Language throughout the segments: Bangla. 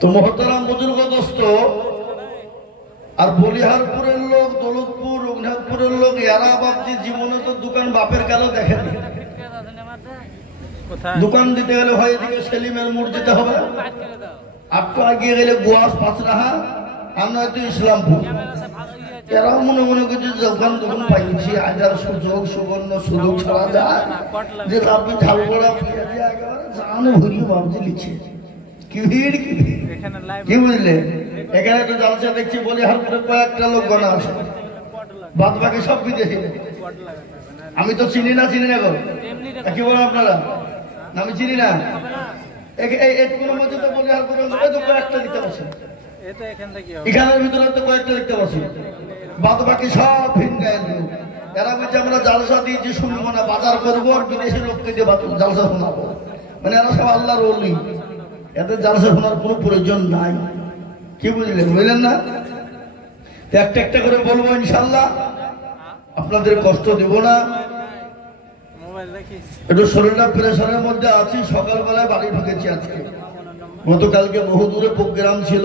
তো মহতারাম বুজুর্গ দোস্ত, আর বলিহারপুরের লোক, দৌলতপুর, রঘুনাথপুরের লোক, এরা ভাবছে জীবনে তো দোকান বাপের গেল দেখেনি। দোকান দিতে গেলে হয় এদিকে সেলিমের মোড় যেতে হবে, একটু এগিয়ে গেলে গোয়াস পাঁচরাহা, আর নয়তো ইসলামপুর। এরাও মনে মনে করছে দোকান দোকান পাইছি, হাজার সুযোগ সুবর্ণ সুযোগ ছাড়া যায় যে আপনি ঝালগোড়া পেঁয়াজি একেবারে জানো ভরিয়ে ভাবতে লিখছে। কি ভিড়, কি ভিড়, কি বুঝলে? এখানে তো জালসা দেখছি বলে হালপুরে কয়েকটা লোক গণা আছে, বাদ বাকি সব বিদেশি। আমি তো চিনি না গো, কি বলেন আপনারা? আমি চিনি না। কয়েকটা দিতে পারছি, এখানের ভিতরে তো কয়েকটা দেখতে পাচ্ছি, বাদ বাকি সব ভিন গায়ের লোক। এরা বলছে আমরা জালসা দিয়েছি শুনবো না, বাজার করবো আর বিদেশি লোককে দিয়ে জালসা শোনাবো। মানে এরা সব আল্লাহর ওলি, এদের জালসা শোনার কোনো প্রয়োজন নাই। কি বুঝলেন? বুঝলেন না? একটা একটা করে বলবো ইনশাল্লাহ, আপনাদের কষ্ট দেব না। একটু শরীরটা প্রেশারের মধ্যে আছি, সকালবেলায় বাড়ি ঢুকেছি আজকে। গতকালকে বহু দূরে প্রোগ্রাম ছিল,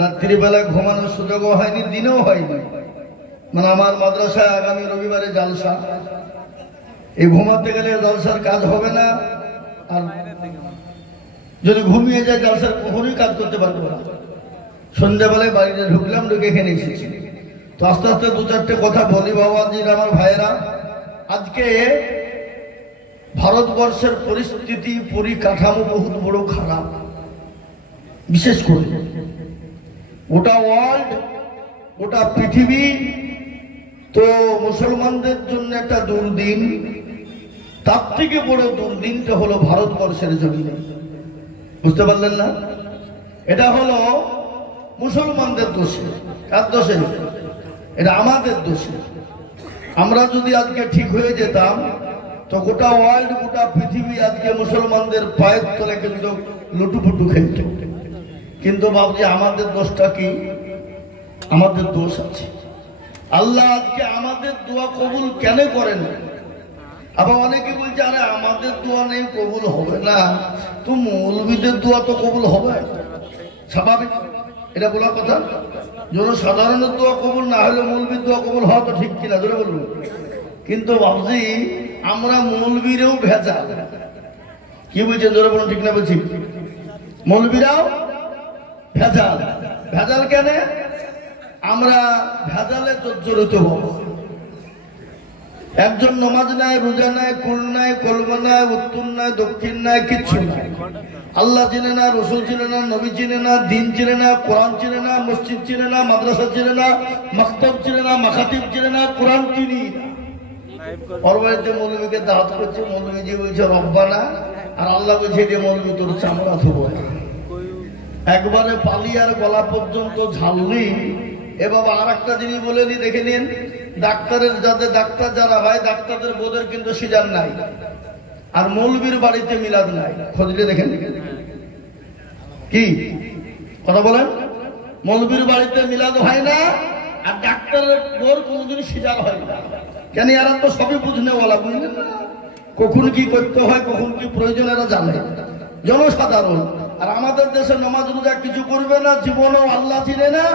রাত্রিবেলায় ঘুমানোর সুযোগও হয়নি, দিনেও হয়নি। মানে আমার মাদ্রাসায় আগামী রবিবারে জালসা, এই ঘুমাতে গেলে জালসার কাজ হবে না, আর যদি ঘুমিয়ে যায় জালসার কখনোই কাজ করতে পারবো না। সন্ধ্যাবেলায় বাড়িতে ঢুকলাম, ঢুকে এখানে এসেছি। তো আস্তে আস্তে দু চারটে কথা বলি বাবাজির, আমার ভাইয়েরা। আজকে ভারতবর্ষের পরিস্থিতি, পরিকাঠামো বহুত বড় খারাপ। বিশেষ করে গোটা ওয়ার্ল্ড, গোটা পৃথিবী তো মুসলমানদের জন্য একটা দুর্দিন। তার থেকে বড় দুর্দিনটা হলো ভারতবর্ষের জমিনে। বুঝতে পারলেন না? এটা হলো মুসলমানদের দোষে। কার দোষে? এটা আমাদের দোষে। আমরা যদি আজকে ঠিক হয়ে যেতাম তো গোটা ওয়ার্ল্ড, গোটা পৃথিবী আজকে মুসলমানদের পায়ের তলে কিন্তু লুটুপুটু খেলত। কিন্তু ভাবছি আমাদের দোষটা কি? আমাদের দোষ আছে। আল্লাহ আজকে আমাদের দোয়া কবুল কেন করেন? আবার অনেকে বলছে আরে আমাদের দোয়া নেই, কবুল হবে না। তো মৌলবীদের দোয়া তো কবুল হবে, স্বাভাবিক। এটা বলার কথা। জনসাধারণের দোয়া কবুল না হলে মৌলবীর দোয়া কবুল হওয়া তো ঠিক কিনা, জোরে বলুন। কিন্তু ভাবছি আমরা মৌলবীরেও ভেজাল। কি বলছেন? জোরে বলুন, ঠিক না বলছি? মৌলবীরাও ভেজাল। ভেজাল কেন? আমরা ভেজালে জর্জরিত হব। একজন নমাজ নাই, রোজা নাই, কুল নাই, কলমা নাই, উত্তর নাই, দক্ষিণ নাই, কিচ্ছু নাই। আল্লাহ চিনে না, রসুল চিনে না, নবী চিনে না, দিন চিনে না, কোরআন চিনে না, মসজিদ চিনে না, মাদ্রাসা চিনে না, মাকতাব চিনে না, মাখাতিব চিনে না, কোরআন চিনি না। ওর বাড়িতে মৌলবীকে দাওয়াত করছে, মৌলবীজি বলছে রব্বানা, আর আল্লাহ বলছে যে মৌলবী তোর চামড়া থবো না। একবারে পালিয়ার গলা পর্যন্ত ঝালনি। এ বাবা, আর একটা জিনিস বলে নি, দেখে নিন। ডাক্তারের ডাক্তার যারা হয়, ডাক্তারদের বোধের কিন্তু সিজার নাই, আর মৌলবীর বাড়িতে মিলাদ নাই। খোঁজলে দেখেন কি কথা বলেন? মৌলবীর বাড়িতে মিলাদ হয় না, আর ডাক্তারের বোর কোনোদিন সিজার হয় না। কেন? এরা তো সবই বুঝনে বলা, বুঝলেন না? কখন কি করতে হয়, কখন কি প্রয়োজন এরা জানে, জনসাধারণ। আর আমাদের দেশে নামাজ রোজা কিছু করবে না, জীবনেও আল্লাহ চিনে না।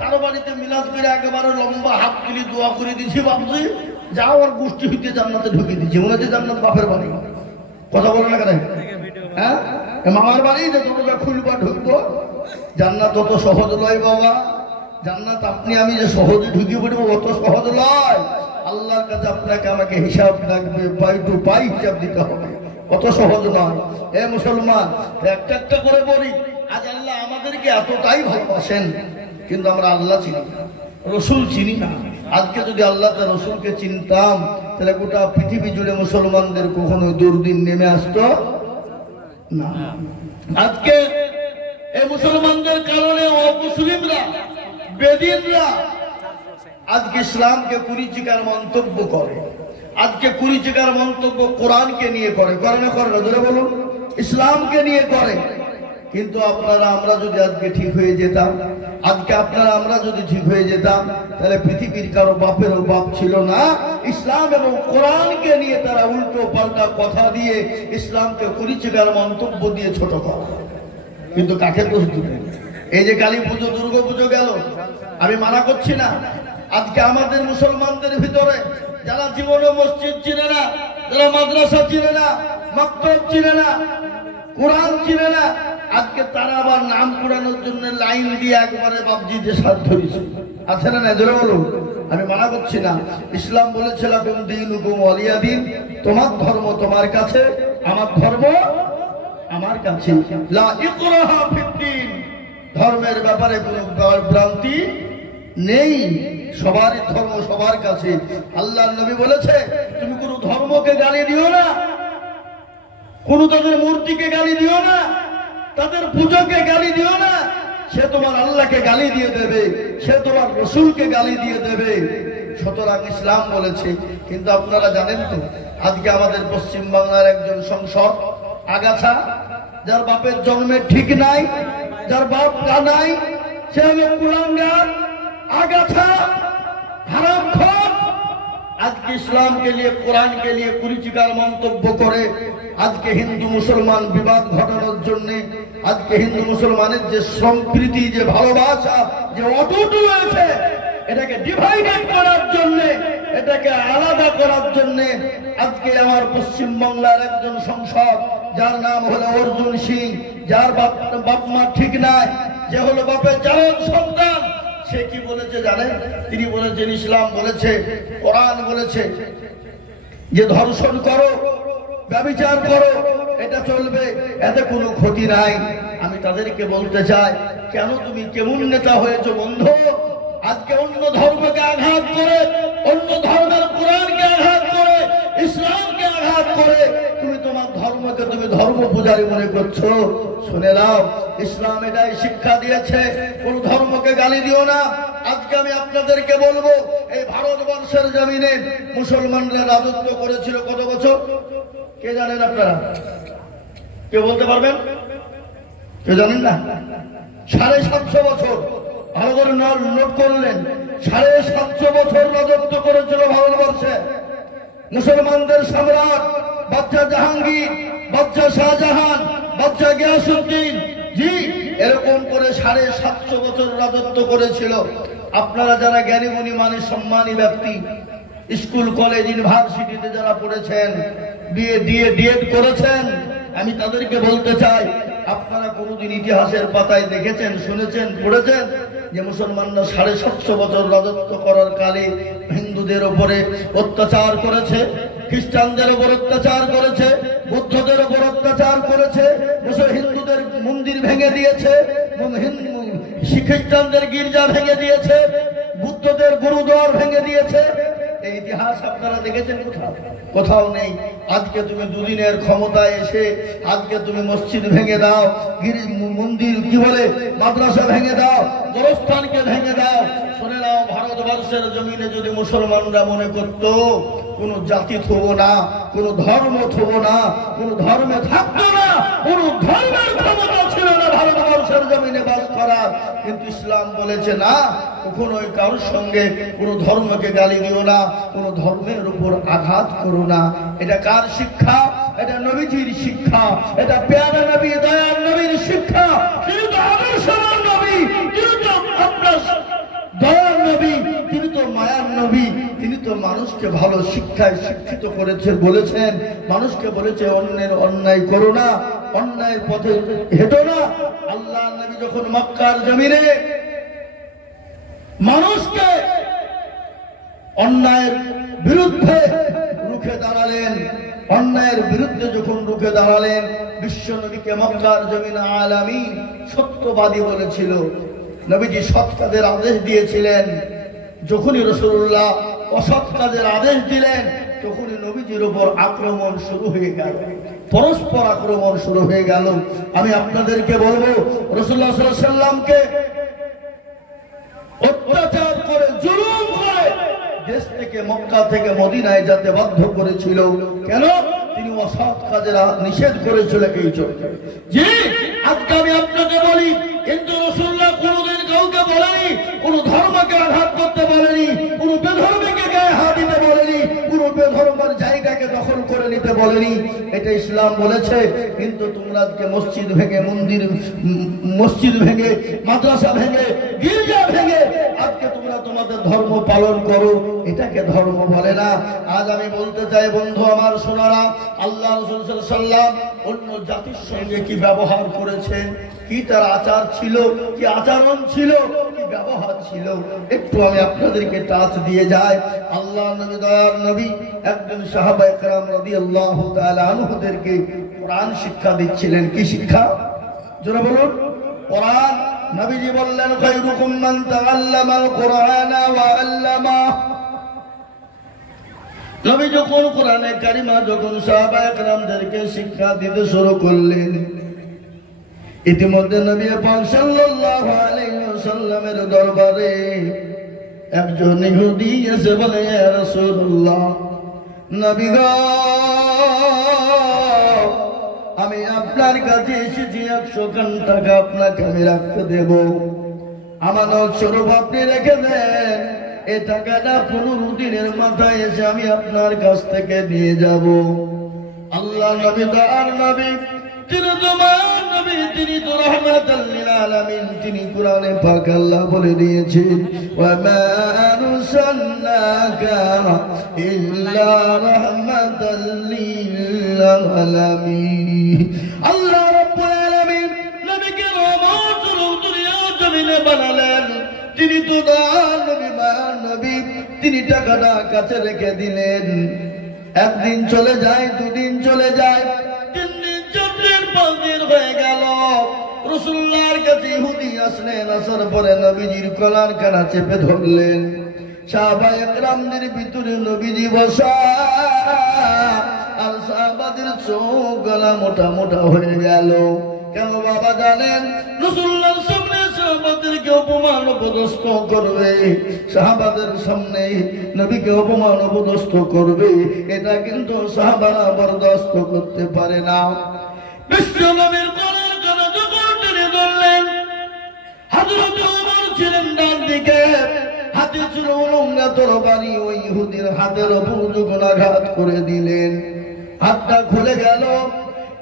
কারো বাড়িতে মিলাদ করে একেবারে লম্বা হাত তুলি দোয়া করে দিচ্ছি, ভাবছি যাও আর গোষ্ঠী হইতে জান্নাতে ঢুকে দিচ্ছি। মনে হচ্ছে জান্নাত বাপের বাড়ি। কথা বলে না কেন? হ্যাঁ, মামার বাড়ি যে দরজা খুলবা ঢুকবো। জান্নাত অত সহজ নয় বাবা। জান্নাত আপনি আমি যে সহজে ঢুকে পড়বো অত সহজ নয়। আল্লাহর কাছে আপনাকে আমাকে হিসাব লাগবে, পাই টু পাই হিসাব দিতে হবে, অত সহজ নয়। এ মুসলমান, একটা একটা করে বলি, আজ আল্লাহ আমাদেরকে এতটাই ভালোবাসেন, কিন্তু আমরা আল্লাহ চিনি না, রসুল চিনি না। আজকে যদি আল্লাহ তার রসুলকে চিনতাম, তাহলে গোটা পৃথিবী জুড়ে মুসলমানদের কখনো দুর্দিন নেমে আসতো না। আজকে এই মুসলমানদের কারণে অমুসলিমরা, বেদিনরা আজকে ইসলামকে কুরুচিকার মন্তব্য করে। আজকে কুরুচিকার মন্তব্য কোরআনকে নিয়ে করে না? করে না? ধরে বলুন, ইসলামকে নিয়ে করে। কিন্তু আমরা যদি আজকে ঠিক হয়ে যেতাম, আজকে আমরা যদি ঠিক হয়ে যেতাম, তাহলে পৃথিবীর কারো বাপেরও বাপ ছিল না। ইসলাম এবং কোরআনকে নিয়ে তারা উল্টো পাল্টা কথা দিয়ে ইসলামকে কুরুচিকার মন্তব্য দিয়ে ছোট করে। কিন্তু কাকে দোষ দিবেন? এই যে কালী পুজো, দুর্গা পুজো গেল, আমি মানা করছি না। আজকে আমাদের মুসলমানদের ভিতরে যারা জীবনে মসজিদ চিনে না, যারা মাদ্রাসা চিনে না, মক্তব চিনে না, কোরআন চিনে না, আজকে তারা আবার নাম কুড়ানোর জন্য লাইন দিয়ে একবারে বাবজিতে সাথ ধরেছে। আছে না? জোরে বলুন। আমি মানা করছি না। ইসলাম বলেছে লাকুম দীনুকুম ওয়ালিয়া দিন, তোমার ধর্ম তোমার কাছে, আমার ধর্ম আমার কাছে। লা ইকরাহা ফিদ্দীন, ধর্মের ব্যাপারে কোনো ভ্রান্তি নেই, সবারই ধর্ম সবার কাছে। আল্লাহর নবী বলেছে তুমি কোনো ধর্মকে গালি দিও না, কোন তাদের মূর্তিকে গালি দিও না, তাদের পুজোকে গালি দিও না। সে তোমার আল্লাহকে গালি দিয়ে দেবে, সে তোমার রসুলকে গালি দিয়ে দেবে। সুতরাং ইসলাম বলেছে। কিন্তু আপনারা জানেন তো, আজকে আমাদের পশ্চিম বাংলার একজন সংসদ আগাছা, যার বাপের জন্মের ঠিক নাই, যার বাপ নাই, সে হলো কুলাঙ্গার, আগাছা, হারামখোর। আজকে ইসলামকে নিয়ে, কোরআনকে নিয়ে কুরুচিকর মন্তব্য করে আজকে হিন্দু মুসলমান বিবাদ ঘটানোর জন্য, আজকে হিন্দু মুসলমানের যে সম্প্রীতি, যে ভালোবাসা, যে অটুট রয়েছে, এটাকে ডিভাইডেড করার জন্য, এটাকে আলাদা করার জন্য আজকে আমার পশ্চিম বাংলার একজন সংসদ, যার নাম হলো অর্জুন সিং, যার বাপ মা ঠিক নাই, যে হলো বাপের জারদ সন্তান, সে কি বলেছে জানেন? তিনি বলেছেন ইসলাম বলেছে, কোরআন বলেছে যে ধর্ষণ করো, ব্যভিচার করো, এটা চলবে, এতে কোনো ক্ষতি নাই। আমি তাদেরকে বলতে চাই, কেন তুমি কেমন নেতা হয়েছো বন্ধু? আজকে অন্য ধর্মকে আঘাত করে, অন্য ধর্মের কোরআনকে আঘাত করে, ইসলামকে আঘাত করে তুমি তোমার ধর্মকে তুমি ধর্ম পূজারী মনে করছো। শুনে নাও, ইসলাম এটাই শিক্ষা দিয়েছে, কোন ধর্মকে গালি দিও না। আজকে আমি আপনাদেরকে বলবো, এই ভারতবর্ষের জমিনে মুসলমানরা রাজত্ব করেছিল কত বছর? কে জানেন? আপনারা কে বলতে পারবেন? কেউ জানেন না? 750 বছর। ভালো করে নোট করলেন, 750 বছর রাজত্ব করেছিল ভারতবর্ষে মুসলমানদের সম্রাট বাদশা জাহাঙ্গীর, বাদশা শাহজাহান, বাদশা গিয়াসউদ্দিন। জি, এরকম করে 750 বছর রাজত্ব করেছিল। আপনারা যারা জ্ঞানী গুণী মানুষ, সম্মানী ব্যক্তি, স্কুল কলেজ ইউনিভার্সিটিতে যারা পড়েছেন, ডিএড করেছেন, আমি তাদেরকে বলতে চাই, আপনারা কোনদিন ইতিহাসের পাতায় দেখেছেন, শুনেছেন, পড়েছেন যে মুসলমানরা 750 বছর রাজত্ব করার কালে হিন্দুদের উপরে অত্যাচার করেছে, খ্রিস্টানদের উপর অত্যাচার করেছে, বৌদ্ধদের উপর অত্যাচার করেছে, হিন্দুদের মন্দির ভেঙে দিয়েছে, খ্রিস্টানদের গির্জা ভেঙে দিয়েছে, বুদ্ধদের গুরুদ্বার ভেঙে দিয়েছে? এই ইতিহাস আপনারা দেখেছেন? কোথাও নেই। আজকে তুমি দুদিনের ক্ষমতায় এসে আজকে তুমি মসজিদ ভেঙে দাও, মন্দির কি বলে মাদ্রাসা ভেঙে দাও, গোরস্থানকে ভেঙে দাও। শুনে নাও, ভারতবর্ষের জমিনে যদি মুসলমানরা মনে করত কোন জাতি থব না, কোন ধর্ম থব না, কোন ধর্মে থাকতো না, কোন ধর্মের ক্ষমতা ছিল না ভারতবর্ষের জমিনে বাস করার। কিন্তু ইসলাম বলেছে না, কখনোই কারোর সঙ্গে কোন ধর্মকে গালি দিও না, কোন ধর্মের উপর আঘাত করো না। এটা কার শিক্ষা? এটা নবীজির শিক্ষা, এটা পেয়ারা নবী, দয়ার নবীর শিক্ষা। তিনি তো আদর্শবান নবী, তিনি তো আপনার দয়ার নবী, তিনি তো মায়ার নবী, তিনি তো মানুষকে ভালো শিক্ষায় শিক্ষিত করেছে, বলেছেন মানুষকে বলেছে অন্যের অন্যায় করো না, অন্যায়ের পথে হেঁটো না। আল্লাহ নবী যখন মক্কার জমিনে মানুষকে অন্যায়ের বিরুদ্ধে রুখে দাঁড়ালেন, অন্যায়ের বিরুদ্ধে যখন রুখে দাঁড়ালেন, বিশ্ব নবীকে মক্কার জমিন আলামিন সত্যবাদী বলেছিল। নবীজি সৎ কাজের আদেশ দিয়েছিলেন। যখনই রাসূলুল্লাহ অসৎ কাজের আদেশ দিলেন, তখনই নবীজির উপর আক্রমণ শুরু হয়ে গেল, পরস্পর আক্রমণ শুরু হয়ে গেল। আমি আপনাদেরকে বলবো, রাসূলুল্লাহ সাল্লাল্লাহু আলাইহি ওয়াসাল্লামকে অত্যাচার করে, জুলুম করে দেশ থেকে, মক্কা থেকে মদিনায় যেতে বাধ্য করেছিল। কেন? তিনি অসৎ কাজের নিষেধ করেছিল এই জন্য। জি, আজকে আমি আপনাকে বলি, কিন্তু রাসূলুল্লাহ কোনদিন কাউকে বলেনি, কোন ধর্মকে আঘাত করতে বলেনি, কোন বেধর্মীকে গায়ে হাত দিতে বলেনি, কোন বেধর্মের জায়গাকে দখল করে নিতে বলেনি। এটা ইসলাম বলেছে। কিন্তু তুমি তোমরা আজকে মসজিদ ভেঙে মসজিদ ভেঙে মাদ্রাসা ভেঙে গির্জা ভেঙে আজকে তোমরা তোমাদের ধর্ম পালন করো, এটাকে ধর্ম বলে না। আজ আমি বলতে চাই বন্ধু আমার সোনারা, আল্লাহ রাসূল সাল্লাল্লাহু আলাইহি ওয়াসাল্লাম অন্য জাতির সঙ্গে কি ব্যবহার করেছেন, কি তার আচার ছিল, কি আচরণ ছিল, কি ব্যবহার ছিল, একটু আমি আপনাদেরকে টাচ দিয়ে যাই। আল্লাহ নবী দয়ার নবী একজন সাহাবায়ে কেরাম রাদিয়াল্লাহু তাআলা আনহুদেরকে কোরআন শিক্ষা দিচ্ছিলেন। কি শিক্ষা? যারা বলুন কোরআন। নবীজি বললেন খায়রুকুম মান তাআল্লামাল কুরআনা ওয়া আল্লামা। নবী যখন কোরআনে কারিমা যখন সাহাবায়ে কেরামদেরকে শিক্ষা দিতে শুরু করলেন, ইতিমধ্যে নবী পাক সাল্লাল্লাহু আলাইহি ওয়াসাল্লামের দরবারে একজন ইহুদি এসে বলে, ইয়া রাসূলুল্লাহ, নবী গো, আমি আপনার কাছে এসেছি, 100 খান টাকা আপনাকে আমি রাখতে দেব, আমানত স্বরূপ আপনি রেখে দেন। এই টাকাটা 15 দিনের মাথায় এসে আমি আপনার কাছ থেকে নিয়ে যাব। আল্লাহ নবী তার নবী, তিনি তোমার নবী, তিনি তো রাহমাতাল লিল আলামিন। তিনি কোরআনে পাক আল্লাহ বলে দিয়েছেন, ওয়া মা আরসালনাকা ইল্লা রাহমাতাল লিল আলামিন। আল্লাহ রাব্বুল আলামিন নবীকে রহমতুল দুনিয়া জমিনে বানালেন। তিনি তো তার নবী, মায়ার নবী, তিনি টাকাটা কাছে রেখে দিলেন। একদিন চলে যায়, দুদিন চলে যায়, 3 দিন 4 দিন 5 দিন হয়ে গেল। রাসূলুল্লাহর কাছে ইহুদি আসলেন, আসার পরে নবীজির কলার কাটা চেপে ধরলেন। সাহাবায়ে কেরামদের ভিতরে নবীজি বসা, আর সাহাবাদের চোখ গলা মোটা মোটা হয়ে গেল। কেন বাবা জানেন? রাসূলুল্লাহর সামনে সাহাবাদেরকে অপমান অপদস্থ করবে, সাহাবাদের সামনে নবীকে অপমান অপদস্থ করবে, এটা কিন্তু সাহাবারা বরদাস্ত করতে পারে না। বিশ্ব নবীর কলার কাটা যখন টেনে ধরলেন, হযরত ওমর ছিলেন ডান দিকে, হাতে ছিল উলঙ্গা তরবারি, ওই ইহুদির হাতের উপর যখন আঘাত করে দিলেন, হাতটা খুলে গেল।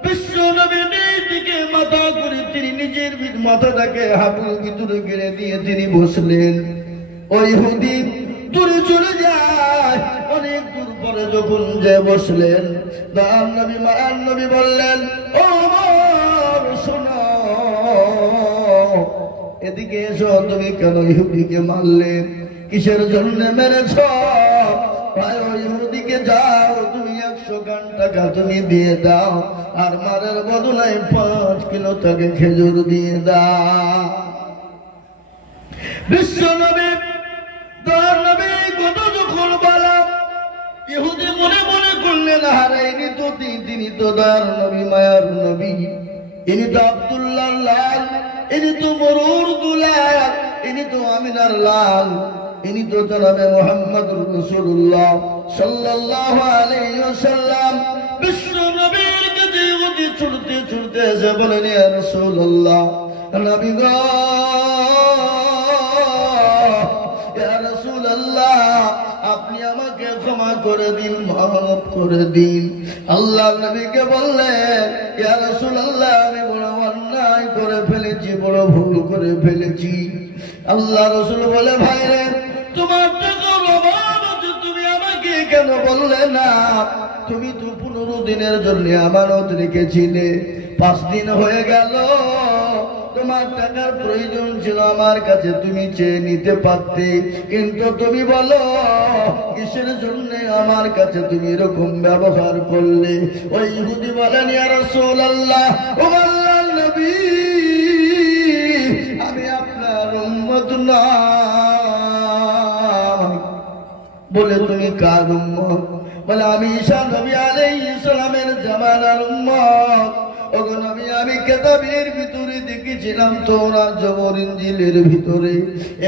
বিশ্ব নবীর দিকে মাথা করে তিনি নিজের মাথাটাকে হাঁটুর ভিতরে গেড়ে দিয়ে তিনি বসলেন। ওই ইহুদি দূরে চলে যায়, অনেক দূর পরে যখন যে বসলেন, তার নবী মায়ার নবী বললেন, ও ওমর শোনো, এদিকে এসো, তুমি কেন ইহুদিকে মারলে? কিসের জন্য মেরেছ? ভাই, ওই ইহুদিকে যাও, তুমি 100 খান টাকা তুমি দিয়ে দাও, আর মারের বদলে 5 কিলো তাকে খেজুর দিয়ে দাও। বিশ্ব নবী তার নবী কত যখন বলা, ইহুদি মনে মনে করলেন, হারাইনি তো তিনি তো তার নবী, মায়ার নবী, ইনি তো আব্দুল্লাহর লাল, ইনি তো মরুর দুলাল, ইনি তো আমিনার লাল, ইনি তো জনাবে মুহাম্মদুর রাসূলুল্লাহ সাল্লাল্লাহু আলাইহি ওয়াসাল্লাম। বিশ্ব নবীর কাছে ইহুদি ছুটতে ছুটতে এসে বলেন, ইয়া রাসূলুল্লাহ, নবী গো, ইয়া রাসূলুল্লাহ, আপনি আমাকে ক্ষমা করে দিন, মাফ করে দিন। আল্লাহ নবীকে বললেন, ইয়া রাসূলুল্লাহ, আমি বড় অন্যায় করে ফেলেছি, বড় ভুল করে ফেলেছি। আল্লাহ রাসূল বলে, ভাই রে, তোমার টাকার অভাব আছে, তুমি আমাকে কেন বললে না? তুমি তো 15 দিনের জন্য আমানত রেখেছিলে, 5 দিন হয়ে গেল, তোমার টাকার প্রয়োজন ছিল আমার কাছে, তুমি চেয়ে নিতে পারতে, কিন্তু তুমি বলো কিসের জন্য আমার কাছে তুমি এরকম ব্যবহার করলে? ওই ইহুদি বলেন, ইয়া রাসূলুল্লাহ, ও আল্লাহর নবী, আমি আপনার উম্মত না। বলে, তুমি কার উম্মত? বলে, আমি ঈসা নবী আলাইহিস সালামের জামানার উম্মত। ওগো নবী, আমি কিতাবের ভিতরে দেখেছিলাম, তওরাত, জবর, ইনজিলের ভিতরে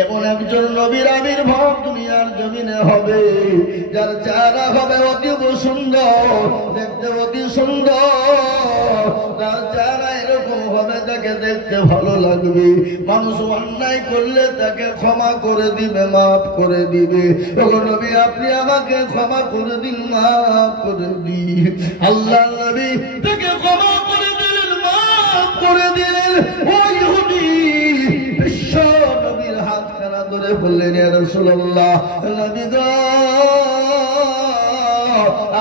এমন একজন নবীর আবির্ভাব দুনিয়ার জমিনে হবে, যার চেহারা হবে অতীব সুন্দর, দেখতে অতি সুন্দর, তার চেহারা এরকম হবে তাকে দেখতে ভালো লাগবে, মানুষ অন্যায় করলে তাকে ক্ষমা করে দিবে, মাফ করে দিবে। ওগো নবী, আপনি আমাকে ক্ষমা করে দিন, মাফ করে দিন। আল্লাহ নবী তাকে ক্ষমা করে দিলেন, মাফ করে দিলেন। ওই ইহুদি বিশ্ব নবীর হাতখানা ধরে বললেন, ইয়া রাসূলুল্লাহ, নবী গো,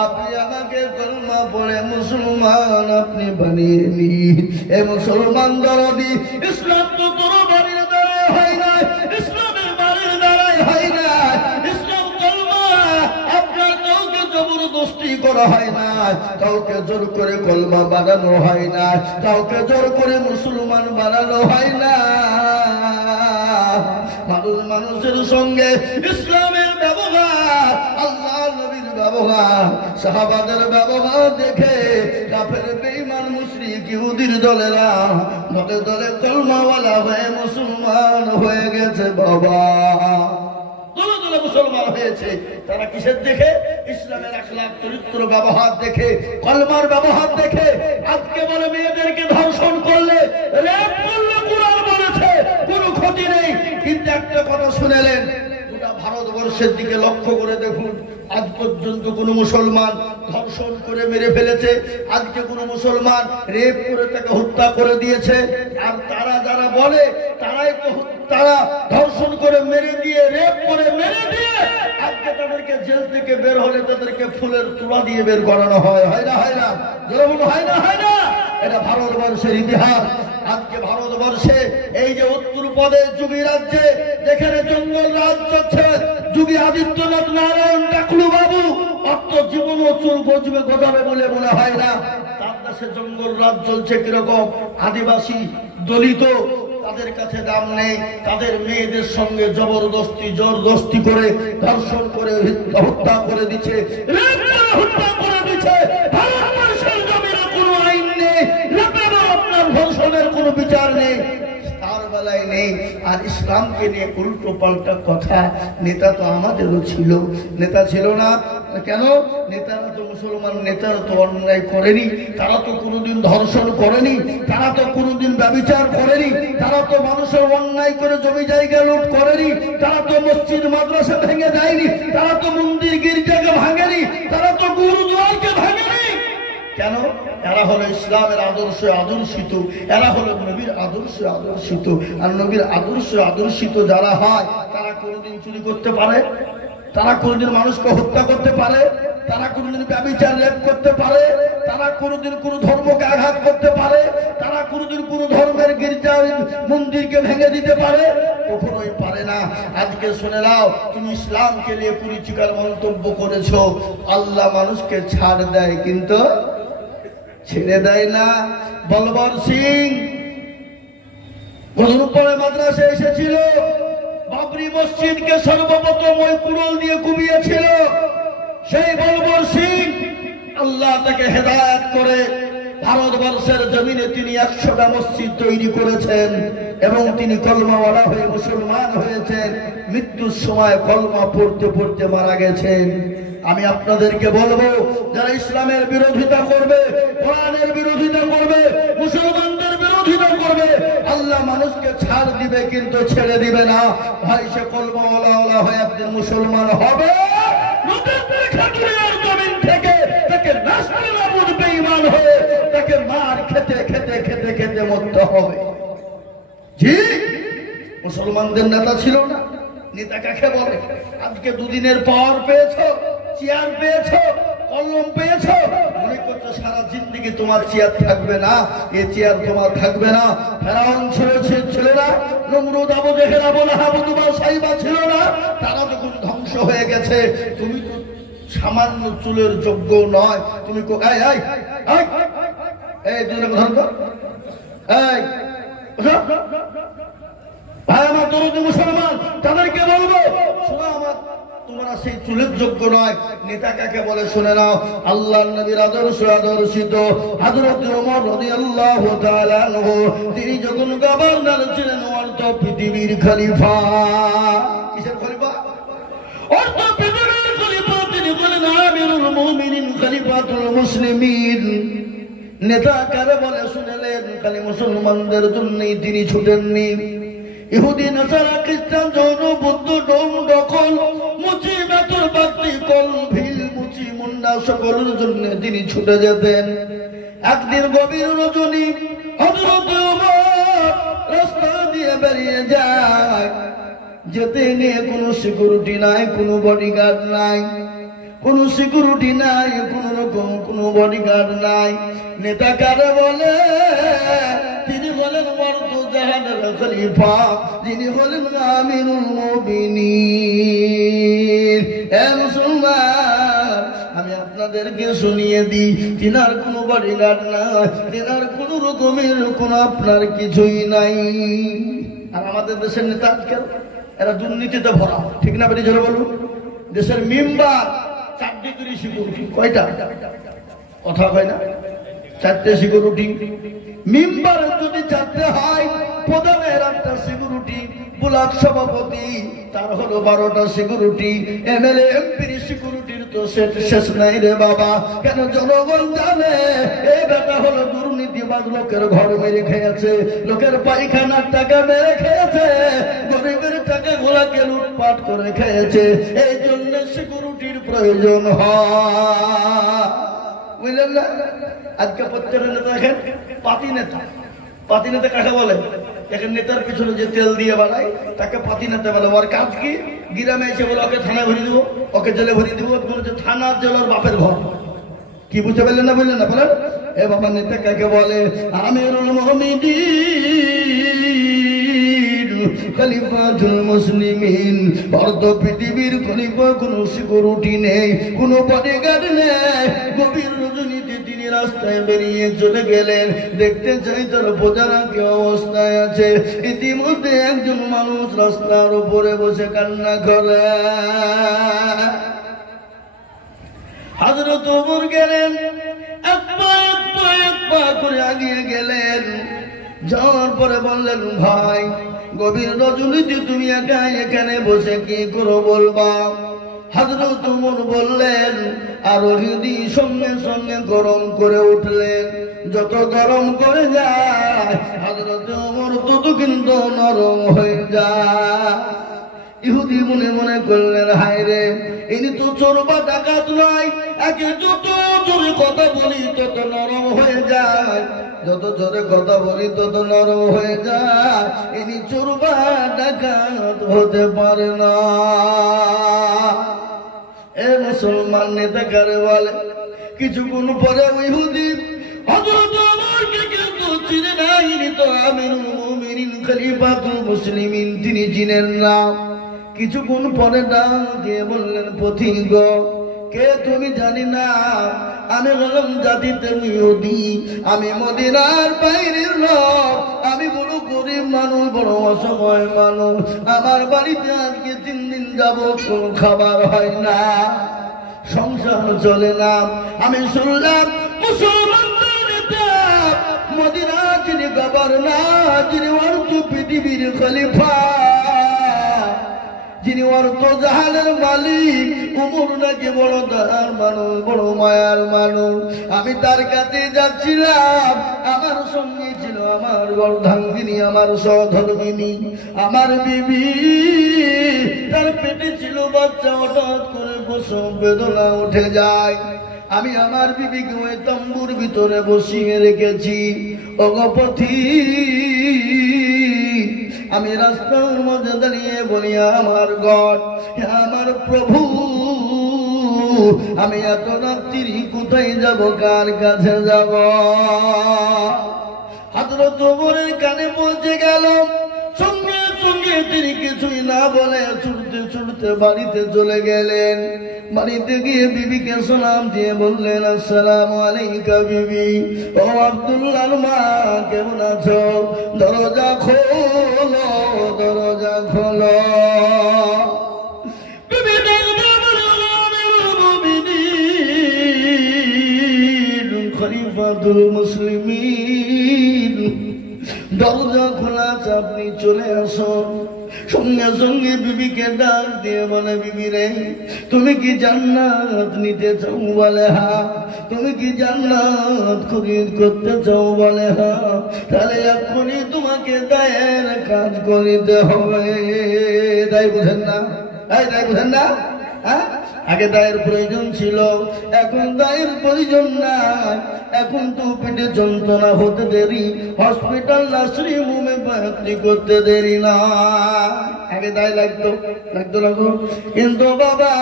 আপনি আমাকে কলমা পড়ে মুসলমান আপনি বানিয়ে নিন। এ মুসলমান দরদি, ইসলাম তো তোর বাড়ির দ্বারাই হয় না, ইসলামের বাড়ির দ্বারাই হয় না। ইসলাম কলমা আপনার কাউকে জবরদস্তি করা হয় না, কাউকে জোর করে কলমা বানানো হয় না, কাউকে জোর করে মুসলমান বানানো হয় না। মানুষ মানুষের সঙ্গে ইসলামের ব্যবহার, আল্লাহ নবীর ব্যবহার, সাহাবাদের ব্যবহার দেখে কাফের বেঈমান মুশরিক ইহুদির দলেরা দলে দলে কলমাওয়ালা হয়ে মুসলমান হয়ে গেছে। বাবা দলে দলে মুসলমান হয়েছে। তারা কিসের দেখে? ইসলামের আখলাক, চরিত্র, ব্যবহার দেখে, কলমার ব্যবহার দেখে। আজকে বলে মেয়েদেরকে ধর্ষণ করলে, রেপ করলে কুরআন বলেছে কোনো ক্ষতি নেই। কিন্তু একটা কথা শুনেলেন, গোটা ভারতবর্ষের দিকে লক্ষ্য করে দেখুন, আজ পর্যন্ত কোন মুসলমান ধর্ষণ করে মেরে ফেলেছে? আজকে কোন মুসলমান রেপ করে তাকে হত্যা করে দিয়েছে? আর তারা যারা বলে তারা ধর্ষণ করে মেরে দিয়ে, রেপ করে মেরে দিয়ে, আজকে তাদেরকে জেল থেকে বের হলে তাদেরকে ফুলের তুলা দিয়ে বের করানো হয়। হয় না? হয় না? হয় না? হয় না? এটা ভারতবর্ষের ইতিহাস। আজকে ভারতবর্ষে এই যে উত্তর প্রদেশ যোগী রাজ্যে যেখানে জঙ্গল রাজ চলছে, যোগী আদিত্যনাথ নারায়ণ ডাকলু বাবু অত জীবন ও চুল গজবে গজাবে বলে মনে হয় না। তার দেশে জঙ্গল রাজ চলছে কিরকম? আদিবাসী, দলিত, তাদের কাছে দাম নেই, তাদের মেয়েদের সঙ্গে জবরদস্তি করে ধর্ষণ করে হত্যা করে দিচ্ছে, হত্যা করে দিচ্ছে। ভারতবর্ষের জমিনে কোনো আইন নেই, আপনার ধর্ষণের কোনো বিচার নেই, তার বেলায় নেই। আর ইসলামকে নিয়ে উল্টো পাল্টা কথা। নেতা তো আমাদেরও ছিল, নেতা ছিল না কেন? নেতারা তো মুসলমান, নেতারা তো অন্যায় করেনি, তারা তো কোনোদিন ধর্ষণ করেনি, তারা তো কোনোদিন ব্যভিচার করেনি, তারা তো মানুষের অন্যায় করে জমি জায়গা লুট করেনি, তারা তো মসজিদ মাদ্রাসা ভেঙে দেয়নি, তারা তো মন্দির গির্জাকে ভাঙেনি, তারা তো গুরুদুয়ারকে ভাঙেনি। কেন? এরা হলো ইসলামের আদর্শে আদর্শিত, এরা হলো নবীর আদর্শে আদর্শিত। আর নবীর আদর্শে আদর্শিত যারা হয় তারা কোনোদিন চুরি করতে পারে? তারা কোনোদিন মানুষকে হত্যা করতে পারে? তারা কোনোদিন ব্যভিচার রেপ করতে পারে? তারা কোনোদিন কোনো ধর্মকে আঘাত করতে পারে? তারা কোনোদিন কোনো ধর্মের গির্জা মন্দিরকে ভেঙে দিতে পারে? কখনোই পারে না। আজকে শুনে নাও, তুমি ইসলামকে নিয়ে কুরুচিকর মন্তব্য করেছো, আল্লাহ মানুষকে ছাড় দেয় কিন্তু ছেড়ে দেয় না। বলবর সিং গজরুপাড়া মাদ্রাসা এসেছিল, বাবরি মসজিদকে সর্বপ্রথম ওই কুড়াল দিয়ে কুপিয়েছিল। সেই বলবর সিং আল্লাহ তাকে হেদায়েত করে ভারতবর্ষের জমিনে তিনি 100টা মসজিদ তৈরি করেছেন এবং তিনি কলমাওয়ালা হয়ে মুসলমান হয়েছেন। মৃত্যুর সময় কলমা পড়তে পড়তে মারা গেছেন। আমি আপনাদেরকে বলবো, যারা ইসলামের বিরোধিতা করবে, কোরআনের বিরোধিতা করবে, মুসলমানদের বিরোধিতা করবে, আল্লাহ মানুষকে ছাড় দিবে কিন্তু ছেড়ে দিবে না। ভাই সে কলমাওয়ালা হয়ে একদিন মুসলমান হবে, জমিন থেকে তাকে নাস্তিক বেঈমান হয়ে তাকে মার খেতে খেতে খেতে খেতে মরতে হবে। জি, মুসলমানদের নেতা ছিল না। নেতা কাকে বলে? আজকে দুদিনের পাওয়ার পেয়েছো, চেয়ার পেয়েছো, কলম পেয়েছো, মনে করছো সারা জিন্দেগি তোমার চেয়ার থাকবে না, এ চেয়ার তোমার থাকবে না। ফেরাউন ছিল না, নমরুদ, আবু জেহেল, আবু লাহাব, তোমার সাইবা ছিল না? তারা যখন ধ্বংস হয়ে গেছে, তুমি তো সামান্য চুলের যোগ্য নয়। তুমি ভাই আমার দরদি মুসলমান, তাদেরকে বলবো, শোনো আমার, তোমরা সেই চুলের যোগ্য নয়। নেতা কাকে বলে শুনে নাও। আল্লাহর নবীর আদর্শে আদর্শিত হযরত ওমর রাদিয়াল্লাহু তাআলা আনহু, তিনি যখন গভর্নর ছিলেন, অর্থ পৃথিবীর খলিফা। কিসের খলিফা? অর্থ পৃথিবীর খলিফা। তিনি বলেন আমিরুল মুমিনিন, খলিফাতুল মুসলিমিন। নেতা কারে বলে শুনেলেন? খালি মুসলমানদের জন্যই তিনি ছুটেননি। ইহুদি, নাসারা, খ্রিস্টান, জৈন, বৌদ্ধ, ডোম, দখল, মুচি, মেথর, বাতি, কল, ভিল, মুচি, মুন্ডা সকলের জন্য তিনি ছুটে যেতেন। একদিন গভীর রজনী হযরত বেরিয়ে যায়, যেতে নিয়ে কোনো সিকিউরিটি নাই, কোনো বডিগার্ড নাই, কোনো সিকিউরিটি নাই, কোন রকম কোনো বডিগার্ড নাই। নেতা কারে বলে? তিনি হলেন মর্তুজাহানের খলিফা, যিনি হলেন আমিরুল মুমিনিন। হে মুসলমান, আমি আপনাদেরকে শুনিয়ে দিই, তিনার কোনো বডিগার্ড নাই, তিনার কোনো রকমের কোনো আপনার কিছুই নাই। আর আমাদের দেশের নেতা এরা দুর্নীতিতে ভরা, ঠিক না? বেটি জোরে বলুন। দেশের মেম্বার 4 ডিগ্রি সিকিউরিটি, কয়টা কথা হয় না? 4টে সিকিউরিটি। মেম্বার যদি 4টে হয়, প্রধানের 1টা সিকিউরিটি, ব্লক সভাপতি তার হলো 12টা সিকিউরিটি, এমএলএ এমপির সিকিউরিটির তো শেষ নাই রে বাবা। কেন? জনগণ জানে এই বেটা হলো দুর্নীতিবাজ, লোকের ঘর মেরে খেয়েছে, লোকের পায়খানার টাকা মেরে খেয়েছে, গরিবের টাকা গোলাকে লুটপাট করে খেয়েছে, এই জন্য সিকিউরিটির প্রয়োজন হয়, বুঝলেন না? আজকে প্রত্যেকের নেতা দেখেন পাতি নেতা। পাতি নেতা কাকে বলে? দেখেন নেতার পিছনে যে তেল দিয়ে বানায় তাকে পাতি নেতা বলে। ওর কাজ কি? গ্রামে এসে বলে ওকে থানায় ভরিয়ে দিব, ওকে জেলে ভরিয়ে দিব, থানা জেল ওর বাপের ঘর। কি বুঝতে পারলেন না? বললেন না? বলেন। এ বাবা, নেতা কাকে বলে? আমিরুল মুমিনিন, খলিফাতুল মুসলিমিন। অর্ধ পৃথিবীর খলিফা, কোনো সিকিউরিটি নেই, কোনো বডিগার্ড নেই। গভীর রজনীতে তিনি রাস্তায় বেরিয়ে চলে গেলেন, দেখতে চাই তার প্রজারা কি অবস্থায় আছে। ইতিমধ্যে একজন মানুষ রাস্তার উপরে বসে কান্না করে। হযরত ওমর গেলেন, এক পা করে আগিয়ে গেলেন। যাওয়ার পরে বললেন, ভাই গভীর রজনীতে তুমি একা এখানে বসে কি করো বলবা? হযরত ওমর বললেন, আর হৃদি সঙ্গে সঙ্গে গরম করে উঠলেন। যত গরম করে যায় হযরত ওমর তত কিন্তু নরম হয়ে যায়। ইহুদি মনে মনে করলেন, হায় রে, ইনি তো চোর বা ডাকাত নয়, একে যত জোরে কথা বলি তত নরম হয়ে যায়, যত জোরে কথা বলি তত নরম হয়ে যায়, ইনি চোর বা ডাকাত হতে পারে না। এ মুসলমান, নেতা কারে বলে? কিছুক্ষণ পরে ইহুদি হযরত ওমরকে কিন্তু চিনে না, ইনি তো আমিরুল মুমিনিন, খলিফাতুল মুসলিমিন, তিনি চিনেন না। কিছুক্ষণ পরে ডাক দিয়ে বললেন, পথিক কে তুমি? জানি না, আমি হলাম জাতিতে ইহুদি, আমি মদিনার বাইরের লোক, আমি বড় গরিব মানুষ, বড় অসহায় মানুষ, আমার বাড়িতে আজকে 3 দিন যাবত কোনো খাবার হয় না, সংসার চলে না। আমি শুনলাম মুসলমানদের নেতা মদিনা, যিনি গভর্নর, যিনি অর্থ পৃথিবীর খলিফা, যিনি অর্থ জাহানের মালিক, ওমর নাকি বড় দয়ার মানুষ, বড় মায়ার মানুষ। আমি তার কাছে যাচ্ছিলাম, আমার সঙ্গে ছিল আমার গর্ধাঙ্গিনী, আমার সহধর্মিনী, আমার বিবি, তার পেটে ছিল বাচ্চা। হঠাৎ করে প্রসব বেদনা উঠে যায়। আমি আমার বিবিকে ওই তম্বুর ভিতরে বসিয়ে রেখেছি। অগপথি, আমি রাস্তার মধ্যে দাঁড়িয়ে বলি, আমার গড, আমার প্রভু, আমি এত রাত্রি কোথায় যাব, কার কাছে যাব? হযরত ওমরের কানে পৌঁছে গেল। সঙ্গে সঙ্গে তিনি কিছুই না বলে ছুটতে ছুটতে বাড়িতে চলে গেলেন। বাড়িতে গিয়ে বিবিকে সালাম দিয়ে বললেন, আসসালামু আলাইকা বিবি। ও আব্দুল্লাহর মা, কেমন আছো? দরজা খোলো, দরজা খোলো। বিবি খলিফাতুল মুসলিমিন, দরজা খোলা আছে, আপনি চলে আসুন। সঙ্গে সঙ্গে বিবিকে ডাক দিয়ে বলে, বিবি রে, তুমি কি জান্নাত নিতে চাও? বলে হ্যাঁ। তুমি কি জান্নাত খরিদ করতে চাও? বলে হ্যাঁ। তাহলে এখনই তোমাকে দায়ের কাজ করিতে হবে। তাই বুঝেন না? তাই বুঝেন না? হ্যাঁ, আগে দায়ের প্রয়োজন ছিল, এখন দায়ের প্রয়োজন নাই। এখন তো পেটে যন্ত্রণা হতে দেরি, হসপিটাল নার্সিং হোমে ভর্তি করতে দেরি না। আগে দায় লাগতো লাগতো, কিন্তু বাবা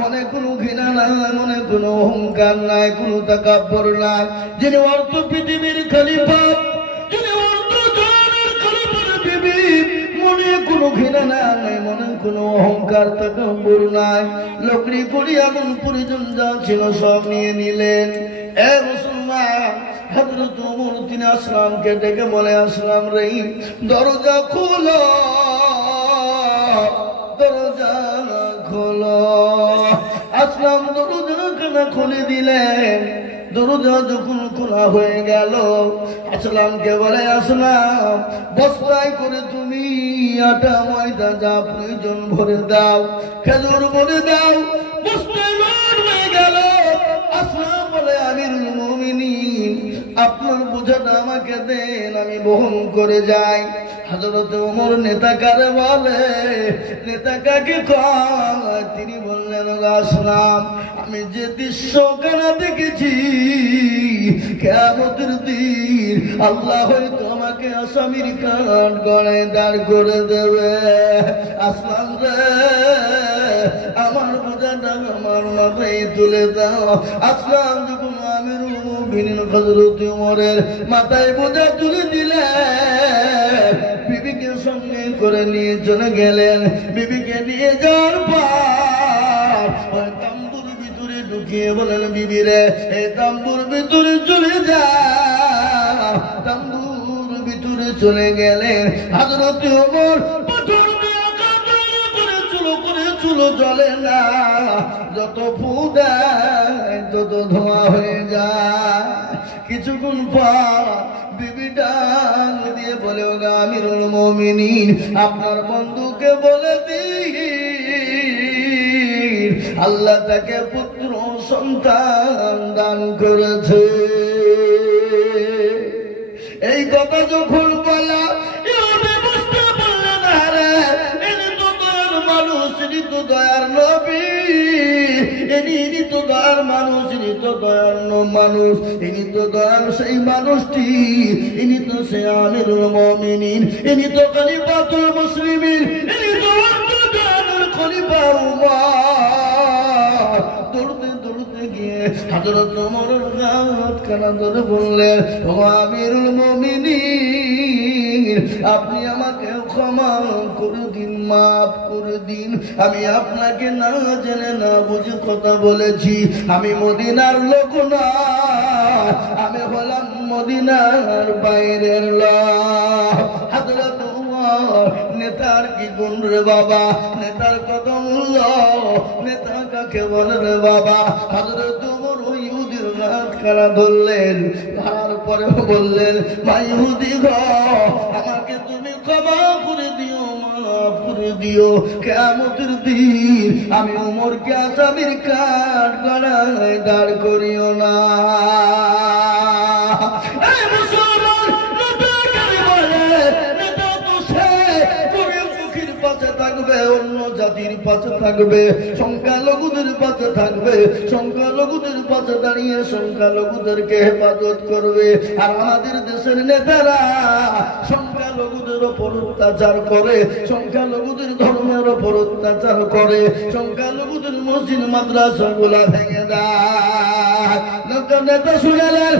মনে কোনো ঘৃণা নাই, মনে কোনো অহংকার নাই, কোনো তাকাব্বর নাই। যিনি অর্থ পৃথিবীর খলিফা, যিনি অর্থ জগতের খলিফার বিবি, মনে কোনো ঘৃণা নাই, মনে কোনো অহংকার তাকাব্বর নাই। লকড়ি করি আগুন পরিজন যা ছিল সব নিয়ে নিলেন। এ মুসলমান, হযরত ওমর তিনি আসলামকে ডেকে বলে, আসলাম রে, দরজা খোলো, দরজা খোলো। আসলাম দরজা খুলে দিলেন। দরজা যখন খোলা হয়ে গেল, আসলামকে বলে, আসলাম বস্তায় করে তুমি আটা ময়দা যা প্রয়োজন ভরে দাও, খেজুর ভরে দাও। বস্তায় লোড হয়ে গেল। আসলাম বলে, আমিরুল মুমিনিন, আপনার বোঝাটা আমাকে দেন, আমি বহন করে যাই। হযরত ওমর নেতা কারে বলে, নেতা কাকে কয়? তিনি বললেন, আসলাম আমি যে দৃশ্য কেনা দেখেছি, কিয়ামতের দিন আল্লাহ হয়তো আমাকে আসামির কাঠ গড়ায় দাঁড় করে দেবে। আসলাম রে, আমার বোঝাটা আমার মাথায় তুলে দাও। আসলাম যখন আমিরুল মুমিনিন হযরত ওমরের মাথায় বোঝা তুলে দিলেন, বিবিকে সঙ্গে করে নিয়ে চলে গেলেন। বিবিকে নিয়ে যাওয়ার পর ওই তাম্বুর ভিতরে ঢুকিয়ে বলেন, বিবি রে, এই তাম্বুর ভিতরে চলে যা। তাম্বুর ভিতরে চলে গেলেন। হযরত ওমর পাথর দিয়ে করে চুলো জ্বলে না, যত ফু দেয় তত ধোঁয়া হয়ে যায়। কিছুক্ষণ পর বিবি ডাক দিয়ে বলে, ওগো আমিরুল মুমিনিন, আপনার বন্ধুকে বলে দিন আল্লাহ তাকে পুত্র সন্তান দান করেছে। এই কথা যখন বলা, বুঝতে পারলেন, আরে ইনি তো দয়ার মানুষ, ইনি তো দয়ার নবী, ইনি তো দয়ার মানুষ, ইনি তো দয়ার মানুষ, ইনি তো দয়ার সেই মানুষটি, ইনি তো সে আমিরুল মুমিনিন, ইনি তো খলিফাতুল মুসলিমিন, ইনি তো দয়ার খলিফা উমর। দৌড়তে দৌড়তে গিয়ে হযরত ওমরের হাত কানা ধরে বললেন, ও আমিরুল মুমিনিন, আপনি আমাকে ক্ষমা করে দিন, মাফ করে দিন। আমি আপনাকে না জেনে না বুঝে কথা বলেছি। আমি মদিনার লোক না, আমি হলাম মদিনার বাইরের লোক। হযরত ওমর, নেতার কি গুণ রে বাবা, নেতার কত মূল্য, নেতা কাকে বলে রে বাবা। হযরত ওমর ওই ইহুদির হাত কারা ধরলেন, ধরার পরে বললেন, ভাই ইহুদি গো, আমাকে তুমি ক্ষমা করে দিও, মাফ করে দিও। কিয়ামতের দিন আমি ওমরকে আসামির কাঠ গড়ায় দাঁড় করিও না। অন্য জাতির পাশে থাকবে, সংখ্যালঘুদের পাশে থাকবে, সংখ্যালঘুদের পাশে দাঁড়িয়ে সংখ্যালঘুদেরকে হেফাজত করবে। আর আমাদের দেশের নেতারা সংখ্যালঘুদের ওপর অত্যাচার করে, সংখ্যালঘুদের ধর্মের ওপর অত্যাচার করে, সংখ্যালঘুদের মসজিদ মাদ্রাসা গুলা ভেঙে দেয়। নেতা শুনালেন,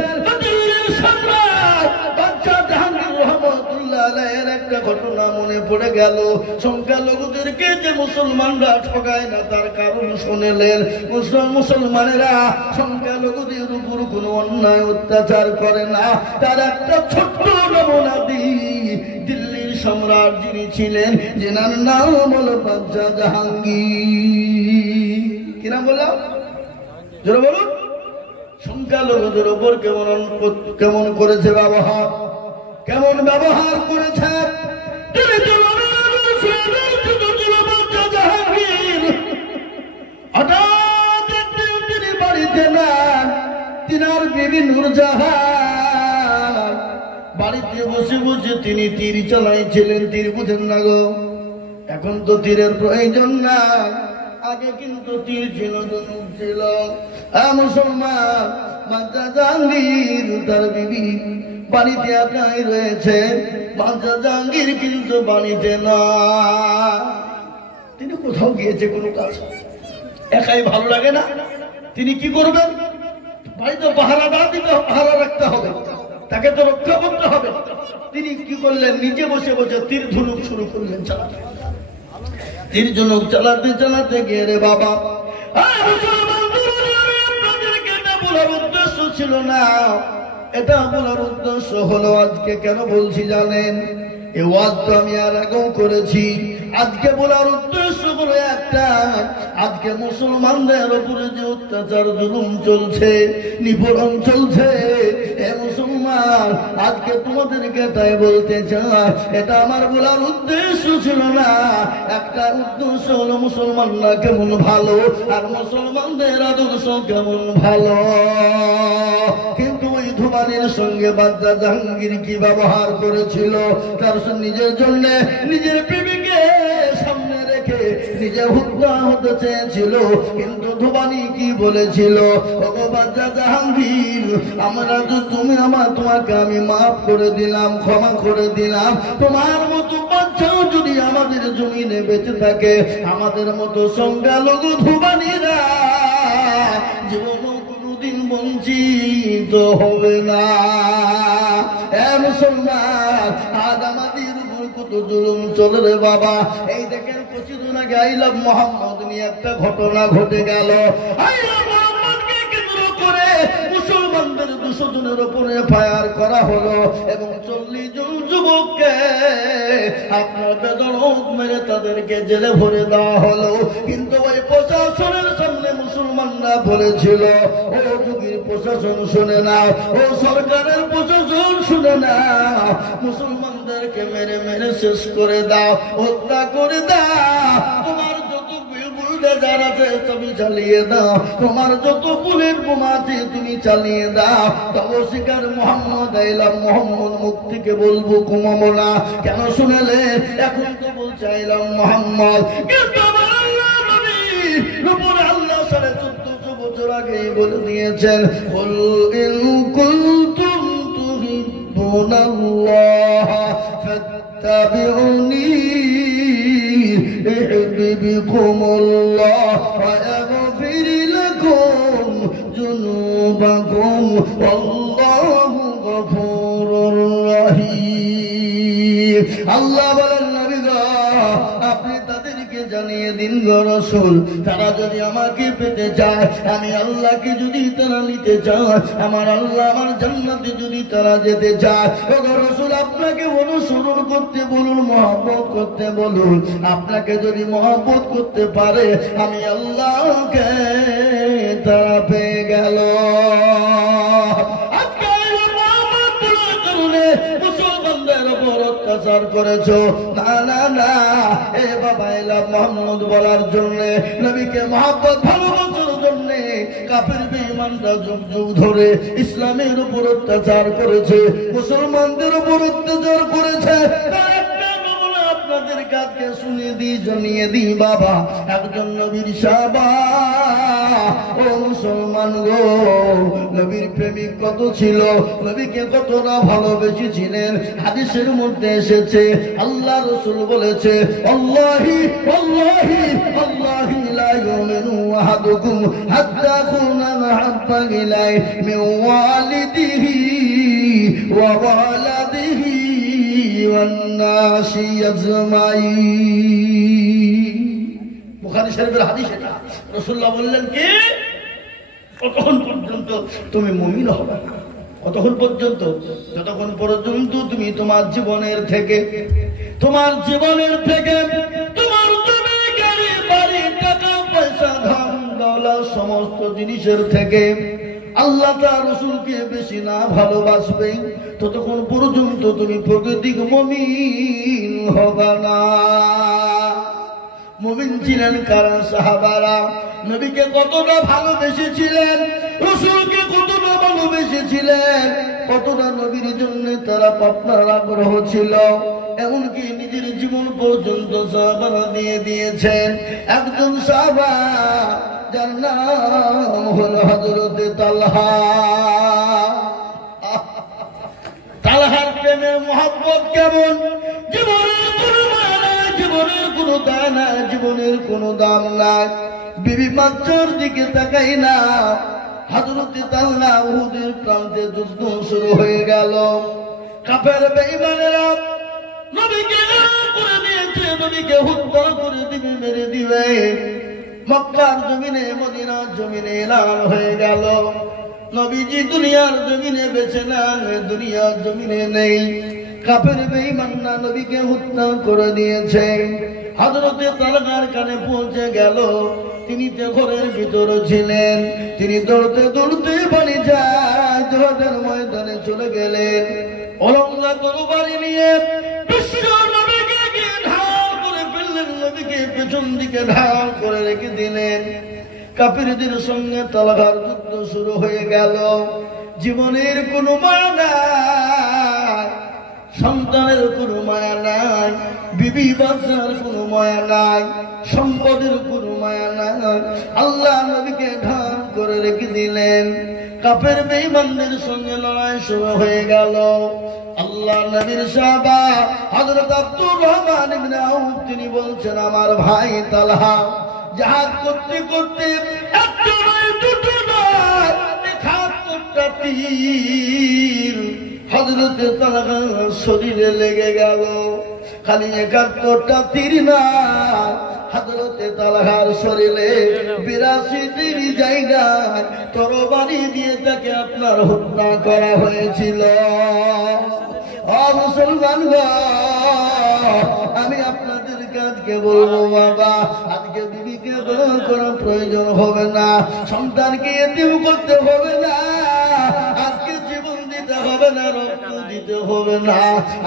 একটা ঘটনা মনে পড়ে গেল। সংখ্যালঘুদেরকে যে মুসলমানরা ঠকায় না তার কারণ শুনেলেন। মুসলমানেরা সংখ্যালঘুদের উপর কোনো অন্যায় অত্যাচার করে না, তার একটা ছোট্ট নমুনা দিল্লির সম্রাট যিনি ছিলেন, যেনার নাম হলো বাদশাহ জাহাঙ্গীর। কি নাম বললাম? জোরে বলুন। সংখ্যালঘুদের উপর কেমন করেছে ব্যবহার, কেমন ব্যবহার করেছে। তিনি বাড়িতে না, তিনার বিবি নূরজাহান বাড়িতে বসে বসে তিনি তীর চালাইছিলেন। তীর বুঝেন না গো, এখন তো তীরের প্রয়োজন না। আগে কিন্তু তীর ছিল, ধনুক ছিল। মুসলমান, মাদ্রা জাহাঙ্গীর তার বিবি বাড়িতে একাই রয়েছে, মাদ্রা জাহাঙ্গীর কিন্তু বাড়িতে না, তিনি কোথাও গিয়েছে কোনো কাজ, একাই ভালো লাগে না, তিনি কি করবেন? বাড়িতে পাহারাদার দিতে, পাহারা রাখতে হবে, তাকে তো রক্ষা করতে হবে। তিনি কি করলেন? নিজে বসে বসে তীর ধনুক শুরু করলেন চালাতে। তীর ধনুক চালাতে চালাতে গিয়ে রে বাবা, এটা বলার উদ্দেশ্য ছিল না, এটা বলার উদ্দেশ্য হলো আজকে কেন বলছি জানেন? এই ওয়াজ তো আমি আর আগেও করেছি। আজকে বলার উদ্দেশ্য হলো একটা, আজকে মুসলমানদের উপরে যে অত্যাচার জুলুম চলছে, নিপীড়ন চলছে, এ মুসলমান, আজকে তোমাদেরকে তাই বলতে চাই, এটা আমার বলার উদ্দেশ্য ছিল না। একটা উদ্দেশ্য হলো মুসলমানরা কেমন ভালো আর মুসলমানদের আদর্শ কেমন ভালো। কিন্তু ওই ধুমানের সঙ্গে বাদশা জাহাঙ্গীর কি ব্যবহার করেছিল? তার নিজের জন্য নিজের প্রেমিকে সামনে রেখে নিজে হত্যা হতে চেয়েছিল। কিন্তু ধুমানি কি বলেছিল? ওগো বাদশা জাহাঙ্গীর, আমরা তো তুমি তোমাকে আমি মাফ করে দিলাম, ক্ষমা করে দিলাম। তোমার মতো বাচ্চাও যদি আমাদের জমিনে বেঁচে থাকে, আমাদের মতো সংখ্যালঘু ধুমানিরা জীবন কোনদিন বঞ্চিত হবে না। মুসলমান, আজ আমাদের উপর কত জুলুম চলে রে বাবা। এই দেখেন কিছুদিন আগে আই লাভ মোহাম্মদ নিয়ে একটা ঘটনা ঘটে গেল। আই লাভ মোহাম্মদকে কেন্দ্র করে মুসলমানদের 200 জনের উপরে ফায়ার করা হলো এবং 40 জন যুবককে আপনার বেদরত মেরে তাদেরকে জেলে ভরে দেওয়া হলো। কিন্তু ওই প্রশাসনের সামনে মুসলমানরা বলেছিল, ও যুগের প্রশাসন শুনে নাও, ও সরকারের প্রশাসন শুনে নাও, মুসলমানদেরকে মেরে মেরে শেষ করে দাও, হত্যা করে দাও। তোমার যত বুলডোজার আছে তুমি চালিয়ে দাও, তোমার যত বুলেট বোমা আছে তুমি চালিয়ে দাও। তবে শিকার মোহাম্মদ আইলাম মোহাম্মদ মুক্তিকে বলবো কমাবো না। কেন শুনেলেন? এখন তো বলছে আইলাম মোহাম্মদ, কিন্তু আমার আল্লাহ নবীর উপরে আল্লাহ 1450 বছর আগেই বলে দিয়েছেন, কুল ইন কুনতুম তুহিব্বুনাল্লাহ ফাত্তাবিউনি ইউহিব্বুকুমুল্লাহ ওয়া ইয়াগফির লাকুম যুনুবাকুম ওয়াল্লাহু গফুরুর রহিম। আল্লাহ বলেন, নবী গো, আপনি তাদেরকে জানিয়ে দিন গো রাসূল, তারা যদি আমাকে পেতে চায়, আমি আল্লাহকে যদি তারা নিতে চায়, আমার আল্লাহ আমার জান্নাতে যদি তারা যেতে চায়, ও গো রাসূল আপনাকে অনুসরণ করতে বলুন, মহব্বত করতে বলুন। আপনাকে যদি মহব্বত করতে পারে, আমি আল্লাহকে তারা পেয়ে গেল। মুসলমানদের উপর অত্যাচার করেছো, না না না, এ বাবা এলাম মোহাম্মদ বলার জন্য, নবীকে মহব্বত ভালোবাসার জন্য কাফের বেঈমানরা যুগ যুগ ধরে ইসলামের উপর অত্যাচার করেছে, মুসলমানদের উপর অত্যাচার করেছে। আপনাদের কাছে শুনিয়ে দিই, জানিয়ে দিই বাবা, একজন নবীর সাহাবা, ও মুসলমান গো, নবীর প্রেমিক কত ছিল, নবীকে কতটা ভালোবেসেছিলেন। হাদিসের মধ্যে এসেছে, আল্লাহ রাসূল বলেছে, আল্লাহি আল্লাহি আল্লাহি লা ইউমিনু আহাদুকুম হাত্তা আকুনা আহাব্বা ইলাইহি মিন ওয়ালিদিহি ওয়া ওয়ালাদিহি ওয়ান নাসি আজমাইন। বুখারী শরীফের হাদিস এটা। রাসূলুল্লাহ বললেন কি, কতক্ষণ পর্যন্ত তুমি মুমিন হবে না? কতক্ষণ পর্যন্ত? যতক্ষণ পর্যন্ত তুমি তোমার জীবনের থেকে তোমার জমি গাড়ি বাড়ি টাকা পয়সা ধন দৌলত সমস্ত জিনিসের থেকে আল্লাহ তার রাসূলকে বেশি না ভালোবাসবে, ততক্ষণ পর্যন্ত তুমি প্রকৃতিক মুমিন হবে না। মুমিন ছিলেন কারা? সাহাবারা। নবীকে কতটা ভালোবেসেছিলেন, রাসূলকে কতটা ভালোবেসেছিলেন, কতটা নবীর জন্য তারা পাপনার আগ্রহ ছিল, এমনকি নিজের জীবন পর্যন্ত সাহাবারা দিয়ে দিয়েছেন। একজন সাহাবা যার নাম হলো হযরতে তালহা। তালহার প্রেমের মহব্বত কেমন! জীবনের কোনো মায়া নাই, জীবনের কোনো দায় নাই, জীবনের কোনো দাম নাই। বিবি বাচ্চার দিকে তাকাই না। হযরতে তালহা উহুদের প্রান্তে যুদ্ধ শুরু হয়ে গেল। কাফের বেঈমানেরা নবীকে করে দিয়েছে, নবীকে হত্যা করে দিবে, মেরে দিবে। মক্কার জমিনে, মদিনার জমিনে এলান হয়ে গেল, নবীজি দুনিয়ার জমিনে বেঁচে নেন, দুনিয়ার জমিনে নেই। কাফের বেঈমানরা নবীকে হত্যা করে দিয়েছে। হযরতে তালহার কানে পৌঁছে গেল, তিনি তো ঘরের ভিতরে ছিলেন। তিনি দৌড়তে দৌড়তে বাড়ি যায়, জিহাদের ময়দানে চলে গেলেন। অলঙ্ঘা তরবারি নিয়ে বিশ্ব নবীকে ঢাল করে ফেললেন, নবীকে পেছন দিকে ঢাল করে রেখে দিলেন। কাফিরদের সঙ্গে তালহার যুদ্ধ শুরু হয়ে গেল। জীবনের কোনো মায়া নাই, সন্তানের কোনো মায়া নাই, বিবি বাচ্চার কোনো মায়া নাই, সম্পদের কোনো মায়া নাই। আল্লাহ নবীকে ঢাল করে রেখে দিলেন। কাফের বেঈমানদের সঙ্গে লড়াই শুরু হয়ে গেল। আল্লাহ নবীর সাহাবা হযরত আব্দুর রহমান ইবনে আউফ তিনি বলছেন, আমার ভাই তালহা জিহাদ করতে করতে একটা নয়, দুটো নয়, ৭১টা তীর হযরতে তালহার শরীরে লেগে গেল। খালি ৭১টা তীর না, হযরতে তালহার শরীরে ৮২টি জায়গায় তরবারি দিয়ে তাকে আপনার হত্যা করা হয়েছিল। ও মুসলমান গো, আমি আপনাদের কাজকে বলবো, বাবা আজকে বিবিকে বরণ করার প্রয়োজন হবে না, সন্তানকে এতিম করতে হবে না, আজকে জীবন দিতে হবে না, রক্ত দিতে হবে না।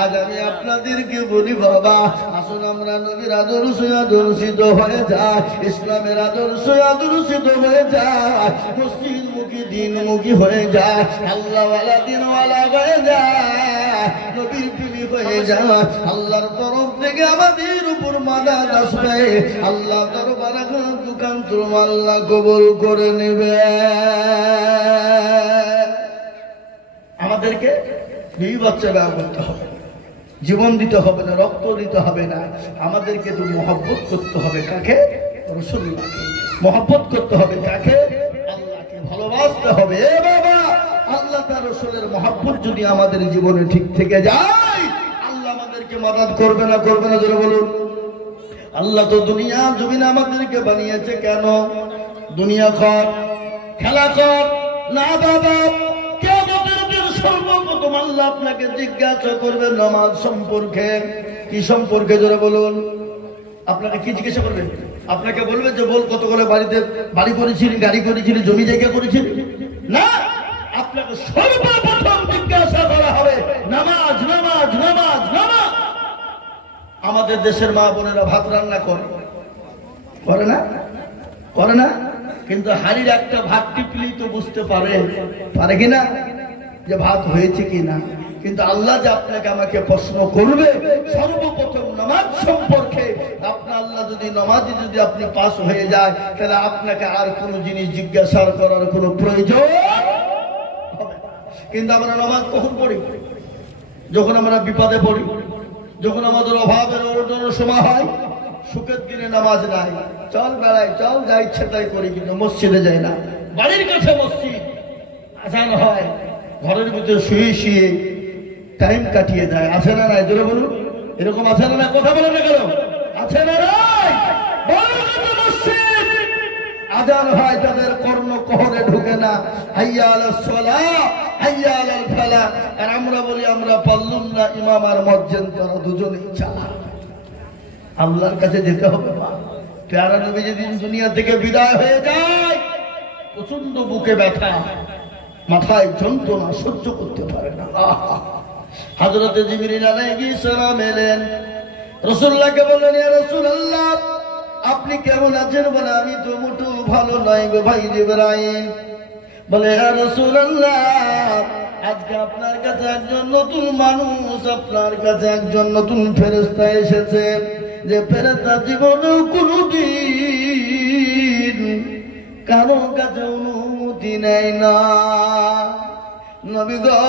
আজ আমি আপনাদেরকে বলি, বাবা আসুন আমরা নবীর আদর্শে আদর্শিত হয়ে যায়, ইসলামের আদর্শে আদর্শিত হয়ে যায়, মসজিদমুখী দিনমুখী হয়ে যায়, আল্লাহওয়ালা দিনওয়ালা হয়ে যায়, নবীর প্রেমী হয়ে যায়। আল্লাহর তরফ থেকে আমাদের উপর মাদাদ আসবে, আল্লাহ দরবারে দোকান তুলব, আল্লাহ কবুল করে নেবে। আমাদেরকে বিবি বাচ্চা ব্যবহার করতে হবে, জীবন দিতে হবে না, রক্ত দিতে হবে না। আমাদেরকে তো মহব্বত করতে হবে কাকে? রাসূলুল্লাহকে। মহব্বত করতে হবে কাকে? আল্লাহকে। ভালোবাসতে হবে। এ বাবা, আল্লাহ তার রাসূলের মহব্বত যদি আমাদের জীবনে ঠিক থেকে যায়, আল্লাহ আমাদেরকে মাদাদ করবে না, করবে না? জোরে বলুন। আল্লাহ তো দুনিয়া জমিনে আমাদেরকে বানিয়েছে কেন? দুনিয়া কর, খেলা কর না বাবা। সর্বপ্রথম আল্লাহ আপনাকে জিজ্ঞাসা করবে নামাজ সম্পর্কে। কি সম্পর্কে? জোরে বলুন। আপনাকে কি জিজ্ঞাসা করবে? আপনাকে বলবে যে বল কত করে বাড়িতে বাড়ি করেছিলি, গাড়ি করেছিলি, জমি জায়গা করেছিলি? না, আপনাকে সর্বপ্রথম জিজ্ঞাসা করা হবে নামাজ, নামাজ, নামাজ, নামাজ। আমাদের দেশের মা বোনেরা ভাত রান্না করে, করে না? করে না? কিন্তু হাড়ির একটা ভাত টিপলেই তো বুঝতে পারে, পারে কিনা যে ভাত হয়েছে কিনা। কিন্তু আল্লাহ যে আপনাকে আমাকে প্রশ্ন করবে সর্বপ্রথম নামাজ সম্পর্কে, আপনার আল্লাহ যদি নামাজে যদি আপনি পাস হয়ে যায়, তাহলে আপনাকে আর কোনো জিনিস জিজ্ঞাসা করার কোনো প্রয়োজন হবে না। কিন্তু আমরা নামাজ কখন পড়ি? যখন আমরা বিপদে পড়ি, যখন আমাদের অভাবের অনটনের সময় হয়। সুখের দিনে নামাজ নাই, চল বেড়াই, চল যা ইচ্ছে তাই করি, কিন্তু মসজিদে যাই না। বাড়ির কাছে মসজিদ, আজান হয়, ঘরের ভিতরে শুয়ে শুয়ে টাইম কাটিয়ে দেয়। আছে না নাই? জোরে বলুন। এরকম আছে না? কথা বলে না কেন? আছে না নাই? আজান হয়, তাদের কর্ণ কহরে ঢুকে না, হাইয়া আলাস সালাহ, হাইয়া আলাল ফালাহ। আর আমরা বলি আমরা পারলুম না, ইমাম আর মুয়াজ্জিন তারা দুজনেই চালা। আল্লাহর কাছে যেতে হবে। প্যারা নবী যেদিন দুনিয়া থেকে বিদায় হয়ে যায়, প্রচন্ড বুকে ব্যথা, মাথায় যন্ত্রণা সহ্য করতে পারে না। হযরতে জিবরিল আলাইহিস সালাম এলেন, রাসূলুল্লাহকে বললেন, ইয়া রাসূলুল্লাহ আপনি কেমন আছেন? বলে আমি তো মোটেও ভালো নাই গো ভাই জিবরাইল। বলে ইয়া রাসূলুল্লাহ আজকে আপনার কাছে একজন নতুন মানুষ, আপনার কাছে একজন নতুন ফেরেশতা এসেছে, যে ফেরেশতা জীবনেও কোনদিন কারো কাছে অনুমতি নেয় না। নবী গো,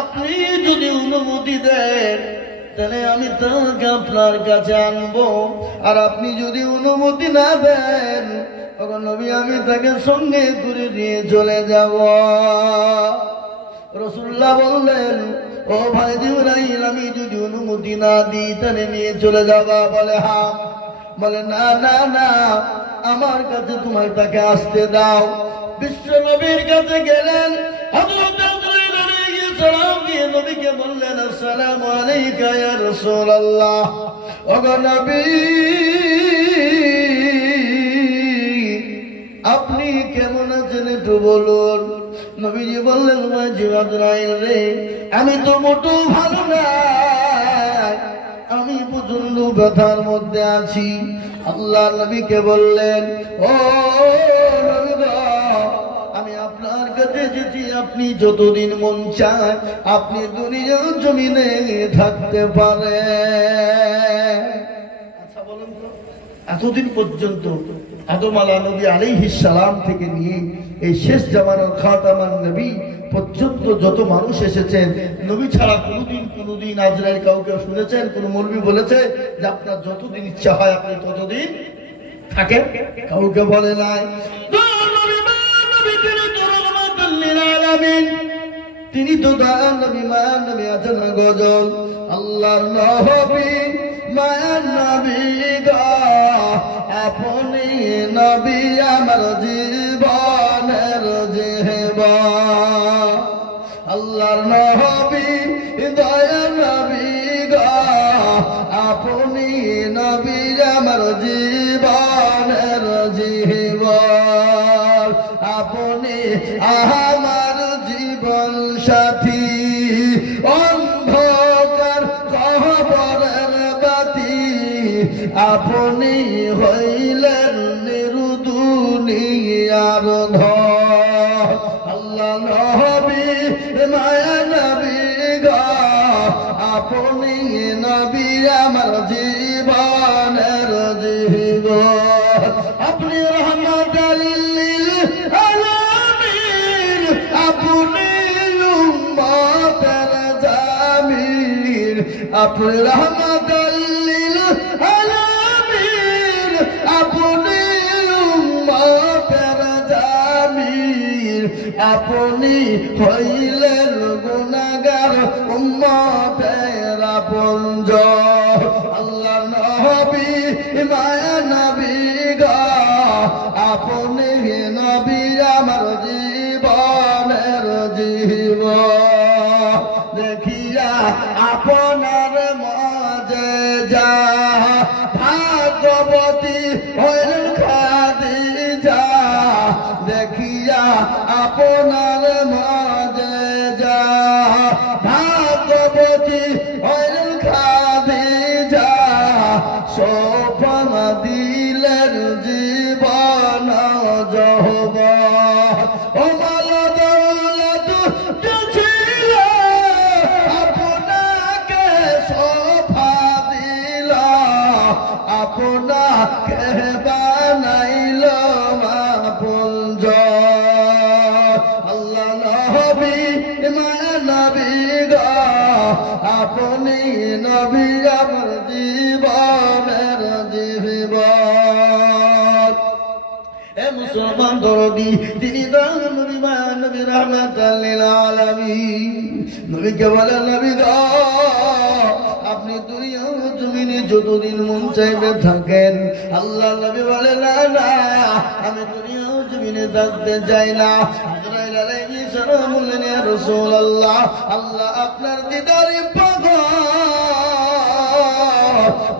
আপনি যদি অনুমতি দেন তাহলে আমি তাকে আপনার কাছে আনবো, আর আপনি যদি অনুমতি না দেন তখন নবী আমি তাকে সঙ্গে করে নিয়ে চলে যাব। রাসূলুল্লাহ বললেন, ও ভাই জিবরাইল, আমি যদি অনুমতি না দিই তাহলে নিয়ে চলে যাবা? বলে হ্যাঁ। বলে না না না, আমার কাছে তোমার তাকে আসতে দাও। বিশ্ব নবীর কাছে গেলেন, হযরত আজরাইল আলাইহিস সালাম গিয়ে নবীকে বললেন, আসসালামু আলাইকা ইয়া রাসূলুল্লাহ। ওগো নবী, আপনি কেমন আছেন একটু বলুন। নবীজি বললেন, আজরাইল রে, আমি তো মোটেও ভালো না, আমি প্রচন্ড ব্যথার মধ্যে আছি। আল্লাহ নবীকে বললেন, ও নবী গো, আমি আপনার কাছে এসেছি, আপনি যতদিন মন চায় আপনি দুনিয়ার জমিনে থাকতে পারেন। আচ্ছা বলুন তো, এতদিন পর্যন্ত আদম নবী আলাইহিস সালাম থেকে নিয়ে এই শেষ জামানার খাতামান নবী পর্যন্ত যত মানুষ এসেছেন, নবী ছাড়া কোনদিন আজরাইল কাউকে শুনেছেন? কোন মৌলবী বলেছে যে আপনার যতদিন ইচ্ছা হয় আপনি ততদিন থাকেন? কাউকে বলে নাই। তিনি তো দয়ার নবী, মায়ার নবী, আছেন গজল। আল্লাহর নবী, মায়ার নবী গো, আপনি নবী আমার জীবনের জীবন। আল্লাহর নবী, দয়ার নবী গো, আপনি নবী আমার জীবনের জীবন। আপনি আমার জীবন সাথী, অন্ধকার কবরের বাতি, আপনি হইলেন নিরুদুনিয়ার ধন। আল্লাহ নবী, মায়া নবী গো, আপনি নবী আমার জীবনের জীবন। আপনি রহমাতুল লিল আলামিন, আপনি উম্মতের জামিল। আপনি রহমাতুল লিল আলামিন, আপনি উম্মতের জামিল। আপনি হইলেন গুনাহগার উম্মতের আপনজন। আল্লাহ নবী, মায়া নবী গো, আপনি নবী আমার জীবনের জীবন। দেখিয়া আপনার মজেজা, ভাগবতী হইলেন খাদিজা। দেখিয়া আপনার মজেজা, ভাগবতী হইলেন খাদিজা। সোপন দিলেন জীবন যৌবন। ও মাল দৌলত ছিল, আপনাকে সোফা দিল, আপনাকে বানাইল আপনজন। আল্লাহ নবী, মায়া নবী গো, আপনি নবী আমার জীবনের জীবন। এ মুসলমান দরদি, তিনি নবী, মায়া নবী, রাহমাতাল লিল আলামিন। নবীকে বলেন, নবী গো, আপনি দুনিয়া জমিনে যতদিন মন চাইবে থাকেন। আল্লাহ নবী বলেন, না না, আমি দুনিয়া জমিনে থাকতে চাই না। আজরাইল আলাইহিস সালাম বললেন, ইয়া রাসূলুল্লাহ, আল্লাহ আপনার দিদারে পাগল।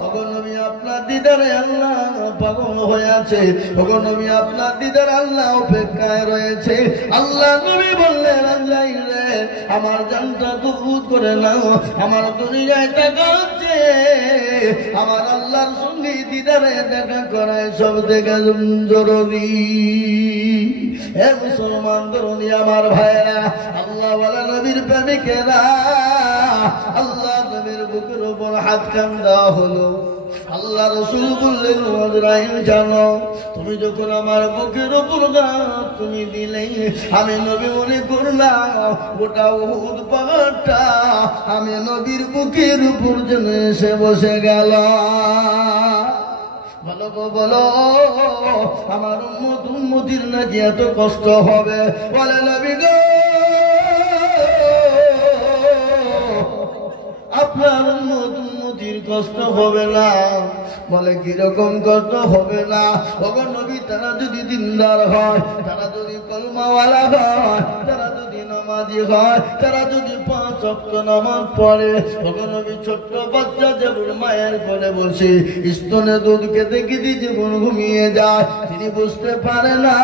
ওগো নবী, আপনার দিদারে আল্লাহ পাগল হয়ে আছে। ওগো নবী, আপনার দিদার আল্লাহ অপেক্ষায় রয়েছে। আল্লাহ নবী বললেন, আল্লাহ রে, আমার জানটা কবুল করে নাও, আমার দুনিয়ায় টাকা আছে, আমার আল্লাহর সঙ্গে দিদারে দেখা করায় সব থেকে জরুরি। হে মুসলমান তরুণী আমার ভাইরা, আল্লাহ ওয়ালা নবীর প্রেমিকেরা, আল্লাহ নবীর বুকের উপর হাত কান্দা হলো। আল্লাহ রাসূল বললেন, আজরাইল জানো, তুমি যখন আমার বুকের উপর তুমি দিলে, আমি নবী মনে করলাম গোটা উহুদ পাহাড়টা আমি নবীর বুকের উপর যেন এসে বসে গেল। বলো গো বলো, আমার উম্মতির নাকি এত কষ্ট হবে? বলে নবী গো, আপনার উম্মতির কষ্ট হবে না। বলে কিরকম কষ্ট হবে না? ওগো নবী, তারা যদি দিনদার হয়, তারা যদি কলমাওয়ালা হয়, তারা যদি নামাজি হয়, তারা যদি 5 ওয়াক্ত নামাজ পড়ে, ওগো নবী, ছোট্ট বাচ্চা যেমন মায়ের কোলে বসে স্তনে দুধ খেতে খেতে যেমন ঘুমিয়ে যায়, তিনি বুঝতে পারে না।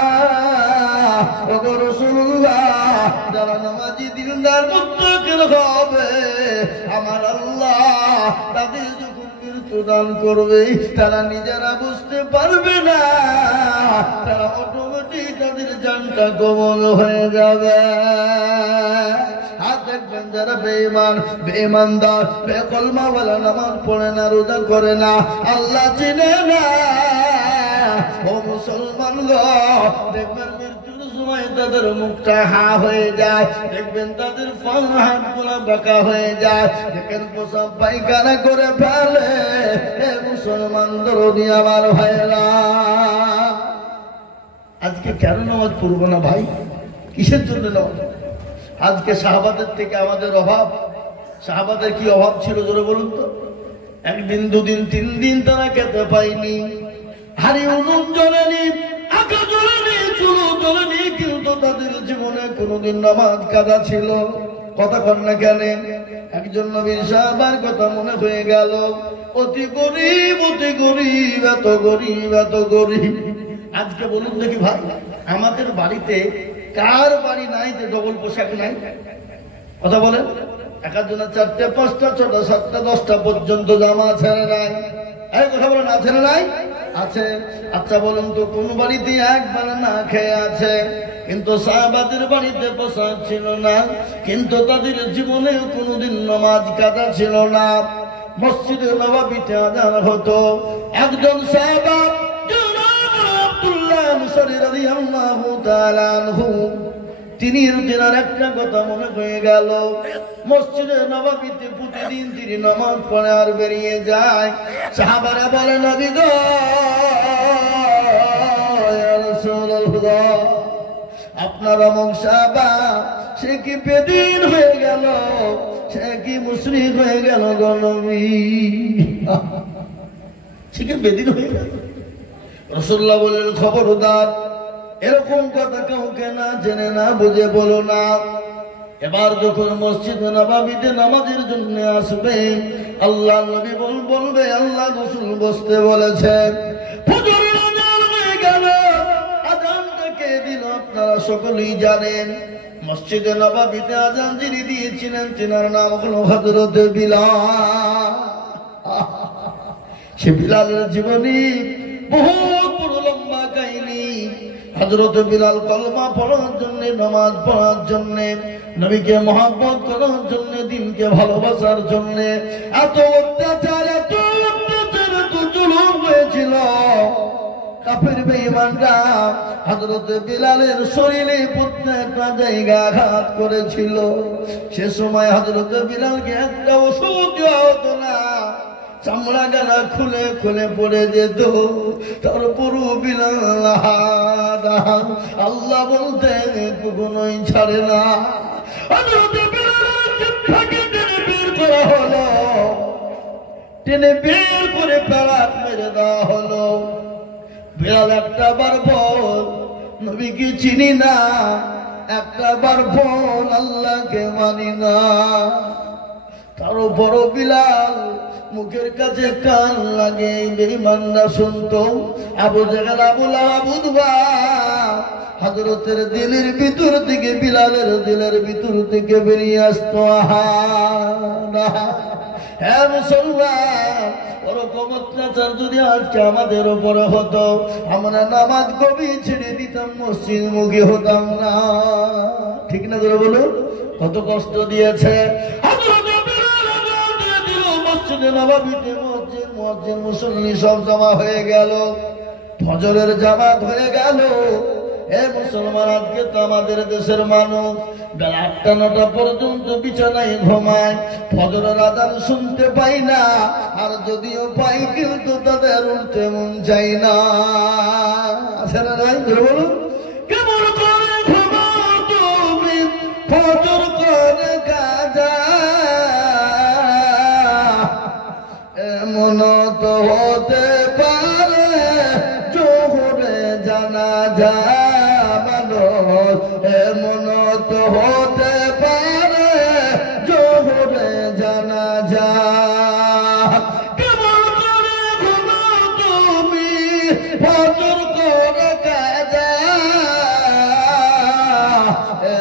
ওগো রাসূলুল্লাহ, যারা নামাজি দিনদার মুত্তাকিন হবে, আমার আল্লাহ তাদের যখন মৃত্যু দান করবে, তারা নিজেরা বুঝতে পারবে না, তারা অটোমেটিক তাদের জানটা কবল হয়ে যাবে। আর দেখবেন যারা বেঈমান, বেঈমানদার, বেকলমাওয়ালা, নামাজ পড়ে না, রোজা করে না, আল্লাহ চিনে না, ও মুসলমান গো, দেখবেন তাদের মুখটা হা হয়ে যায়, দেখবেন তাদের হাত গুলা বাঁকা হয়ে যায়, দেখেন পোশাক পায়খানা করে ফেলে। হে মুসলমান দরদি আমার ভাইরা, আজকে কেন নামাজ পড়বো না ভাই? কিসের জন্য নামাজ? আজকে সাহাবাদের থেকে আমাদের অভাব। সাহাবাদের কি অভাব ছিল জোরে বলুন তো? 1 দিন 2 দিন 3 দিন তারা খেতে পায়নি, হাড়ি উনুন জ্বলেনি, আঁকা জ্বলেনি, চুলো জ্বলেনি, কিন্তু তাদের জীবনে কোনোদিন নামাজ কাজা ছিল। কথা কর না কেন? একজন নবীর সাহাবার কথা মনে হয়ে গেল, অতি গরিব, অতি গরিব, এত গরিব, এত গরিব। আজকে বলুন দেখি ভাই, আমাদের বাড়িতে কার বাড়ি নাই যে ডবল পোশাক নাই? কথা বলেন। একজনের 4টে 5টা 6টা 7টা 10টা পর্যন্ত জামা ছেড়ে নাই। এই কথা বলেন, আছে না নাই? আছে। আচ্ছা বলুন তো, কোন বাড়িতে একবার না খেয়ে আছে? কিন্তু সাহাবাদের বাড়িতে পোশাক ছিল না, কিন্তু তাদের জীবনে কোনোদিন নামাজ কাজা ছিল না। মসজিদে নববীতে আযান হতো, একজন সাহাবা আব্দুল্লাহ মুসারি রাদিয়াল্লাহু তাআলা আনহু, তিনার একটা কথা মনে হয়ে গেল, মসজিদে নববীতে প্রতিদিন তিনি নামাজ পড়ে আর বেরিয়ে যায়। সাহাবারা বলে, নবী গো, ইয়া রাসূলুল্লাহ, আপনার অমুক সাহাবা সে কি বেদিন হয়ে গেল, সে কি মুশরিক হয়ে গেল গো নবী? সে কি বেদিন হয়ে গেল? রাসূলুল্লাহ বললেন, খবরদার, এরকম কথা কাউকে না জেনে না বুঝে বলো না। এবার যখন মসজিদে নববীতে নামাজের জন্য আসবে, আল্লাহ নবী বলবে, আল্লাহ রাসূল বসতে বলেছে, ফজরের আযান হয়ে গেল, আযানটা কে দিল আপনারা সকলেই জানেন। মসজিদে নববীতে আযান যিনি দিয়েছিলেন, তিনার নাম হলো হযরত বিলাল। সে বিলালের জীবনী বহুত বড় লম্বা কাহিনী। হযরত বিলাল কলমা পড়ার জন্য, নামাজ পড়ার জন্য, নবীকে মহব্বত করার জন্য, দ্বীনকে ভালোবাসার জন্য এত অত্যাচার, এত জুলুম হয়েছিল। কাফের বেঈমানরা হযরত বিলালের শরীরে প্রত্যেকটা জায়গা আঘাত করেছিল। সে সময় হযরত বিলালকে একটা ওষুধ দেওয়া হতো না, চামড়া গালা খুলে খুলে পড়ে যেত। তারপরও বিলাল আল্লাহ বলতে কখনোই ছাড়ে না। করা হলো, টেনে বের করে পেরাক মেরে দেওয়া হলো। বিলাল একটা বার বল, নবীকে চিনি না, একটা বার বল, আল্লাহকে মানি না। তারও বড় বিলাল মুখের কাছে কান লাগে, বেঈমানরা শুনতো। আবু জাহেল, আবু লাহাব, উতবা, হযরতের দিলের ভিতর থেকে, বিলালের দিলের ভিতর থেকে বেরিয়ে আসতো, আহা। হ্যাঁ মুসলমান, বড় রকম অত্যাচার যদি আজকে আমাদের উপরে হতো, আমরা নামাজ কবি ছেড়ে দিতাম, মসজিদ মুখী হতাম না। ঠিক না ধরে বলুন? কত কষ্ট দিয়েছে। মসজিদে নববীতে মসজিদ মুসল্লি সব জমা হয়ে গেল, ফজরের জামাত হয়ে গেল। এ মুসলমান, আজকে তো আমাদের দেশের মানুষ বেলা 8টা-9টা পর্যন্ত বিছানায় ঘুমায়, ফজরের আযান শুনতে পাই না, আর যদিও পাই কিন্তু তাদের উঠতে মন চাই না। আছে না নাই? ধরে বলুন, কেমন করে ঘুমাও তুমি ফজর করে কাজা, এমন তো হতে পারে জোহরে জানাজা মানুষ, এমন তো হতে পারে জোহরে জানাজা। কেমন করে ঘুমাও তুমি ফজর করে কাজা,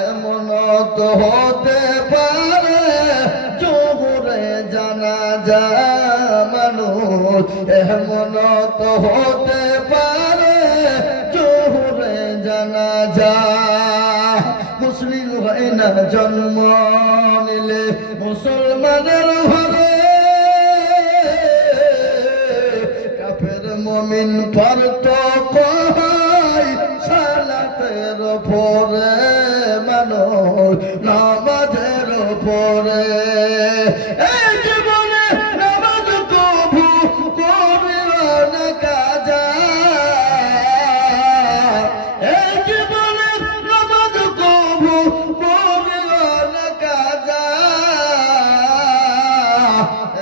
এমন তো হতে পারে জোহরে জানাজা মানুষ, এমন তো হতে পারে জোহরে জানাজা। মুসলিম হয় না জন্ম নিলে মুসলমানের ঘরে, কাফের মুমিন পার্থক্য হয় সালাতের পরে, মানুষ নামাজের পরে। এই জীবনে নামাজ কবু করিও না কাজা, এই জীবনে নামাজ কবু করিও না কাজা,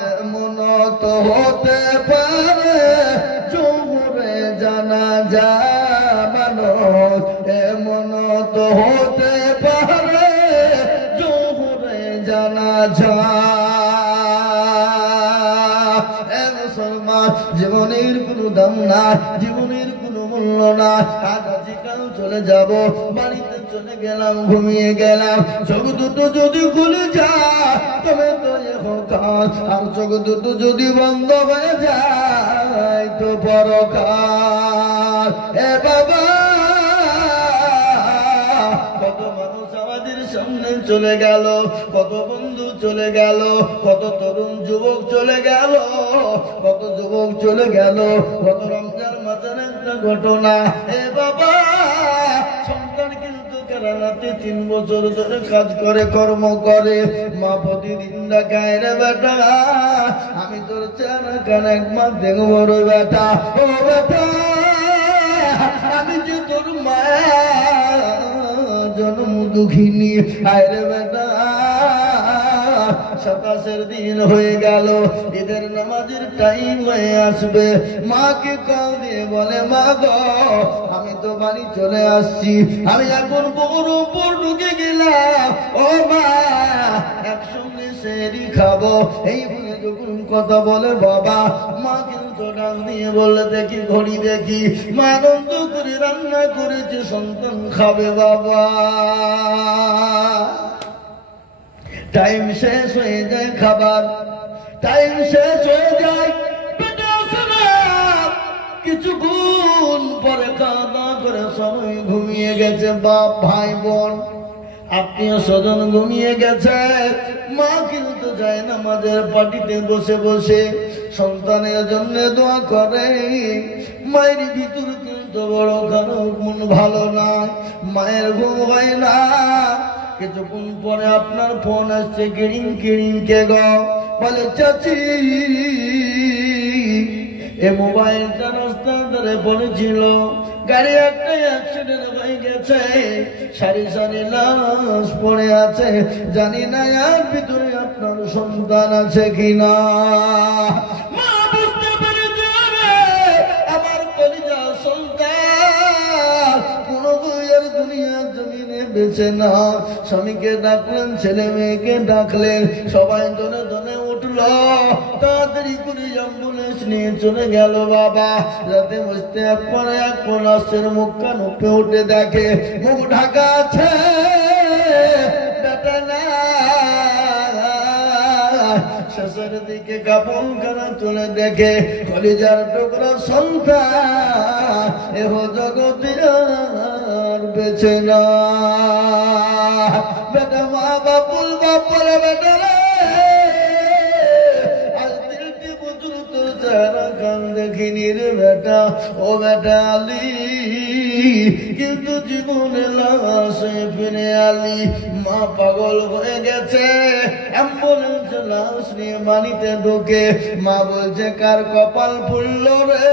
এমন তো হতে পারে জোহরে জানাজা মানুষ, এমন তো হতে পারে জোহরে জানাজা। মুসলমান, জীবনের কোনো দাম না, জীবনের কোনো মূল্য না। আজ আজকাল চলে যাব, বাড়িতে চলে গেলাম, ঘুমিয়ে গেলাম, চোখ দুটো যদি খুলে যায় তবে তো কাজ, আর চোখ দুটো যদি বন্ধ হয়ে যায় তো পরকাল। এ বাবা, কত মানুষ আমাদের সামনে চলে গেল, কত বন্ধু চলে গেল, কত তরুণ যুবক চলে গেল, কত যুবক চলে গেল। কত রমজান মাসের একটা ঘটনা। এ বাবা, সন্তান কিন্তু কেরালাতে 3 বছর ধরে কাজ করে, কর্ম করে, মা প্রতিদিন ডাকায়, রে বেটা আমি তোর চেহারা কান একবার দেখবো রে বেটা, ও বেটা আমি যে তোর মা জন্ম দুঃখিনী, আরে বেটা 27 দিন হয়ে গেল, ঈদের নামাজের টাইম হয়ে আসবে। মাকে কল দিয়ে বলে, মা গো আমি তো বাড়ি চলে আসছি, আমি এখন বহরমপুর ঢুকে গেলাম, ও মা একসঙ্গে সেহরি খাবো। এই বলে যখন কথা বলে বাবা, মা কিন্তু ডাক দিয়ে বলে, দেখি ঘড়ি দেখি, মা আনন্দ করে রান্না করেছে, সন্তান খাবে বাবা। টাইম শেষ হয়ে যায়, খাবার টাইম শেষ হয়ে যায়, কিছুক্ষণ পরে খাওয়া দাওয়া করে সবাই ঘুমিয়ে গেছে, বাপ ভাই বোন আত্মীয় স্বজন ঘুমিয়ে গেছে। মা কিন্তু যায় নামাজের পাটিতে বসে বসে সন্তানের জন্য দোয়া করে। মায়ের ভিতর কিন্তু বড় খারাপ, মন ভালো না, মায়ের ঘুম হয় না। কিছুক্ষণ পরে আপনার ফোন আসছে, কিড়িং কিড়িং, কে গো? বলে চাচি এ মোবাইলটা রাস্তার ধারে পড়েছিল, গাড়ি একটা অ্যাক্সিডেন্ট হয়ে গেছে, সারি সারি লাশ পড়ে আছে, জানি না এর ভিতরে আপনার সন্তান আছে কিনা। মা বুঝতে পেরেছে, আমার কলিজা সন্তান কোন বইয়ের দুনিয়ার জমিনে বেঁচে না। স্বামীকে ডাকলেন, ছেলে মেয়েকে ডাকলেন, সবাই দলে দলে উঠলো, তাড়াতাড়ি করে অ্যাম্বুলেন্স নিয়ে চলে গেল। বাবা রাতে বসতে একবার এক লাশের মুখ কান উপরে উঠে দেখে, মুখ ঢাকা আছে, বেটা না। শেষ শেষের দিকে কাপড়খানা তুলে দেখে কলিজার টুকরা সন্তান এহ জগতে আর বেঁচে না। বেটা মা বাপুল বাপুরে বেটা রে, আজ 3টি বছর তোর চেহারা কান দেখিনি রে বেটা। ও বেটা আলী, কিন্তু জীবনে লাশে ফিরে আলি। মা পাগল হয়ে গেছে, অ্যাম্বুলেন্স লাশ নিয়ে বাড়িতে ঢোকে। মা বলছে কার কপাল ফুলল রে।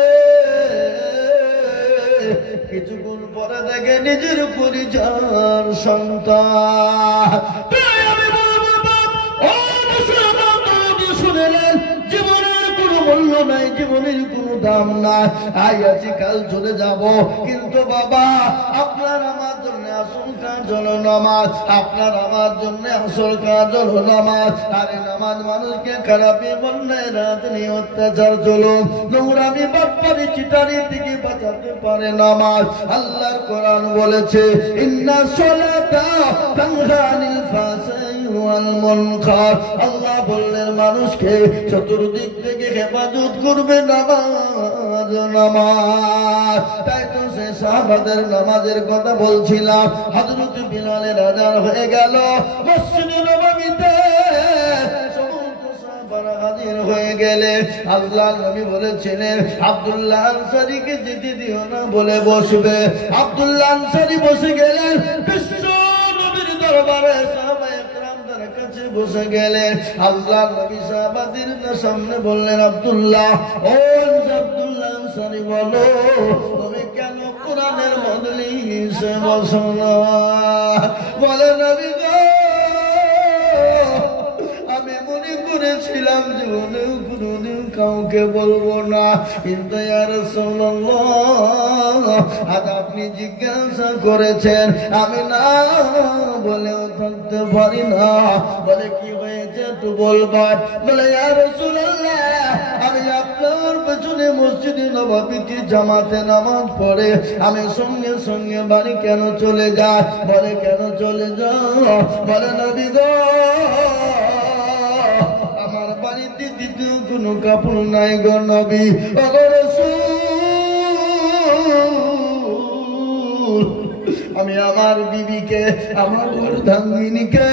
কিছুক্ষণ পরে দেখে নিজের পরিচয় সন্তান। আমি বলবো ও মুসলমান, শুনেলেন জীবনের কোনো মূল্য নাই, জীবনের কোনো দাম নাই। আজ আছি কাল চলে যাব, কিন্তু বাবা আপনার আমার জন্য আসল কাজ হলো নামাজ, আপনার আমার জন্য আসল কাজ হলো নামাজ। আরে নামাজ মানুষকে খারাপি বন্যায় রাত নিয়ে অত্যাচার চলো নোংরামি বাপ্পারি চিটারি থেকে বাঁচাতে পারে নামাজ। আল্লাহর কোরআন বলেছে ইন্না সলাতা তানহা আনিল ফাহশাই ওয়াল মুনকার। আল্লাহ বললেন মানুষকে চতুর্দিক থেকে হেফাজত করবে নামাজ, নামাজ। তাই তো সে সাহাবাদের নামাজের কথা বলছিলাম। হযরত বিলালের আযান হয়ে গেল মসজিদে নববীতে। হাজির হয়ে গেলে আল্লাহ নবী বলেছিলেন আব্দুল্লাহ আনসারীকে যেতে দিও না বলে বসবে। আব্দুল্লাহ আনসারী বসে গেলেন বিশ্ব নবীর দরবারে। সাহাবায়ে কেরাম তার কাছে বসে গেলেন। আল্লাহ নবী সাহাবাদের সামনে বললেন আব্দুল্লাহ, ও আব্দুল্লাহ আনসারী বলো তুমি কেন কোরআনের মজলিসে বসো না? বলে নবী গো, আমি মনে করেছিলাম জীবনেও কোনদিন কাউকে বলবো না, কিন্তু ইয়া রাসূলুল্লাহ আজ আপনি জিজ্ঞাসা করেছেন, আমি না বলেও থাকতে পারি না। বলে কি হয়েছে একটু বলবার? বলে ইয়া রাসূলুল্লাহ আমি আপনার পেছনে মসজিদে নববীতে জামাতে নামাজ পড়ে আমি সঙ্গে সঙ্গে বাড়ি কেন চলে যাই? বলে কেন চলে যাও? বলে নবী গো, আমার বাড়িতে দ্বিতীয় কোনো কাপড় নাই গো নবী। ও রাসূল, আমি আমার বিবিকে, আমার অর্ধাঙ্গিনীকে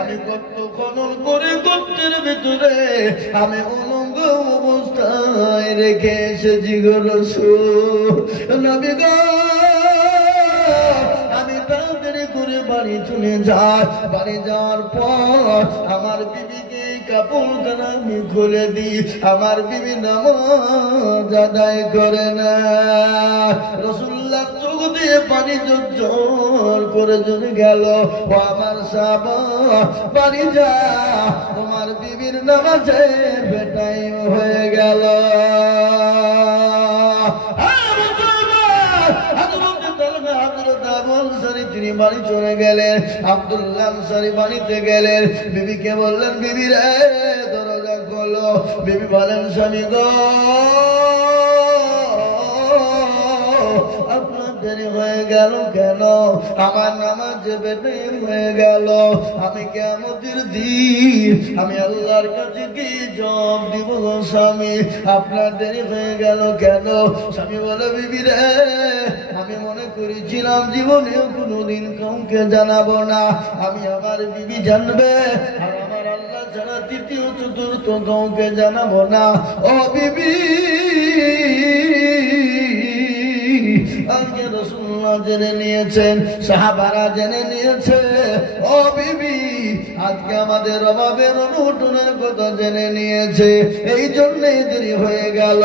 আমি গর্ত খনন করে গর্তের ভিতরে আমি উলঙ্গ অবস্থায় রেখে এসেছি গো রাসূল। নবী গো, আমি তাড়াতাড়ি করে বাড়ি চলে যাই। বাড়ি যাওয়ার পর আমার বিবিকে কাপড়খানা আমি খুলে দিই। আমার বিবি নামাজ আদায় করে না। রাসূলুল্লাহ চোখ দিয়ে পানি ঝরঝর করে চলে গেল। ও আমার সাহাবা, বাড়ি যা, তোমার বিবির নামাজের বেটাই হয়ে গেল। তিনি বাড়ি চলে গেলেন। আব্দুল্লাহ আনসারী বাড়িতে গেলেন, বিবিকে বললেন বিবি রে দরজা খোলো। বিবি বলেন স্বামী গো, আপনার দেরি হয়ে গেল কেন? আমার নামাজ বেটে হয়ে গেল। আমি কিয়ামতের দিন আমি আল্লাহর কাছে কি জবাব দিব গো স্বামী? আপনার দেরি হয়ে গেল কেন? স্বামী বলে বিবি রে, আমি মনে করেছিলাম জীবনেও কোনোদিন কাউকে জানাবো না, আমি আমার বিবি জানবে আর আমার আল্লাহ ছাড়া তৃতীয় চতুর্থ কাউকে জানাবো না। ও বিবি, আজকে রাসূলুল্লাহ জেনে নিয়েছেন, সাহাবারা জেনে নিয়েছে। ও বিবি, আজকে আমাদের অভাবের অনটনের কথা জেনে নিয়েছে, এই জন্যই দেরি হয়ে গেল।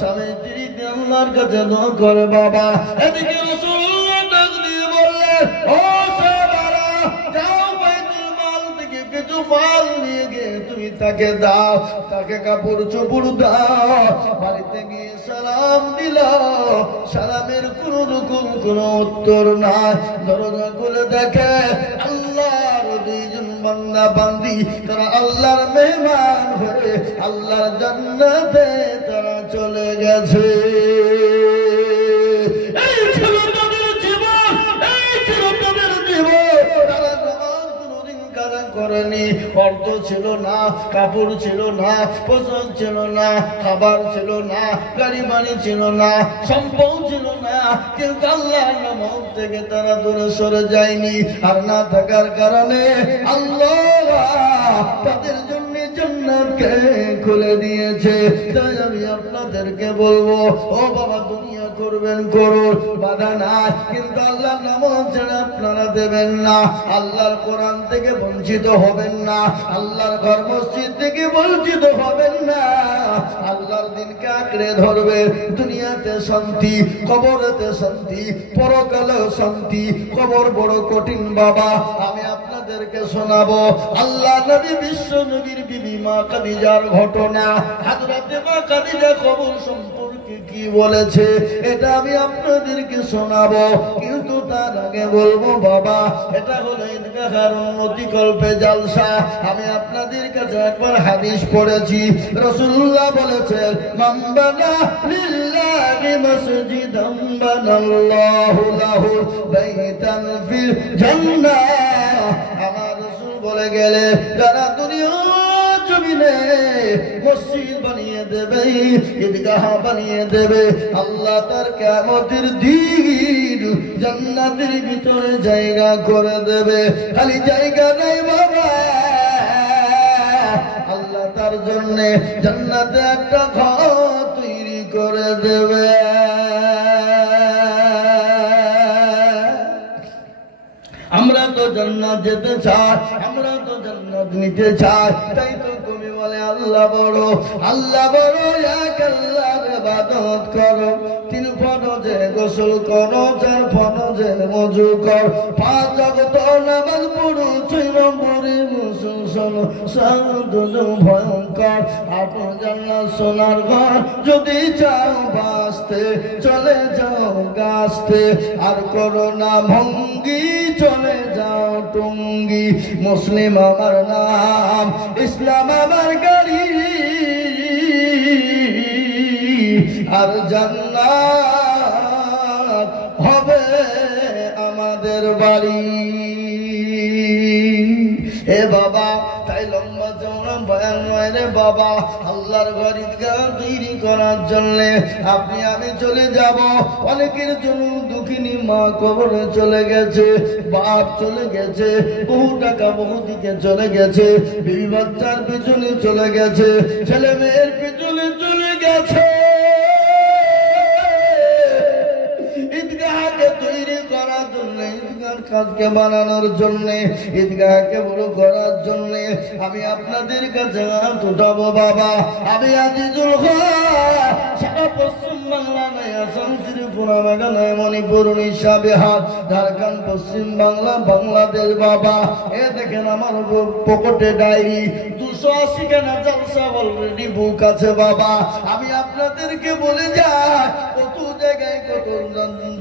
স্বামী স্ত্রীতে আল্লাহর কাছে দোয়া করে বাবা। এদিকে রাসূলুল্লাহ ডাক দিয়ে বললেন, ও সাহাবারা, যাও বাইতুল মাল থেকে কিছু মাল নিয়ে গিয়ে তুমি তাকে দাও, তাকে কাপড় চোপড় দাও। বাড়িতে গিয়ে সালাম দিল, সালামের কোন রকম কোন উত্তর নাই। দরজা খুলে দেখে আল্লাহর দুইজন বান্দা বান্দি, তারা আল্লাহর মেহমান হয়ে আল্লাহর জান্নাতে তারা চলে গেছে। এই ছিল তাদের জীবন, এই ছিল তাদের জীবন। তারা নামাজ কোনদিন কাজা করেনি, অর্থ ছিল না, কাপড় ছিল না, পোশাক ছিল না, খাবার ছিল না, গাড়ি বাড়ি ছিল না, সম্পদ ছিল না, কিন্তু আল্লাহর নাম থেকে তারা দূরে সরে যায়নি। আর না থাকার কারণে আল্লাহ তাদের জন্য জান্নাতকে খুলে দিয়েছে। তাই আমি আপনাদেরকে বলবো, ও বাবা, দুনিয়া করবেন করুন, বাধা নাই, কিন্তু আল্লাহর নামাজ ছেড়ে আপনারা দেবেন না, আল্লাহর কোরআন থেকে বঞ্চিত হবেন না, আল্লাহর ঘর মসজিদ থেকে বঞ্চিত হবেন না। আল্লাহর দিনকে আঁকড়ে ধরবে। দুনিয়াতে শান্তি, কবরেতে শান্তি, পরকালেও শান্তি। কবর বড় কঠিন বাবা। আমি আপনাদেরকে শোনাবো আল্লাহ নবী বিশ্ব নবীর বিবি মা খাদিজার ঘটনা। হযরতে মা খাদিজা কবর সম্পর্কে কি বলেছে এটা আমি আপনাদেরকে শোনাবো, কিন্তু তার আগে বলবো বাবা, এটা হলো ঈদগাহের উন্নতি কল্পে জালসা। আমি আপনাদের কাছে একবার হাদিস পড়েছি। রাসূলুল্লাহ বলেছেন, মান বানা লিল্লাহি মাসজিদান বানাল্লাহু লাহু বাইতান ফিল জান্নাহ। আমার রাসূল বলে গেলে, যারা দুনিয়া জমিনে মসজিদ বানিয়ে দেবে, ঈদগাহ বানিয়ে দেবে, আল্লাহ তার কিয়ামতের দিন জান্নাতের ভিতরে জায়গা করে দেবে। খালি জায়গা নাই বাবা, আল্লাহ তার জন্য জান্নাতে একটা ঘর তৈরি করে দেবে। আমরা তো জান্নাত যেতে চাই, আমরা তো জান্নাত নিতে চাই। তাই তো তুমি বলে আল্লাহ বড়, আল্লাহ বড়, এক আল্লাহর ইবাদত করো, 3 ফরজে গোসল করো, 4 ফরজে ওযু করো, 5 ওয়াক্ত নামাজ পড়ো, 6 নম্বরে মুসলমান সাধু ভয়ঙ্কর। আপন জান্নাত সোনার ঘর, যদি চাও বাঁচতে চলে যাও গাছতে, আর করো না ভঙ্গি, চলে যাও টঙ্গি। মুসলিম আমার নাম, ইসলাম আমার গাড়ি, আর জান্নাত হবে আমাদের বাড়ি। এ বাবা, তাই লম্বা চওড়া বয়ান নয় রে বাবা। আল্লাহর ঘর ঈদগাহ তৈরি করার জন্য আপনি আমি চলে যাব। অনেকের জন্য দুঃখিনী মা কবরে চলে গেছে, বাপ চলে গেছে, বহু টাকা বহু দিকে চলে গেছে, বিবি বাচ্চার পিছনে চলে গেছে, ছেলে মেয়ের পিছনে চলে গেছে। ঈদগাহকে তৈরি করার জন্য, ঈদগাহর কাজকে বানানোর জন্য, ঈদগাহকে বড় করার জন্য আমি আপনাদের কাছে হাত উঠাবো বাবা। আমি আজিজুল হক, সারা পশ্চিম বাংলা নয়, আসাম, ত্রিপুরা, মেঘালয়, মণিপুর, উড়িষ্যা, বিহার, ঝাড়খণ্ড, পশ্চিম বাংলা, বাংলাদেশ বাবা। এ দেখেন আমার পকেটে ডায়েরি, 280 খানা জলসা অলরেডি বুক আছে বাবা। আমি আপনাদেরকে বলে যাই, কত জায়গায় কত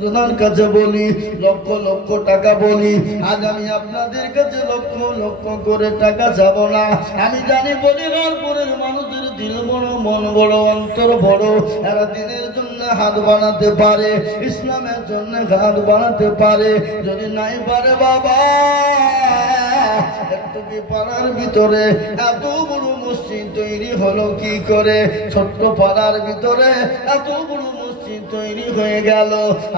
জনের কাছে বলি, লক্ষ লক্ষ টাকা বলি। আজ আমি আপনাদের কাছে লক্ষ লক্ষ করে টাকা যাব না। আমি জানি বলিগারপুরের মানুষের দিল বড়, মন বড়, অন্তর বড়। এরা দিনের জন্য হাত বানাতে পারে, ইসলামের জন্য হাত বানাতে পারে। যদি নাই পারে বাবা, একটু পাড়ার ভিতরে এত বড় মসজিদ তৈরি হলো কি করে? ছোট্ট পাড়ার ভিতরে এত বড় মসজিদ তৈরি হয়ে গেল।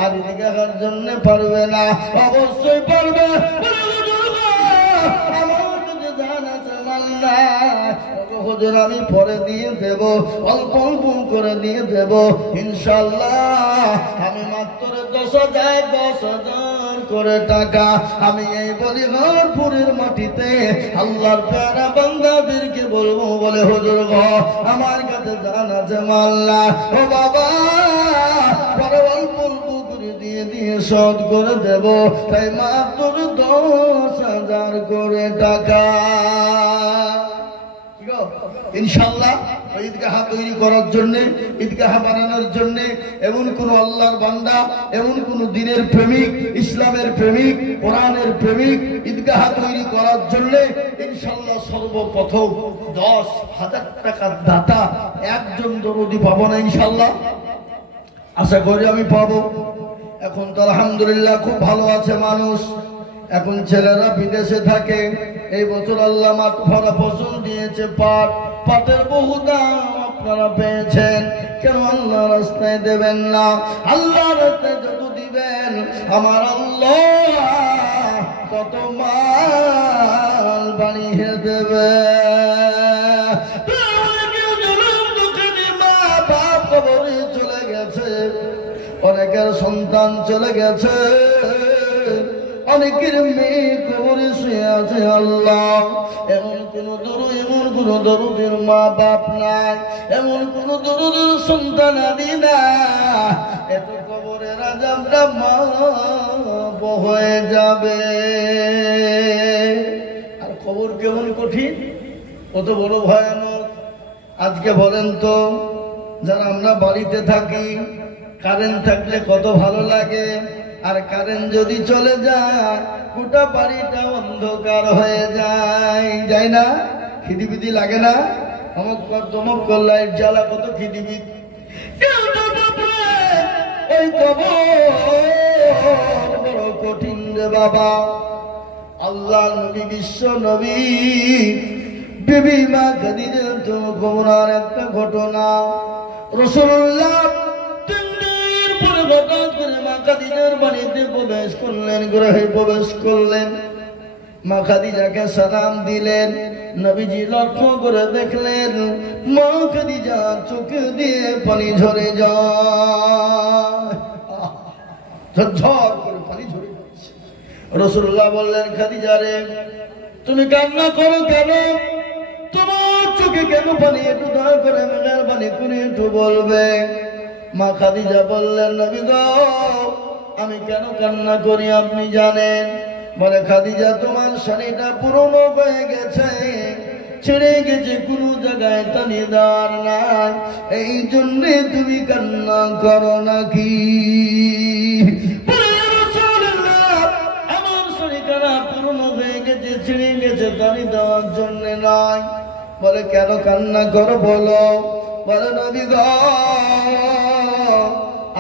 আর ঈদগাহের জন্য পারবে না? অবশ্যই পারবে। হুজুর আমি পরে দিয়ে দেব, অল্প অল্প করে দিয়ে দেব ইনশাআল্লাহ। আমি মাত্র 10,000 করে টাকা আমি এই বলিগারপুরের মাটিতে আল্লাহর প্যারা বান্দাদেরকে বলবো, বলে হুজুর গো আমার কাছে জান আছে মাল্লা। ও বাবা, পরে অল্প অল্প করে দিয়ে দিয়ে শোধ করে দেব। তাই মাত্র 10,000 করে টাকা ইনশাআল্লাহ ঈদগাহ তৈরি করার জন্য, ঈদগাহ বানানোর জন্য। এমন কোন আল্লাহর বান্দা, এমন কোন দিনের প্রেমিক, ইসলামের প্রেমিক, কোরআনের প্রেমিক ঈদগাহ তৈরি করার জন্য ইনশাআল্লাহ সর্বপ্রথম 10,000 টাকার দাতা একজন দরদি পাবো না ইনশাআল্লাহ? আশা করি আমি পাবো। এখন তো আলহামদুলিল্লাহ খুব ভালো আছে মানুষ। এখন ছেলেরা বিদেশে থাকে, এই বছর আল্লাহ মাঠ ভরা ফসল দিয়েছে, পাটের বহু দাম আপনারা পেয়েছেন, কেন আল্লাহ রাস্তায় দেবেন না? আল্লাহ রাস্তায় যত দিবেন আমার আল্লাহ কত মাল বানিয়ে দেবে। কবরে চলে গেছে, অনেকের সন্তান চলে গেছে, অনেকের মেয়ে কবরে শুয়ে আছে। আল্লাহ এমন কোন দরুদের মা বাপ নাই, এমন কোন দরুদের সন্তান আদি না, এত কবরের আযাবটা মাফ হয়ে যাবে। আর কবর কেমন কঠিন, কত বড় ভয়ানক। আজকে বলেন তো, যারা আমরা বাড়িতে থাকি, কারেন্ট থাকলে কত ভালো লাগে, আর কারেন্ট যদি চলে যায় গোটা বাড়িটা অন্ধকার হয়ে যায়, যায় না? খিদিবিদি লাগে না? অমক কর তমক কর, লাইট জ্বালা, কত খিদিবিদ। ওই কবর বড় কঠিন রে বাবা। আল্লাহ নবী, বিশ্ব নবী বিবি মা খাদিজার কবরের একটা ঘটনা। রাসূলুল্লাহ 3 দিন পরে হঠাৎ করে মা খাদিজার বাড়িতে প্রবেশ করলেন, গৃহে প্রবেশ করলেন। মা খাদিজাকে সালাম দিলেন। নবীজি লক্ষ্য করে দেখলেন মা খাদিজা চোখে দিয়ে পানি ঝরে যায়, ঝরঝর করে পানি ঝরে যাচ্ছে। রাসূলুল্লাহ বললেন, খাদিজা রে, তুমি কান্না করো কেন? তোমার চোখে কেন পানি? একটু দয়া করে মেহেরবানি করে একটু বলবে। মা খাদিজা বললেন, নবী গো, আমি কেন কান্না করি আপনি জানেন? বলে, খাদিজা, তোমার শাড়িটা পুরনো হয়ে গেছে, ছেড়ে গেছে, কোনো জায়গায় তানিদার নাই, এই জন্যে তুমি কান্না করো নাকি? আমার শাড়িটা পুরনো হয়ে গেছে, ছেড়ে গেছে, তানি দেওয়ার জন্য নয়। বলে, কেন কান্না করো বলো? বলে, নবী গো,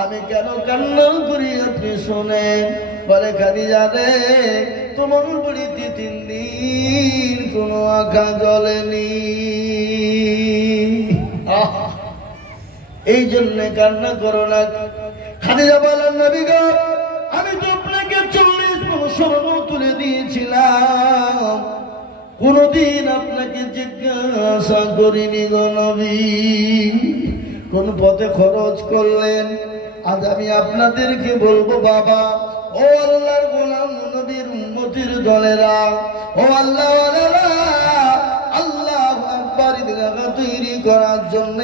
আমি কেন কান্না করি আপনি শোনেন। বলে, খাদিজা রে, তোমার বাড়িতে 3 দিন কোনো আঁকা জ্বলেনি, এই জন্য কান্না করো না। খাদিজা বলেন, নবী গো, আমি তো আপনাকে 40 বছর তুলে দিয়েছিলাম, কোনদিন আপনাকে জিজ্ঞাসা করিনি গো নবী, কোন পথে খরচ করলেন? আজ আমি আপনাদেরকে বলবো, বাবা, ও আল্লাহর গোলাম, নবীর উম্মতের দলেরা, ও আল্লাহ ওয়ালারা, আল্লাহু আকবার ঈদগাহ তৈরি করার জন্য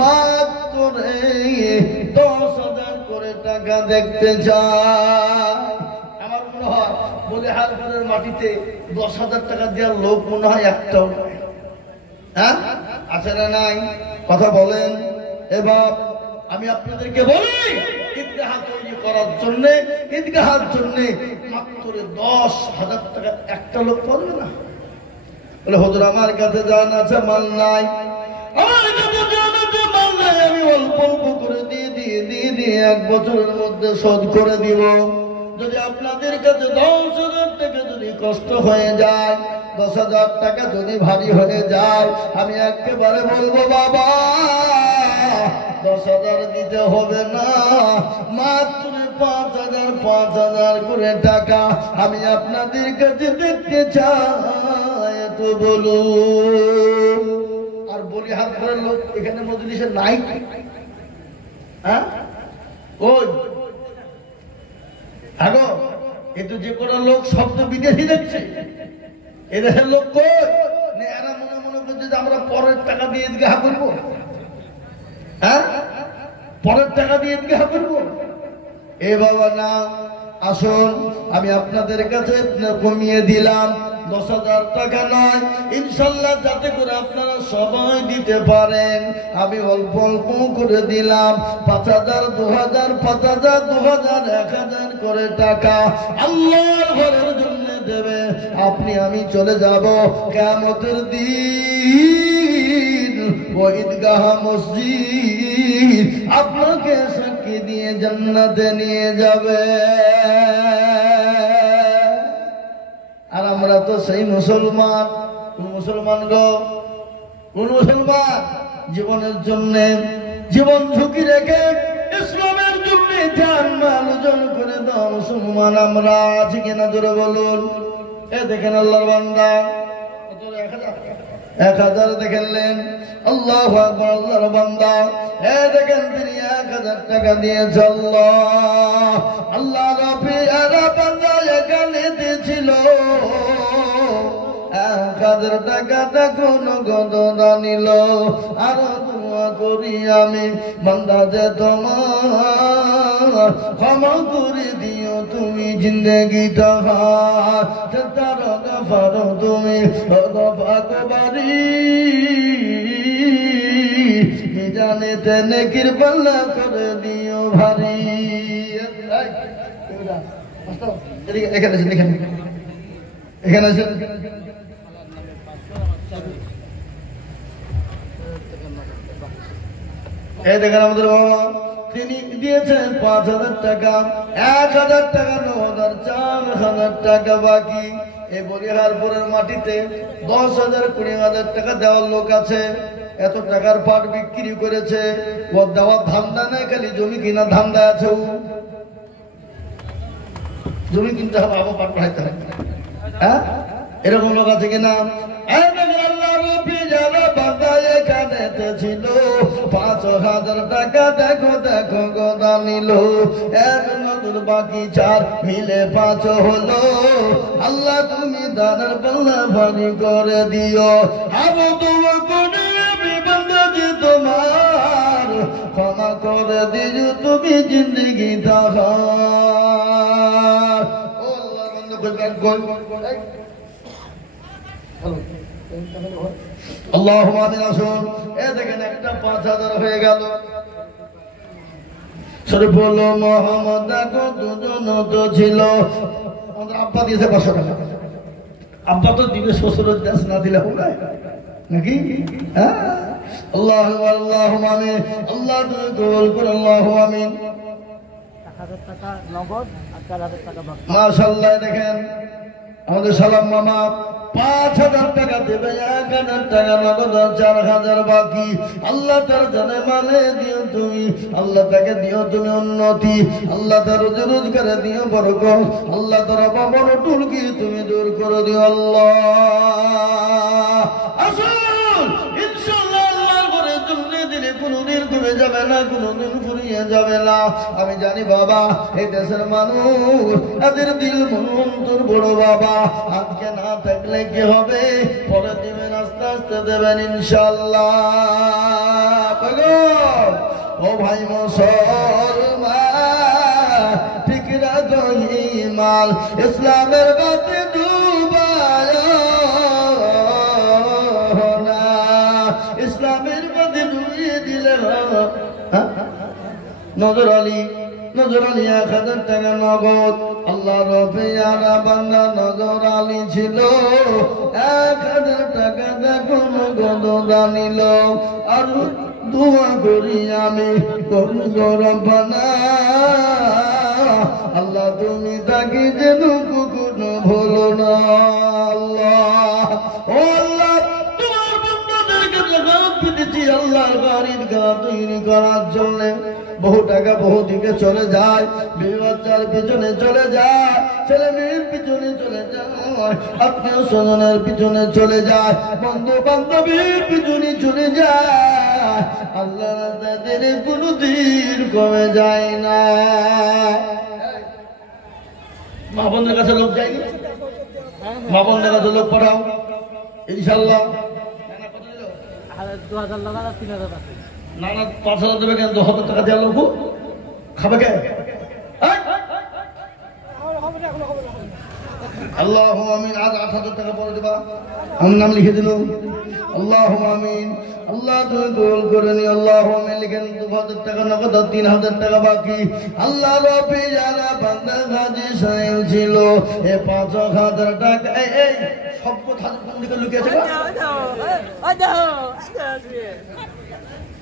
মাত্র 10,000 করে টাকা দেখতে চায়। আমার মনে হয় বলিহারপুরের মাটিতে 10,000 টাকা দেওয়ার লোক মনে হয় একটাও নাই। হ্যাঁ, আছে না নাই? কথা বলেন। এবার আমি আপনাদেরকে বলি, ঈদগাহ তৈরি করার জন্য, ঈদগাহের জন্য মাত্র 10,000 টাকা একটা লোক পারবে না। বলে, হুজুর, আমার কাছে জান আছে, মাল নাই। আমার কাছে জান আছে, মাল নাই, আমি অল্প অল্প করে দিয়ে 1 বছরের মধ্যে শোধ করে দিব। যদি আপনাদের কাছে 10,000 টাকা যদি কষ্ট হয়ে যায়, 10,000 টাকা যদি ভারী হয়ে যায়, আমি একেবারে বলবো, বাবা 10,000 দিতে হবে না, মাত্র 5,000 করে টাকা আমি আপনাদের কাছে দেখতে চাই, তো বলুন। আর বলিহারপুরের লোক এখানে মজলিসে নাই? হ্যাঁ, ওই আগো, কিন্তু যে কোনো লোক শব্দ বিদেশি দেখছে, এদেশের লোক কই? এরা মনে করছে যে আমরা পরের টাকা দিয়ে ঈদগাহ করবো। হ্যাঁ, পরের টাকা দিয়ে ঈদগাহ করবো? এ বাবা না, আসুন, আমি আপনাদের কাছে কমিয়ে দিলাম, 10,000 টাকা নয়, ইনশাল্লাহ, যাতে করে আপনারা সবাই দিতে পারেন। আমি অল্প অল্প করে দিলাম, 5,000, 2,000, 5,000, 2,000, 1,000 করে টাকা আল্লাহর ঘরের জন্য দেবে। আপনি আমি চলে যাব কিয়ামতের দিন, ওই ঈদগাহ মসজিদ আপনাকে সাক্ষী দিয়ে জান্নাতে নিয়ে যাবে। তো সেই মুসলমান। মুসলমান গো, কোন মুসলমান জীবনের জন্য জীবন ঝুঁকি রেখে ইসলামের জন্য জান মাল উজাড় করে দাও মুসলমান আমরা আছি কিনা জোরে বলুন। এ দেখেন আল্লাহর বান্দা 1000 দেখেনলেন, আল্লাহু আকবার, আল্লাহর বান্দা এ দেখেন তিনি 1000 টাকা দিয়েছে। আল্লাহ রাব্বুল বান্দা এখানে দিয়েছিল 1000 টাকাটা কোন গদনা নিল। আর দোয়া করি আমি বান্দা যে তোমার ক্ষমা করে দিও তুমি জিন্দেগিটা তার গফার তুমি গফারি জানে তেনে কিরপাল্লা করে দিও ভারী। এখানে আছেন, এখানে আছেন। এই দেখেন আমাদের বাবা তিনি দিয়েছেন 5000 টাকা, 1000 টাকা নগদ আর 4000 টাকা বাকি। এই বলিহারপুরের মাটিতে 10,000 20,000 টাকা দেওয়ার লোক আছে। এত টাকার পাট বিক্রি করেছে, ও দেওয়ার ধান্দা নেই, খালি জমি কিনা ধান্দা আছে। জমি কিনতে হবে, আবার পাট পাঠাইতে হবে। হ্যাঁ, এরকম লোক আছে কিনা? ছিল 5,000 টাকা, দেখো দেখো গদা নিল। এক নজর বাকি 4 মিলে 5 হলো। আল্লাহ তুমি দানের পাল্লা ভারী করে দিও। আবু তোমা করে আমি বান্দা যে তোমার ক্ষমা করে দিও তুমি জিন্দগি তাহার। ও আল্লাহ বন্ধ করবেন গোল আল্লাহুম্মা আমিন। আসুন, এ দেখেন একটা 5000 হয়ে গেল। শরীফ বলল মোহাম্মদ দেখো দুজন তো ছিল। আমাদের আব্বা দিয়েছে 500 টাকা। আব্বা তো দিবে, শ্বশুরের দেশ না দিলে হবে নাকি? হ্যাঁ, আল্লাহুম্মা আমিন। আল্লাহ তুমি কবুল করো, আল্লাহুম্মা আমিন। 1000 টাকা নগদ আর 4000 টাকা বাকি। মাশাআল্লাহ, দেখেন আমাদের সালাম মামা 5000 টাকা দেবে, 1000 টাকা নগদ, 4000 বাকি। আল্লাহ তার জানে মানে দিও তুমি, আল্লাহ তাকে দিও তুমি উন্নতি, আল্লাহ তার রোজগারে দিও বরকত, আল্লাহ তার বাবার টুলকি তুমি দূর করে দিও। আল্লাহ আসুন, ইনশাআল্লাহ আল্লাহর ঘরে জন্য দিলে কোনোদিন কমে যাবে না, কোনোদিন ফুরিয়ে যাবে না। আমি জানি বাবা, এই দেশের মানুষ এদের দিল মন তোর বড় বাবা, আজকে না থাকলে কি হবে, পরে দিবেন, আস্তে আস্তে দেবেন ইনশাআল্লাহ। ও ভাই মুসলমান, ঠিক রাখো ঈমান, ইসলামের বাতে ডুবায় না, ইসলামের বাতে ডুবিয়ে দিলে নজর আলী 1000 টাকা নগদ। আল্লাহ রফিয়ারা বান্দা নজর আলী ছিল 1000 টাকা দেখো নগদ দানিল। আর দোয়া করি আমি রব্বানা, আল্লাহ তুমি তাকে যেন কখনো ভুলো না। আল্লাহ ও আল্লাহ, তোমার বান্দাদেরকে জাকাত দিতেছি আল্লাহর বাড়ির ঘর তৈরি করার জন্য। বহু টাকা বহু দিকে চলে যায়, বিবি বাচ্চার পিছনে চলে যায়, ছেলে মেয়ের পিছনে চলে যায়, আত্মীয় স্বজনের পিছনে চলে যায়, বন্ধু বান্ধবীর পিছনে চলে যায়। আল্লাহ তাদের কোনদিন কমে যায় না। মা বোনের কাছে লোক যায়নি, মা বোনের কাছে লোক পাঠাও ইনশাল্লাহ। 2000 টাকা 3000 টাকা না না, 5000 দেবে কেন? 10,000 টাকা দেওয়া লোক খাবে কে? আল্লাহুম্মা আমিন। আজ 8000 টাকা পরে দেবা, আমি নাম লিখে দিল। আল্লাহুম্মা আমিন। আল্লাহ তুমি কবুল করে নিও। আল্লাহুম্মা আমিন। লিখেন 2000 টাকা নগদ, 3000 টাকা বাকি। আল্লাহ রব্বি যারা বান্দা গাজী সাহেব ছিল, এ 5000 টাকা এই সব কথা কোন দিকে লুকিয়েছে?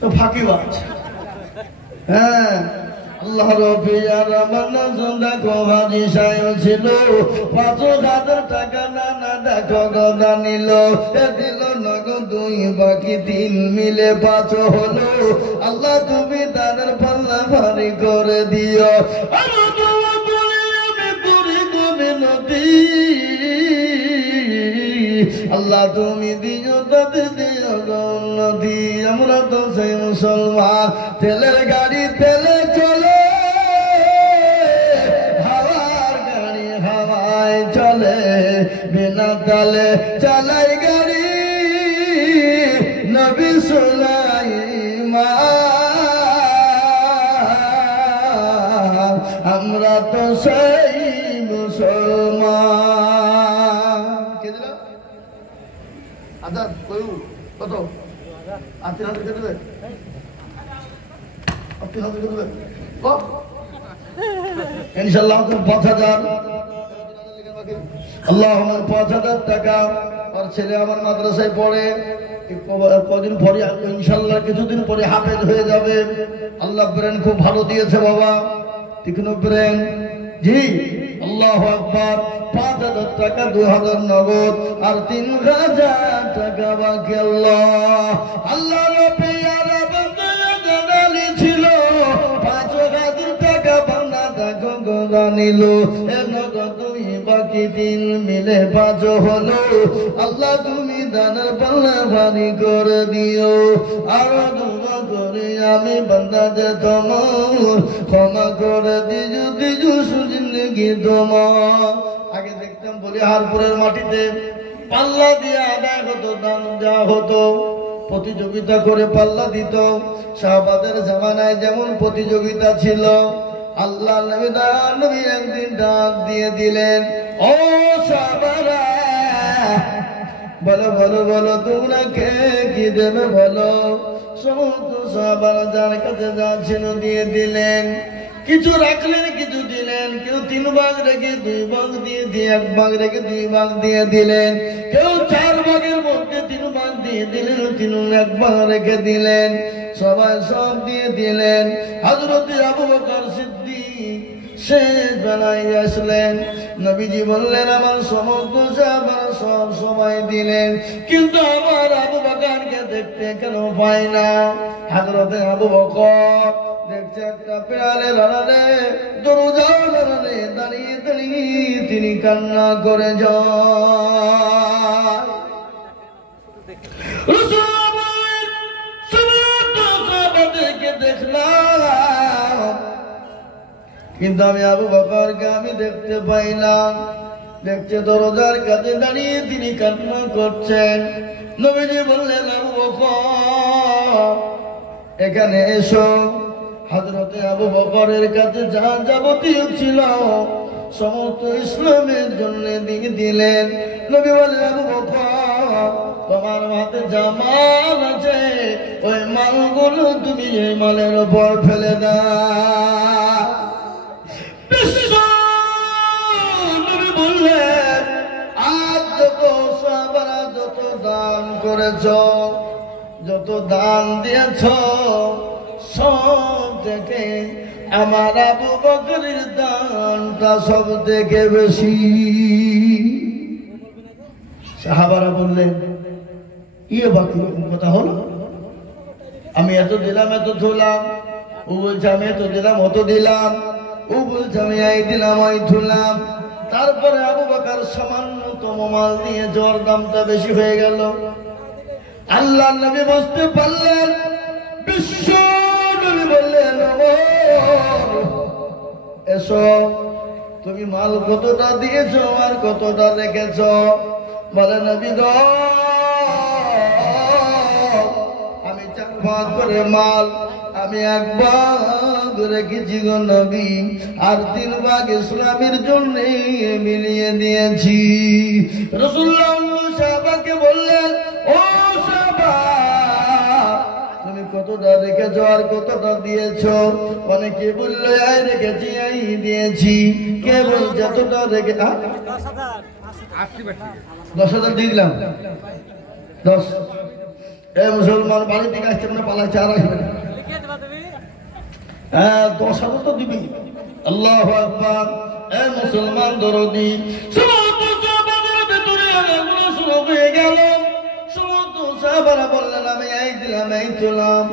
তো ফাঁকিবাজ। হ্যাঁ, আল্লাহ রবিয়ার আমার দেখো হাজি সাহেব ছিল 5,000 টাকা নানা দেখো গদা নিল দিল নগদ 2 বাকি 3 মিলে 5 হলো আল্লাহ তুমি তাদের পাল্লা ভারী করে দিও আমার দোয়া করে আমি করি গো বিনতি আল্লাহ তুমি দিও তাদের দিও গৌনতি আমরা তো সেই মুসলমান তেলের গাড়ি তেলে চলে হাওয়ার গাড়ি হাওয়ায় চলে বিনা তালে চালাই গাড়ি নবী সুলাইমান আমরা তো সেই মুসলমান কে দিল আজাদ কয়ু কত আপনি হাতে কে দেবে আপনি হাতে কে দেবে ইনশাআল্লাহ 5,000 আল্লাহ আমার 5,000 টাকা আর ছেলে আমার মাদ্রাসায় পড়ে কদিন পরে ইনশাআল্লাহ কিছুদিন পরে হাফেজ হয়ে যাবে আল্লাহ ব্রেন খুব ভালো দিয়েছে বাবা তীক্ষ্ণ ব্রেন জি আল্লাহু আকবার 5,000 টাকা 2,000 নগদ আর 3,000 টাকা বাকি আল্লাহ রব্বিয়ার বান্দা গালি ছিল 5,000 টাকা বান্দা দেখো গদা নিল নগদ 2 বাকি 3 মিলে 5 হলো আল্লাহ তুমি দানের পাল্লা ভারী করে দিও আর দোয়া করে আমি বান্দাদের তোমার ক্ষমা করে দিজু জিন্দগি তোমার আগে দেখতাম বলি হারপুরের মাটিতে পাল্লা দিয়ে আদায় হতো দান দেওয়া হতো প্রতিযোগিতা করে পাল্লা দিত সাহাবাদের জামানায় যেমন প্রতিযোগিতা ছিল আল্লাহ নবী একদিন ডাক দিয়ে দিলেন ও সাহাবারা বলো বলো বলো তোমরা কে কি দেবে বলো সমস্ত সাহাবারা যার কাছে যা ছিল দিয়ে দিলেন কিছু রাখলেন কিছু দিলেন কেউ 3 ভাগ রেখে 2 ভাগ দিয়ে 1 ভাগ রেখে 2 ভাগ দিয়ে দিলেন কেউ 4 ভাগের মধ্যে 3 ভাগ দিয়ে দিলেন 1 ভাগ রেখে দিলেন সবাই সব দিয়ে দিলেন হযরত আবু বকর সিদ্দিক শেষ বেলায় আসলেন নবীজি বললেন আমার সমস্ত সাহাবারা সব সবাই দিলেন কিন্তু আমার আবু বকরকে দেখতে কেন পাই না হযরত আবু বকর দেখছে একটা পেয়ালে লড়ালে দরজাও লড়ালে দাঁড়িয়ে দাঁড়িয়ে তিনি কান্না করে যায় দেখলাম কিন্তু আমি আবু বকরকে আমি দেখতে পাই না দেখছে দরজার কাছে দাঁড়িয়ে তিনি কান্না করছেন নবীজি বললেন আবু বকর এখানে এসো হযরতে আবু বকরের কাছে যা যাবতীয় ছিল সমস্ত ইসলামের জন্য দিয়ে দিলেন নবী বললেন আবু বকর তোমার হাতে যা মাল আছে ওই মালগুলো তুমি এই মালের উপর ফেলে দাও নবী বললেন আজ যত সাহাবারা যত দান করেছ যত দান দিয়েছ সব থেকে আমার আবু বকরের দানটা সব থেকে বেশি সাহাবারা বললেন ইয়ে বাকি কথা হলো আমি এত দিলাম এত ধুলাম ও বলছে আমি এত দিলাম অত দিলাম ও বলছে আমি এই দিলাম ওই ধুলাম তারপরে আবু বকর সামান্যতম মাল দিয়ে জ্বর দামটা বেশি হয়ে গেল আল্লাহ নবী বুঝতে পারলেন বিশ্ব নবী বললেন এসো তুমি মাল কতটা দিয়েছো আর কতটা রেখেছ বলে নবী গো আমি 4 ভাগ করে মাল আমি 1 ভাগ রেখেছি গো নবী আর 3 ভাগ ইসলামের জন্য মিলিয়ে দিয়েছি রাসূলুল্লাহ সাহাবাকে বললেন ও সাহাবা তুমি কতটা রেখেছো আর কতটা দিয়েছো অনেকে বললো এই রেখেছি এই দিয়েছি কে বলছে এতটা রেখে 10,000 দিয়ে দিলাম 10 এই মুসলমান বাড়ি থেকে আসছে মানে পালাচ্ছে আর আসবে না হ্যাঁ 10,000 তো দিবি। আল্লাহু আকবার। এ মুসলমান দরদি, সমস্ত সাহাবাদের ভিতরে আলোচনা শুরু হয়ে গেল। সমস্ত সাহাবারা বললেন আমি এই দিলাম এই তুলাম।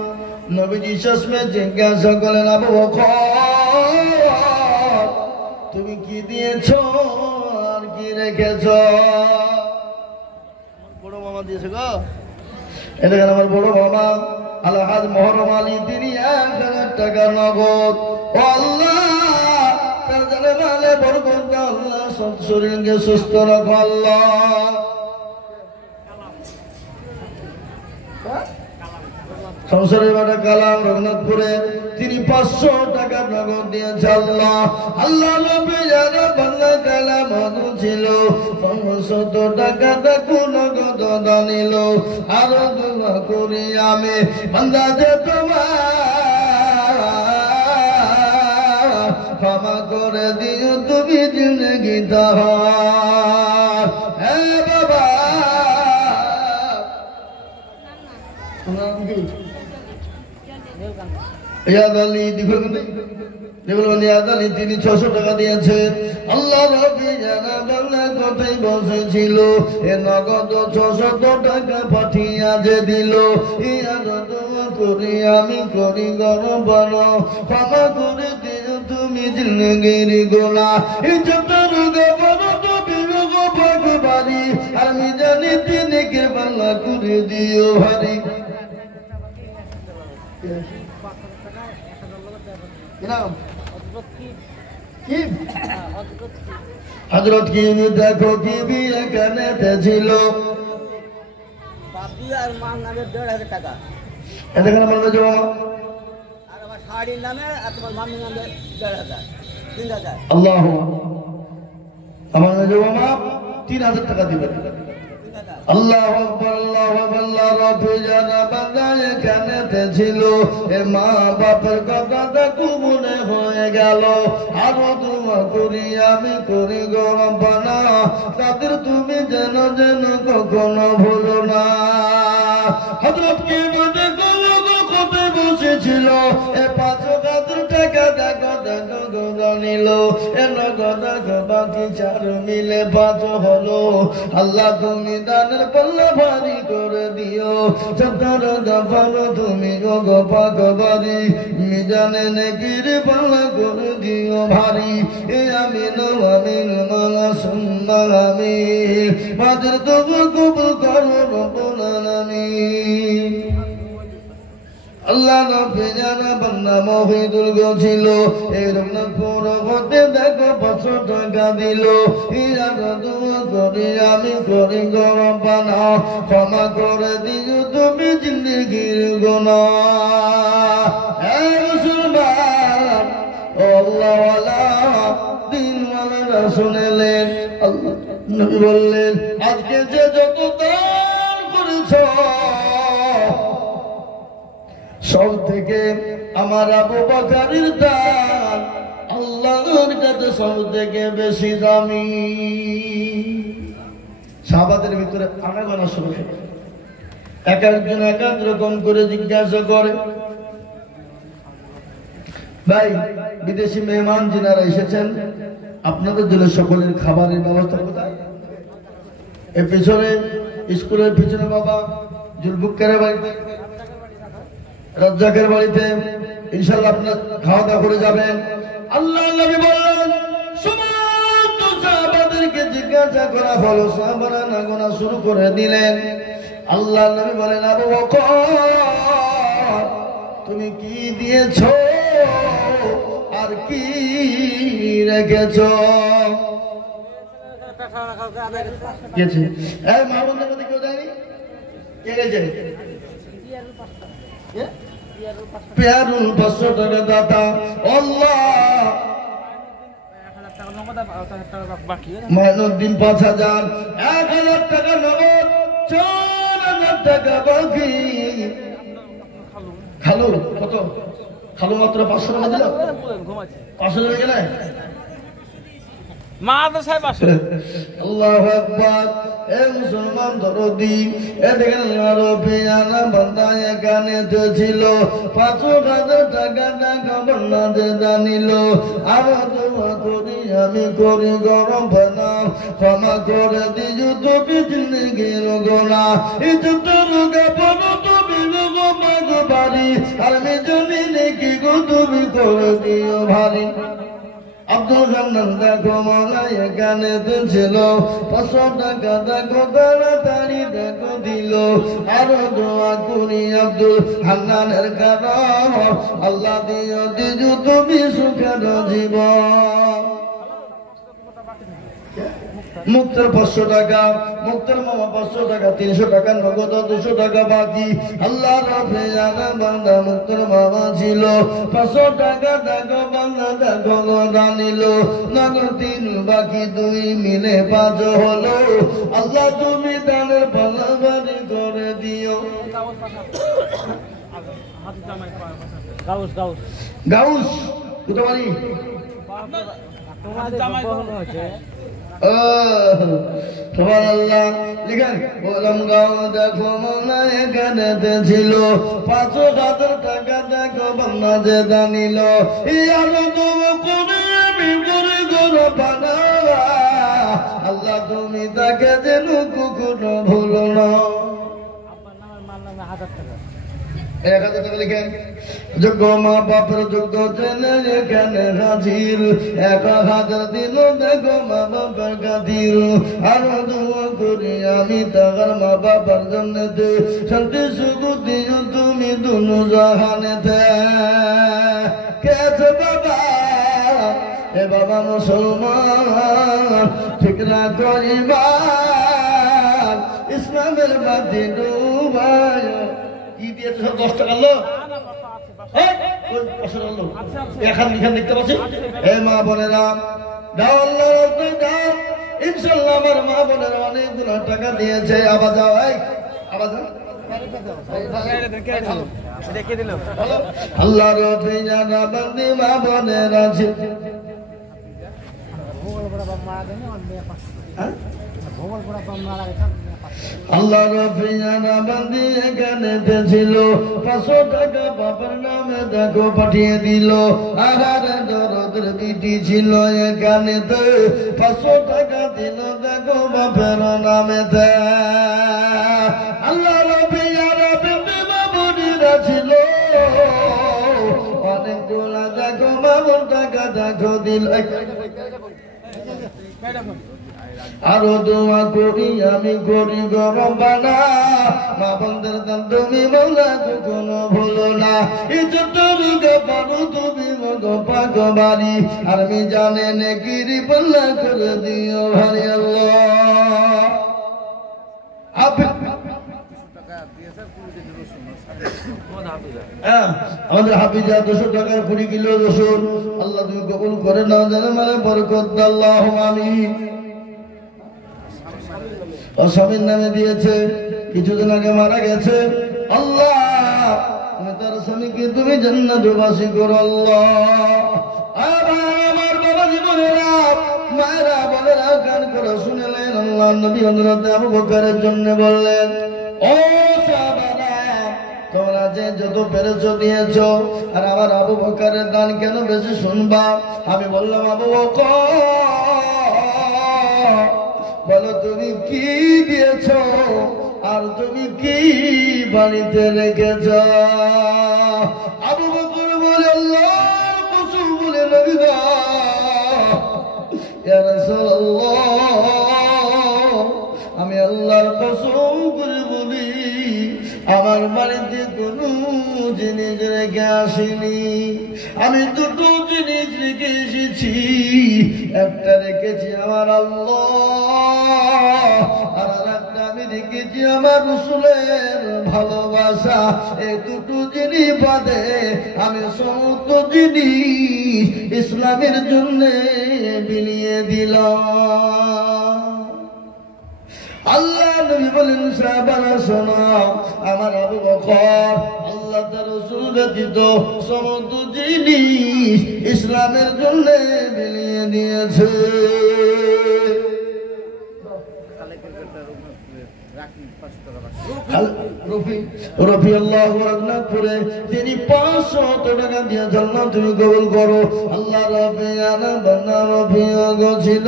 নবীজি শেষমেশ জিজ্ঞাসা করলেন আবু বকর তুমি কি দিয়েছো আর কি রেখেছো? বড় মামা দিয়েছে গো। এটা আমার বড় মামা আলহাজ মোহরম আলী, তিনি 1,000 টাকা নগদ। ও আল্লাহ তার জানে মালে বরকত দাও আল্লাহ, সব শরীরকে সুস্থ রাখো আল্লাহ। সংসারের বাড়ি কালাম রঘুনাথপুরে, তিনি 500 টাকা নগদ দিয়েছে আল্লাহ। আল্লাহ নবী যারা বাংলা কালাম মধু ছিল 500 টাকা দেখো নগদ দানিল। আরো দোয়া করি আমি বান্দা যে তোমার ক্ষমা করে দিও তুমি জিন্দগি তাহার। হে বাবা ইয়াদ আলী তিনি 600 টাকা দিয়েছেন। আল্লাহ রাব্বি জানা বাংলা কথাই বসেছিল এ নগদ 600 টাকা পাঠিয়ে যে দিল। ইয়াদ দোয়া করি আমি করি গরম বলো ক্ষমা করে দিও তুমি জিন্দগির গুনাহ। এই যতর গবর তো বিবেক ভগবানি আমি জানি তিনি কে বাংলা করে দিও ভারি। হযরত কি দেখো কি বিয়ে কেনে ছিল বাপি আর মার নামে 1,500 টাকা। এখানে বলবে যে আর আমার শাড়ির নামে আর তোমার মামির নামে 1,500 3,000। আল্লাহ আমার জমা 3,000 টাকা দিবেন। আল্লাহু আকবার আল্লাহু আকবার। আল্লাহ রাব্বি জানা বান্দা এখানেতে ছিল এ মা বাপের কথাটা মনে হয়ে গেল। আরো দোয়া করি আমি করি গরম পানা তাদের তুমি যেন যেন কখনো ভুলো না। হযরত কি বলে কোথায় বসেছিল এ 5,000 টাকা দেখো দেখো গোদা নিল। এ নগদ বাকি 4 মিলে 5 হলো। আল্লাহ তুমি দানের পাল্লা ভারী করে দিও। 14 দফা তুমি গো পাক বাড়ি মিজানে নেকির পাল্লা করে দিও ভারী। এ আমিন আমিন মালা সুন্না আমিন মাদের তবু কবুল করো রব্বুল আলামিন। আল্লাহ রাব্বি জানা বান্দা মহিদুল ছিল এই রঘুনাথপুর হতে দেখো 500 টাকা দিল। ইরাদা দোয়া করি আমি করি গরম পানা ক্ষমা করে দিও তুমি জিন্দগির গুনাহ। হে মুসলমান ও আল্লাহওয়ালা দিনওয়ালারা শুনলেন আল্লাহ নবী বললেন আজকে যে যত দান করেছো সব থেকে আমার আবু বকরের দান আল্লাহর কাছে সব থেকে বেশি দামি। সাহাবাদের ভিতরে আনাগোনা শুরু হলো। এক একজন এক এক রকম করে জিজ্ঞাসা করে ভাই বিদেশি মেহমান যিনারা এসেছেন আপনাদের জন্য সকলের খাবারের ব্যবস্থা কোথায়? এর পিছনে স্কুলের পিছনে বাবা জুলবুক্কারের বাড়িতে রাজ্জাকের বাড়িতে ইনশাআল্লাহ আপনারা খাওয়া দাওয়া করে যাবেন। আল্লাহ নবী বললেন সমস্ত সাহাবাদেরকে জিজ্ঞাসা করা হলো। সাহাবারা না গোনা শুরু করে দিলেন। আল্লাহ নবী বলেন আবু বকর তুমি কি দিয়েছো আর কি রেখেছো? গেছে এই মাহবুবের মধ্যে কেউ দেয়নি? কে গেছে? পেয়ারুল 500 টাকা দাতা আল্লাহ। মাইনুদ্দিন 5,000 1,000 টাকা নগদ 4,000 টাকা বাকি। খালু কত? খালু মাত্র 500 টাকা দিল। 500 টাকা গেলে মাদ্রাসায় বাসে আল্লাহু আকবার। এ মুসলমান দরদি, এ দেখেন আরো পেয়ানা বান্দা এখানে তো ছিল 5,000 টাকা টাকা বান্দা যে জানিল। আরো দোয়া করি আমি করি গরম ফেনা, ক্ষমা করে দিও তুমি জিন্দগির গোনা। এই যত রোগা পড়ো তুমি লোগো মাগো বাড়ি, আর আমি জানি নাকি গো তুমি করে দিও ভারী। আব্দুল হান্নান দেখো মৌলা এখানে তো ছিল 500 টাকা দেখো তাড়াতাড়ি দেখো দিল। আরো দোয়া করি আব্দুল হান্নানের কারণ আল্লাহ দিও দিজু তুমি সুখের জীবন। মুক্তার 500 টাকা, মুক্তার মামা 500 টাকা, 300 টাকা নগদ, 200 টাকা বাকি। আল্লাহ রাফে জানা বান্দা মুক্তার মামা ছিল 500 টাকা দেখো বান্দা দেখো গোদা নিল। নগদ 3 বাকি 2 মিলে 5 হলো। আল্লাহ তুমি দানের পাল্লা বাড়ি করে দিও। গাউস কোথা বাড়ি? লিখেন বললাম গাও দেখো মনে এখানে ছিল 5,000 টাকা দেখো বান্না যে জানিল। আল্লাহ তুমি তাকে যেন কুকুর ভুলো না। 1,000 টাকা লিখেন। যোগ্য মা বাপের যোগ্য জেনে এখানে হাজির 1,000 দিল দেখো মা বাবার খাতির। আরো দোয়া করি আমি তাহার মা বাবার জন্য শান্তি সুখ দিও তুমি দুনু জাহানেতে। কেছে বাবা এ বাবা মুসলমান ঠিক না করিবার ইসলামের বাতি ডুবায়। কি দিয়েছে 10 টাকা লো? দেখতে পাচ্ছি। হে মা বোনেরা, দাও আল্লাহ দাও। ইনশাল্লাহ আমার মা বোনেরা অনেকগুলো টাকা দিয়েছে। আবার যাও, আবার যাও। আল্লাহ রফি জানা বন্দি মা বোনেরা ছিল। আল্লাহ রফিয়ানা বান্দি এখানে ছিল 500 টাকা বাবার নামে দেখো পাঠিয়ে দিল। আহারে দরদের বিটি ছিল এখানে 500 টাকা দিল দেখো বাপের নামে। আল্লাহ রফিয়ানা বান্দি বাবুরা ছিল অনেকগুলা দেখো বাবুর টাকা দেখো দিল। আরো দোয়া করি আমি করি গরম বানা, মা বন্ধের দান তুমি বলা কখনো ভুলো না। এই যত রোগে পারো তুমি মগো পাক বাড়ি, আর আমি জানে নেকিরি পাল্লা করে দিও ভারি আল্লাহ। আমাদের হাফিজা 200 টাকার 20 কিলো রসুন আল্লাহ তুমি কবুল করে নাও, জানে মানে বরকত দাও আল্লাহুম্মা আমিন। স্বামীর নামে দিয়েছে, কিছুদিন আগে মারা গেছে। আল্লাহ তুমি তার স্বামীকে তুমি জান্নাতবাসী করো আল্লাহ। আমার বাবা জীবনেরা মায়েরা বলেরা গান করে শুনলেন। আল্লাহ নবী হযরত আবু বকরের জন্য বললেন, ও সাহাবারা তোমরা যে যত পেরেছো দিয়েছো, আর আমার আবু বকরের দান কেন বেশি শুনবা? আমি বললাম আবু বকর বলো তুমি কি দিয়েছ আর তুমি কি বাড়িতে রেখেছ? আবু বকর বলে আল্লাহর কসম বলে নবী গো, ইয়া রাসূলুল্লাহ আমি আল্লাহর কসম করে বলি আমার বাড়িতে কোনো জিনিস রেখে আসিনি। আমি দুটো জিনিস রেখে এসেছি, একটা রেখেছি আমার আল্লাহ, আর একটা আমি রেখেছি আমার রাসূলের ভালোবাসা। এই দুটো জিনিস বাদে আমি সমস্ত জিনিস ইসলামের জন্য বিলিয়ে দিলাম। আল্লাহ নবী বলেন সাহাবারা শোনো, আমার আবু বকর আল্লাহ তার রাসূল ব্যতীত সমস্ত জিনিস ইসলামের জন্য বিলিয়ে দিয়েছে। রফি আল্লাহ রঘুনাথপুরে তিনি 500 টাকা দিয়ে জান্নাত তুমি কবুল করো। আল্লাহ রফি আনা বান্দা রফি ছিল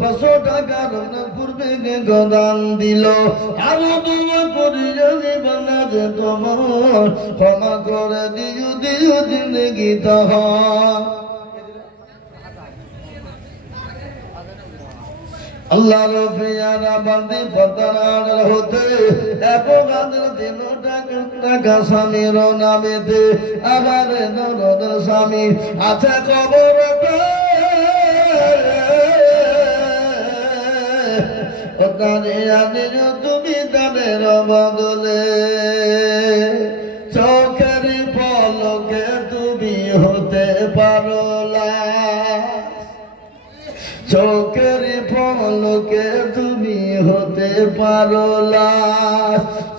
500 টাকা রঘুনাথপুর থেকে দান দিল। আরো দোয়া করি যদি বান্দা যে তোমার ক্ষমা করে দিও দিও জিন্দগি তাহা। আল্লাহ রফিয়ারা বান্দি পদ্মার হতে এক গাদের 3 টাকা স্বামীর নামেতে আবার নরদ স্বামী আছে খবর তুমি তাদের বদলে চোখের পলকে তুমি হতে পারো চোখের পলকে তুমি হতে পারো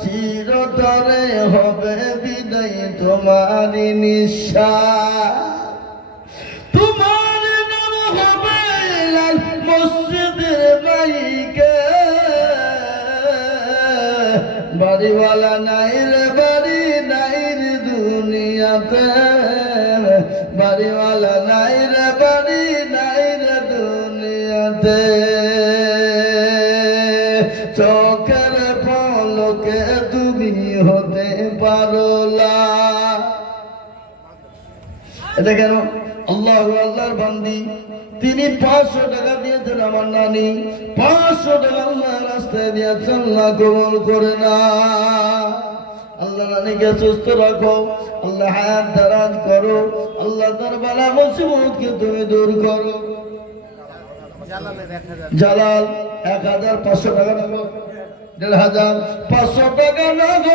চিরতরে হবে বিদায় তোমারই নিঃশ্বাস তোমার নাম হবে মসজিদের মাইকে বাড়িওয়ালা নাই রে বাড়ি নাই রে দুনিয়াতে বাড়িওয়ালা নাই রে বাড়ি নাই রে দুনিয়াতে চোখের পলকে তুমি হতে পারো এটা কেন? আল্লাহ আল্লাহর বান্দি তিনি 500 টাকা দিয়েছেন আমার নানি 500 টাকা আল্লাহ রাস্তায় দিয়েছেন আল্লাহ কবুল করে না। আল্লাহ নানিকে সুস্থ রাখো, আল্লাহ হায়াত দারাজ করো, আল্লাহ তার বালা মুসিবতকে তুমি দূর করো। জালাল 1500 টাকা নগদ 1500 টাকা নগদ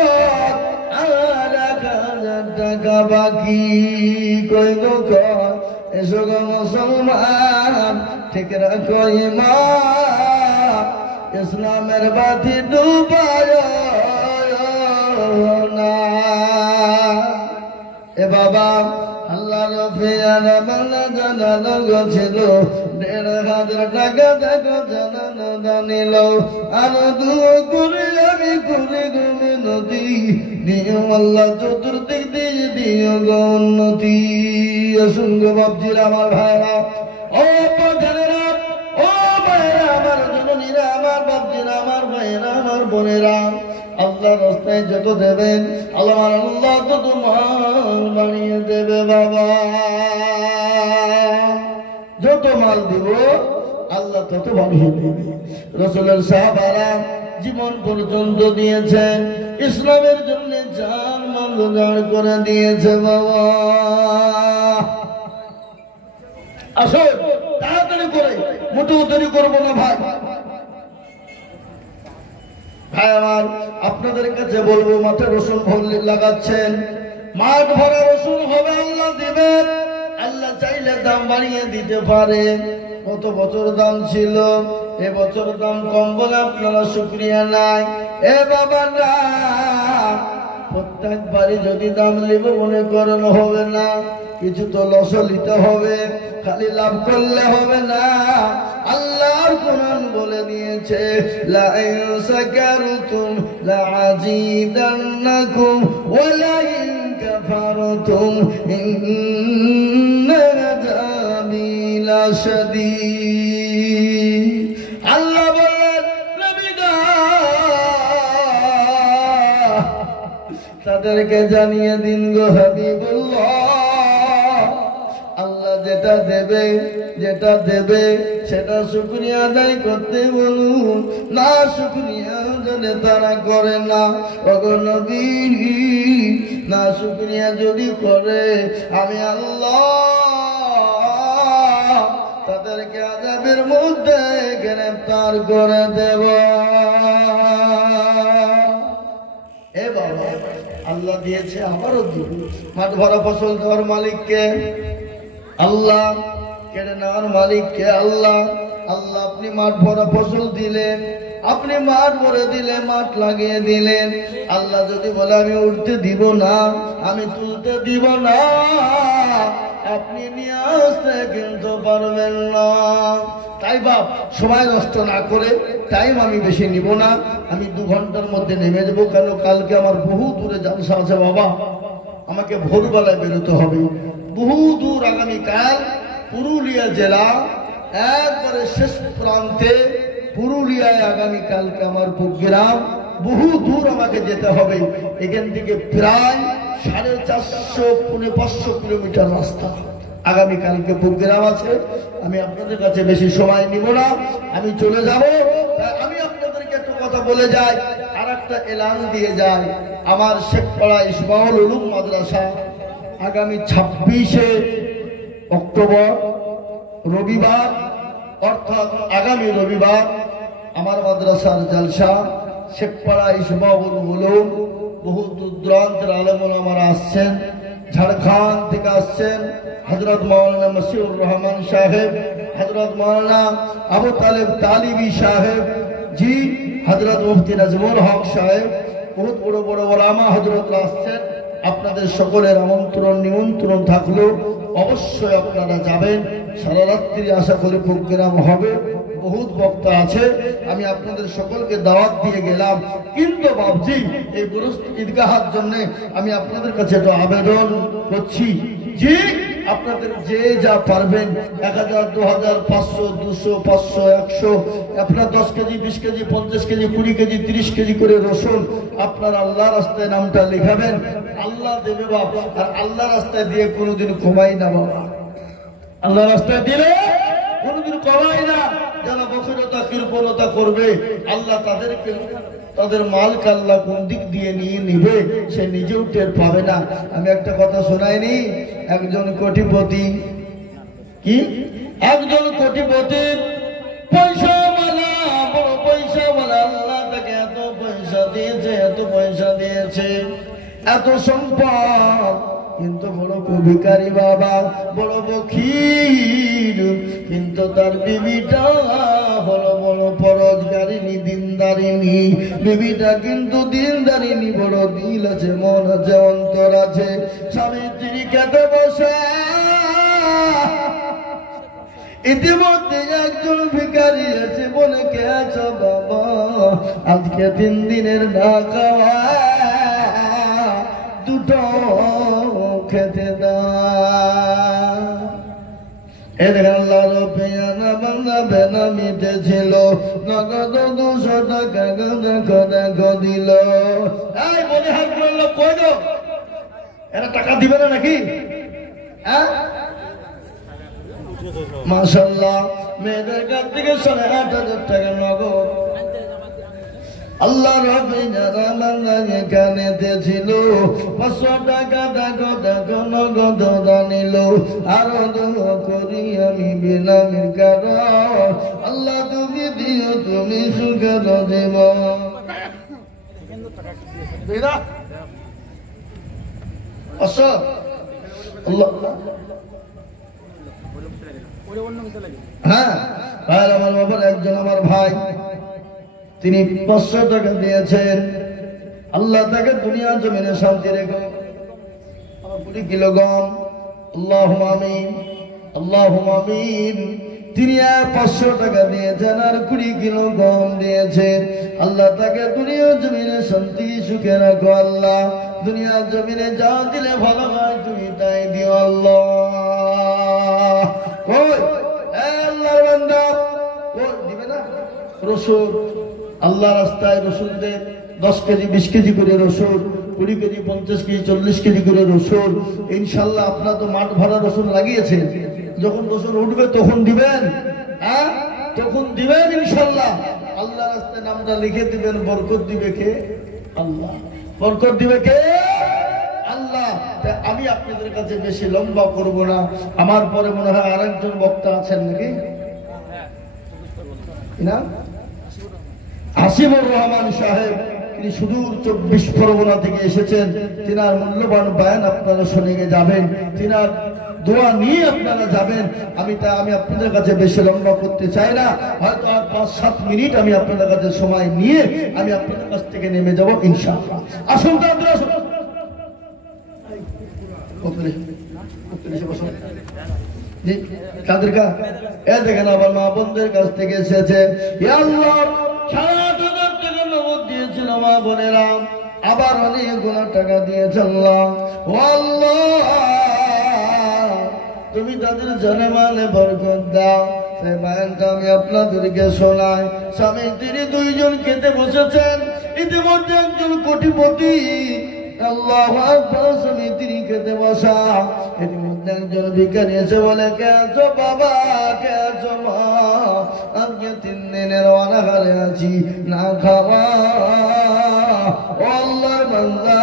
আর 1000 টাকা বাকি কই গো এসো গো মুসলমান ঠিক রাখো ঈমান ইসলামের বাতি ডুবায় না। এ বাবা আল্লাহ রফিয়ানা বাংলা জানানো ছিল 1500 টাকা দেখো জানানো জানিল আরো দুয়ো করে আমি করে গমে নদী দিও আল্লাহ চতুর্দিক দিয়ে দিও গো উন্নতি। অসংখ্য বাবজির আমার ভাইরা ও পাঠানেরা ও ভাইরা আমার জননীরা আমার বাবজিরা আমার ভাইরা আমার বোনেরা আল্লাহ রাস্তায় যত দেবেন আল্লাহ আল্লাহ তত মাল বানিয়ে দেবে বাবা। যত মাল দিব আল্লাহ তত বানিয়ে দেবে। রাসূলের সাহাবারা জীবন পর্যন্ত দিয়েছেন ইসলামের জন্য জান মাল উজাড় করে দিয়েছে বাবা। আসো তাড়াতাড়ি করে মোটেও দেরি করবো না ভাই। ভাই আমার আপনাদের কাছে বলবো মাঠে রসুন লাগাচ্ছেন মাঠ ভরা রসুন হবে আল্লাহ দিবেন। আল্লাহ চাইলে দাম বাড়িয়ে দিতে পারে। কত বছর দাম ছিল এবছর দাম কম বলে আপনারা শুকরিয়া নাই। এ বাবা না প্রত্যেক বাড়ি যদি দাম নিব মনে করেন হবে না, কিছু তো লস নিতে হবে, খালি লাভ করলে হবে না। আল্লাহর কোরআন বলে দিয়েছে লা ইন সাকারতুম লা আজিদান্নাকুম ওয়া লা ইন কাফারতুম ইন্না আযাবি লাশাদীদ। আল্লাহ বলেন নবীগা তাদেরকে জানিয়ে দিন গো হাবিবুল্লাহ আল্লাহ যেটা দেবে সেটা শুকরিয়া আদায় করতে বলুন না। শুকরিয়া যদি তারা করে না ওগো নবী না শুকরিয়া যদি করে আমি আল্লাহ তাদেরকে আযাবের মধ্যে গ্রেফতার করে দেব। এ বাবা আল্লাহ দিয়েছে আমারও দিবে। মাঠ ভরা ফসল দেওয়ার মালিককে আল্লাহ, কেড়ে নেওয়ার মালিককে আল্লাহ। আল্লাহ আপনি মাঠ ভরা ফসল দিলেন, আপনি মাঠ ভরে দিলেন, মাঠ লাগিয়ে দিলেন। আল্লাহ যদি বলে আমি উঠতে দিব না, আমি তুলতে দিব না, আপনি নিয়ে আসতে কিন্তু পারবেন না। তাই বাপ সময় নষ্ট না করে, টাইম আমি বেশি নিব না, আমি 2 ঘন্টার মধ্যে নেমে দেবো। কেন কালকে আমার বহু দূরে জালসা আছে বাবা, আমাকে ভোরবেলায় বেরোতে হবে। বহু দূর আগামীকাল পুরুলিয়া জেলা একবারে শেষ প্রান্তে পুরুলিয়ায় আগামীকালকে আমার প্রোগ্রাম। বহু দূর আমাকে যেতে হবে, এখান থেকে প্রায় 450-500 কিলোমিটার রাস্তা। আগামীকালকে প্রোগ্রাম আছে, আমি আপনাদের কাছে বেশি সময় নিব না, আমি চলে যাব। আমি আপনাদেরকে একটা কথা বলে যাই, আর একটা এলান দিয়ে যাই। আমার শেখপাড়া ইসমাউল উলুম মাদ্রাসা আগামী 26শে অক্টোবর রবিবার, অর্থাৎ আগামী রবিবার আমার মাদ্রাসার জালসা। শেখপাড়া ইসমাউল উলুম বহু দূরান্তের আলেম ওলামারা আসছেন, ঝাড়খণ্ড থেকে আসছেন। হযরত মাওলানা মশিউর রহমান সাহেব, হযরত মাওলানা আবু তালেব তালিবি সাহেব জি, হযরত মুফতি নাজমুল হক সাহেব, বহুত বড় বড় ওলামা হযরতরা আসছেন। আপনাদের সকলের আমন্ত্রণ নিমন্ত্রণ থাকলো, অবশ্যই আপনারা যাবেন। সারা রাত্রি আশা করি প্রোগ্রাম হবে, বহুত বক্তা আছে, আমি আপনাদের সকলকে দাওয়াত দিয়ে গেলাম। কিন্তু বাবজি এই ঈদগাহার জন্য আমি আপনাদের কাছে একটা আবেদন করছি যে আপনাদের যে যা পারবেন 1000, 2000, 500, 200, 500, 100, আপনার 10 KG, 20 KG, 50 KG, 20 KG, 30 KG করে রসুন আপনার আল্লাহ রাস্তায় নামটা লেখাবেন। আল্লাহ দেবে বাপ, আর আল্লাহ রাস্তায় দিয়ে কোনোদিন কমাই না বাবা, আল্লাহ রাস্তায় দিলে কোনোদিন কমাই না। যারা বখিরতা কৃপণতা করবে আল্লাহ তাদেরকে, তাদের মালকে আল্লাহ কোন দিক দিয়ে নিয়ে নিবে সে নিজেও টের পাবে না। আমি একটা কথা শোনাইনি, একজন কোটিপতি, কি একজন কোটিপতির পয়সাওয়ালা, বড় পয়সাওয়ালা, আল্লাহ তাকে এত পয়সা দিয়েছে, এত পয়সা দিয়েছে, এত সম্পদ, কিন্তু বড় ভিখারি বাবা, বড় বখির। কিন্তু তার বিবিটা হলো বড় পরোজগারিনী, দিনদারিনী। বিবিটা কিন্তু দিনদারিনী, বড় দিল আছে, মন আছে, অন্তর আছে। স্বামী স্ত্রী খেতে বসে, ইতিমধ্যে একজন ভিখারি এসে বলে, কে আছো বাবা, আজকে 3 দিনের না খাওয়া, দুটো খেতে দাও। এর আল্লাহ রবিয়ানা বাংলা বেনামিতে ছিল, নগদ 200 টাকা দেখো দিল। এই বলে হাত করলো, কই গো এরা টাকা দিবে না নাকি? হ্যাঁ মাশাআল্লাহ, মেয়েদের কাছ থেকে 8,500 টাকা নগদ। আল্লাহ এখানে ছিল 500 টাকা, দেখো নগদ দানিল। আরো করি আমি বিলামের কারণ, আল্লাহ তুমি দিও, তুমি সুখের জীবন। হ্যাঁ ভাই, আমার বাবার একজন আমার ভাই, তিনি 500 টাকা দিয়েছেন। আল্লাহ তাকে দুনিয়া জমিনে শান্তি রেখো। 20 কিলো গম, আল্লাহুম্মা আমিন, আল্লাহুম্মা আমিন। তিনি 500 টাকা দিয়েছেন আর 20 কিলো গম দিয়েছেন। আল্লাহ তাকে দুনিয়া জমিনে শান্তি সুখে রাখো। আল্লাহ দুনিয়া জমিনে যা দিলে ভালো হয় তুমি তাই দিও আল্লাহ। কই আল্লাহর বান্দা, কই দিবে না রসুল? আল্লাহ রাস্তায় রসুল দেন 10 কেজি, 20 কেজি করে রসুল, 20 কেজি, 50 কেজি, 40 কেজি করে রসুল। ইনশাল্লাহ আপনার তো মাঠ ভরা রসুল লাগিয়েছে, যখন রসুল উঠবে তখন দিবেন, হ্যাঁ তখন দিবেন ইনশাল্লাহ। আল্লাহ রাস্তায় নামটা লিখে দিবেন, বরকত দিবে কে? আল্লাহ। বরকত দিবে কে? আল্লাহ। আমি আপনাদের কাছে বেশি লম্বা করব না, আমার পরে মনে হয় আরেকজন বক্তা আছেন নাকি না? হাসিবুর রহমান সাহেব, তিনি সুদূর 24 পরগনা থেকে এসেছেন। তিনার মূল্যবান বয়ান আপনারা শুনে যাবেন, তিনার দোয়া নিয়ে আপনারা যাবেন। আমি আপনাদের কাছে বেশি লম্বা করতে চাই না, হয়তো আর 5-7 মিনিট আমি আপনাদের কাছে সময় নিয়ে আমি আপনাদের কাছ থেকে নেমে যাব ইনশাআল্লাহ। আসুন তো আপনারা, আসুন। জি কাদের কা এ দেখেন আবার মা বোনদের কাছ থেকে এসেছে ইয়া আল্লাহ 7,000 টাকা নগদ দিয়েছিল মা বোনেরা আবার অনেকগুলো টাকা দিয়েছে আল্লাহ ও আল্লাহ তুমি তাদের জানে মালে বরকত দাও সেই মায়ানটা আমি আপনাদেরকে শোনাই স্বামী তিনি দুইজন খেতে বসেছেন ইতিমধ্যে একজন কোটিপতি আল্লাহু আকবার স্বামী তিনি খেতে বসা ইতিমধ্যে একজন ভিখারি এসে বলে কে আছো বাবা কে আছো মা আজকে 3 দিনের অনাহারে আছি না খাওয়া ও আল্লাহর বান্দা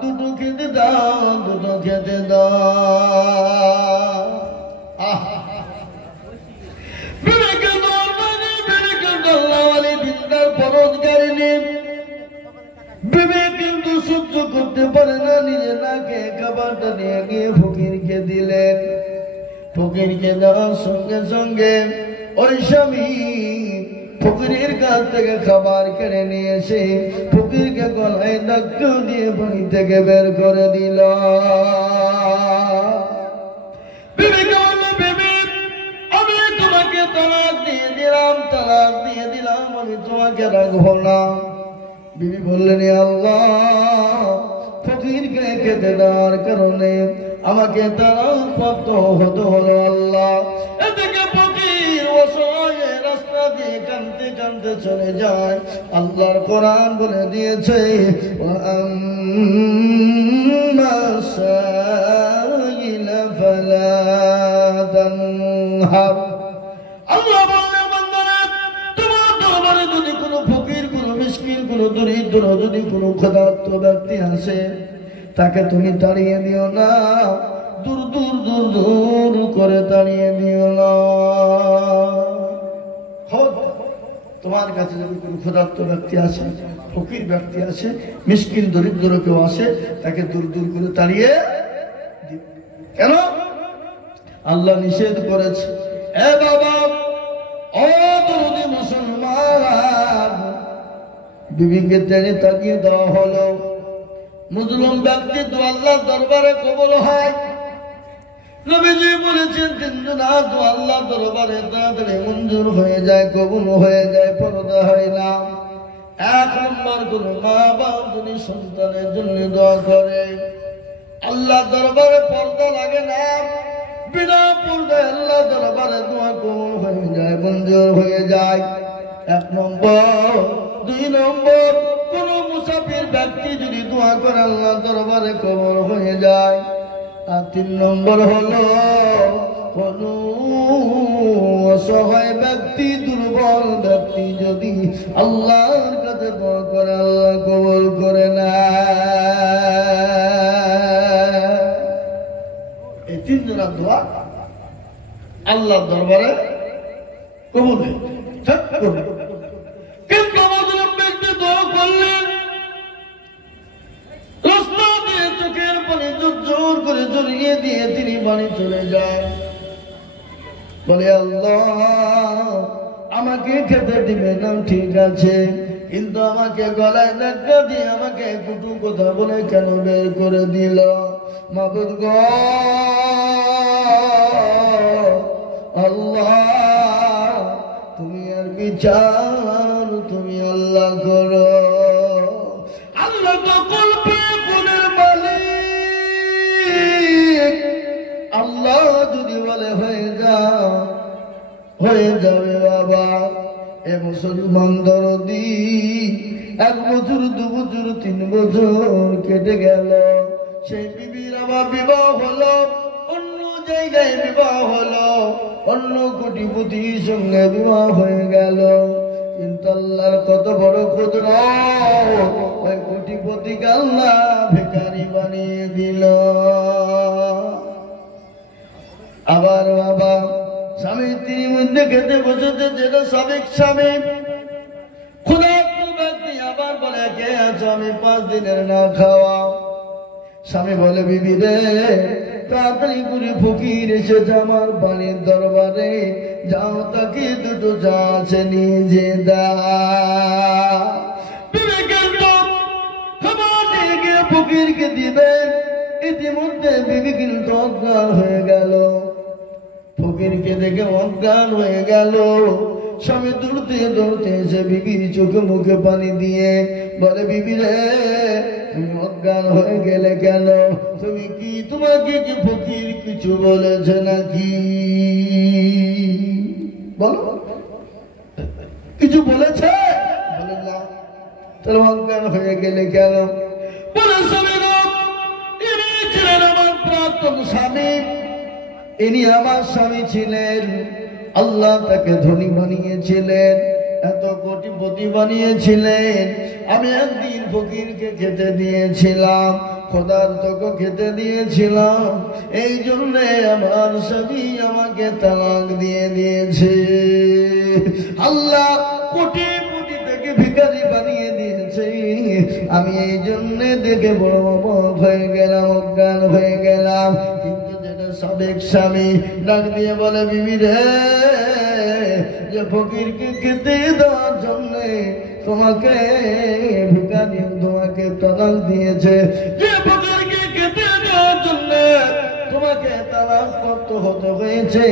দুটো খেতে দাও দুটো খেতে দাও বিবেক কিন্তু সহ্য করতে পারে না নিজে না খেয়ে খাবারটা নিয়ে গিয়ে ফকিরকে দিলেন ফকিরকে দেওয়ার সঙ্গে সঙ্গে ওই স্বামী ফকিরের কাছ থেকে খাবার কেড়ে নিয়ে এসে ফকিরকে গলায় ধাক্কা দিয়ে বাড়ি থেকে বের করে দিল আমি তোমাকে তালাক দিয়ে দিলাম আমি তোমাকে রাখবো না বিবি বললেন আল্লাহ ফকিরকে খেতে দেওয়ার কারণে আমাকে তালাক প্রাপ্ত হতে হলো আল্লাহ এদিকে ফকির অসহায় রাস্তা দিয়ে কাঁদতে কাঁদতে চলে যায় আল্লাহর কোরআন বলে দিয়েছে আল্লাহ বললেন বান্দারা তোমার দরবারে যদি কোনো ফকির কোনো মিসকিন কোনো দরিদ্র যদি কোনো ক্ষুধার্ত ব্যক্তি আসে তাকে তুমি তাড়িয়ে দিও না দূর দূর দূর দূর করে তাড়িয়ে দিও না তোমার কাছে যদি কোনো ক্ষুধার্ত ব্যক্তি আসে ফকির ব্যক্তি আসে মিসকিন দরিদ্র কেউ আসে তাকে দূর দূর করে তাড়িয়ে দিও কেন আল্লাহ নিষেধ করেছে এ বাবা ও দরদি মুসলমান বিবিকে টেনে তাকিয়ে দেওয়া হলো মুজলুম ব্যক্তি তো আল্লাহ দরবারে কবুল হয় নবীজি বলেছেন 3 দিন তো আল্লাহ দরবারে তাড়াতাড়ি মঞ্জুর হয়ে যায় কবুল হয়ে যায় পর্দা হয় না 1 নম্বর কোন মা বাবা যদি সন্তানের জন্য দোয়া করে আল্লাহ দরবারে পর্দা লাগে না বিনা পর্দায় আল্লাহ দরবারে দোয়া কবুল হয়ে যায় মঞ্জুর হয়ে যায় 1 নম্বর 2 নম্বর কোন মুসাফির ব্যক্তি যদি দোয়া করে আল্লাহ দরবারে কবুল হয়ে যায় আর 3 নম্বর হলো কোন অসহায় ব্যক্তি দুর্বল ব্যক্তি যদি আল্লাহর কাছে দোয়া করে আল্লাহ কবুল করে না এই 3 জনের দোয়া আল্লাহর দরবারে কবুল হয় কিন্তু মুসলিম ব্যক্তি দোয়া করলেন রাস্তা দিয়ে চোখের পানি জোর করে জড়িয়ে দিয়ে তিনি বাড়ি চলে যায় বলে আল্লাহ আমাকে খেতে দিবে না ঠিক আছে কিন্তু আমাকে গলায় ধাক্কা দিয়ে আমাকে কুটু কথা বলে কেন বের করে দিল মাবুদ গো আল্লাহ তুমি আর বিচার তুমি আল্লাহ করো আল্লাহ তো কলবে গুণের মালিক আল্লাহ যদি বলে হয়ে যাবে বাবা এ মুসলমান দরদি 1 বছর 2 বছর 3 বছর কেটে গেল সেই বিবির আবার বিবাহ হলো অন্য জায়গায় বিবাহ হলো অন্য কোটিপতির সঙ্গে বিবাহ হয়ে গেল কিন্তু আল্লাহর কত বড় কুদরত ওই কোটিপতিকে আল্লাহ ভিখারি বানিয়ে দিল আবার বাবা স্বামী তিনি মধ্যে খেতে বসেছে যেটা সাবেক স্বামী ক্ষুধার্ত ব্যক্তি আবার বলে কে আছো আমি 5 দিনের না খাওয়া স্বামী বলে বিবি রে তাড়াতাড়ি করে ফকির এসেছে আমার বাড়ির দরবারে যাও তাকে দুটো যা আছে নিয়ে যে ফকিরকে দিবে ইতিমধ্যে বিবি কিন্তু অজ্ঞান হয়ে গেল ফকিরকে দেখে অজ্ঞান হয়ে গেল। স্বামী দৌড়তে দৌড়তে এসে বিবির চোখে মুখে পানি দিয়ে বলে, বিবি রে তুমি অজ্ঞান হয়ে গেলে কেন? তুমি কি, তোমাকে কি ফকির কিছু বলেছে নাকি? বলো, কিছু বলেছে? বলে না। তাহলে অজ্ঞান হয়ে গেলে কেন? বলে, স্বামী গো, ইনি ছিলেন আমার প্রাক্তন স্বামী, ইনি আমার স্বামী ছিলেন। আল্লাহ তাকে ধনী বানিয়েছিলেন, এত কোটিপতি বানিয়েছিলেন। আমি একদিন ফকিরকে খেতে দিয়েছিলাম, খোদার তোকে খেতে দিয়েছিলাম, এই জন্যে আমার স্বামী আমাকে তালাক দিয়ে দিয়েছে। আল্লাহ কোটিপতি থেকে ভিখারি বানিয়ে দিয়েছে। আমি এই জন্যে দেখে বড় অবাক হয়ে গেলাম, অজ্ঞান হয়ে গেলাম। কিন্তু যেটা সাবেক স্বামী ডাক দিয়ে বলে, বিবি রে, যে ফকিরকে খেতে দেওয়ার জন্যে তোমাকে ভিখারি তোমাকে তালাক দিয়েছে, যে ফকিরকে খেতে দেওয়ার জন্যে তোমাকে তালাক করতে হতে হয়েছে,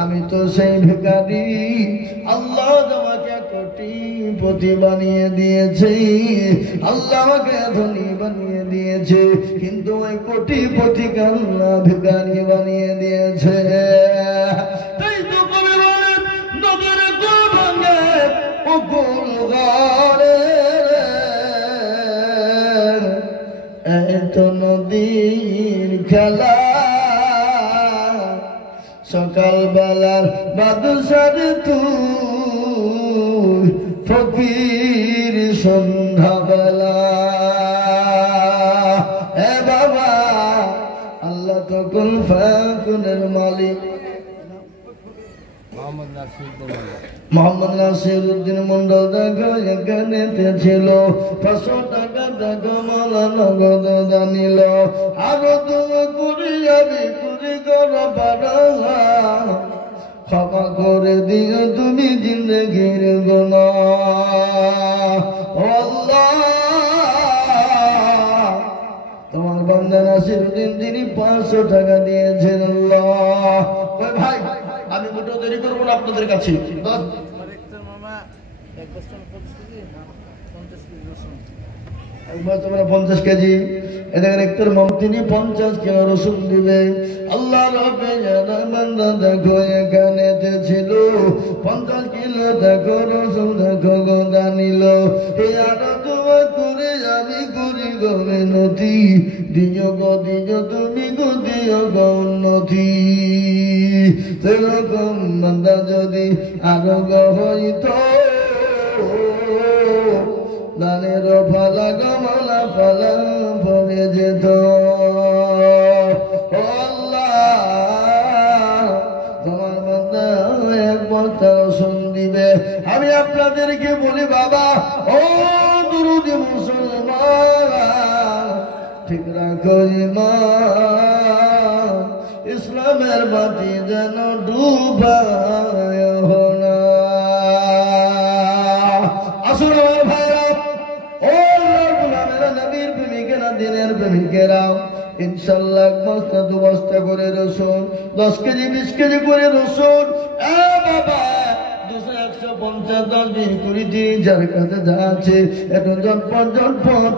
আমি তো সেই ভিখারি। আল্লাহ তোমাকে কোটিপতি বানিয়ে দিয়েছে, আল্লাহ আমাকে ধনী বানিয়ে দিয়েছে, কিন্তু ওই কোটিপতিকে আল্লাহ ভিখারি বানিয়ে দিয়েছে। তাই তো কবি বলে, নদীর কুল ভাঙে ও কুল গড়ে, এত নদীর খেলা, সকালবেলার বাদশার তুই, ফকির সন্ধ্যাবেলা। এ বাবা, আল্লাহ তো কুল ফাকুনের মালিক। মোহাম্মদ নাসিরউদ্দিন মন্ডল দেখো এখানেতে ছিল, 500 টাকা দেখো মালা নগদ জানিল, আরো তুমি করি যাবি করি করো পারা, ক্ষমা করে দিও তুমি জিন্দগির গুনাহ। ও আল্লাহ, তোমার বান্দা নাসিরউদ্দিন তিনি 500 টাকা দিয়েছেন। আল্লাহ ভাই, আমি মোটো দেরি করবো না আপনাদের কাছে। একবার তোমরা 50 কেজি, এদের একটার মাম তিনি 50 কিলো রসুন দিবে। আল্লাহ রবে বান্দা দেখো এখানেতে ছিল, 50 কিলো দেখো রসুন দেখো গোদা নিল। এই আরো তোমার করে আমি করি গো মিনতি, দিও গো দিও তুমি গো দিও গো উন্নতি। সেরকম বান্দা যদি আরো গো হইতো, দানের ফালা গমালা ফালা পড়ে যেত। তোমার বান্দা এক বস্তা রসুন দিবে। আমি আপনাদেরকে বলি বাবা, ও দুরুদি মুসলমান, ঠিক রাখো ঈমান, ইসলামের বাতি যেন ডুবায় না। আসুন আমার ভাইরা, ও আল্লাহর নবীর প্রেমিকেরা, দিনের প্রেমিকেরা, ইনশাআল্লাহ 1 বস্তা 2 বস্তা করে রসুন, 10 কেজি 20 কেজি করে রসুন, এ বাবা 200 150 10 20 20 30 যার কাছে যা আছে একটু ঝটপট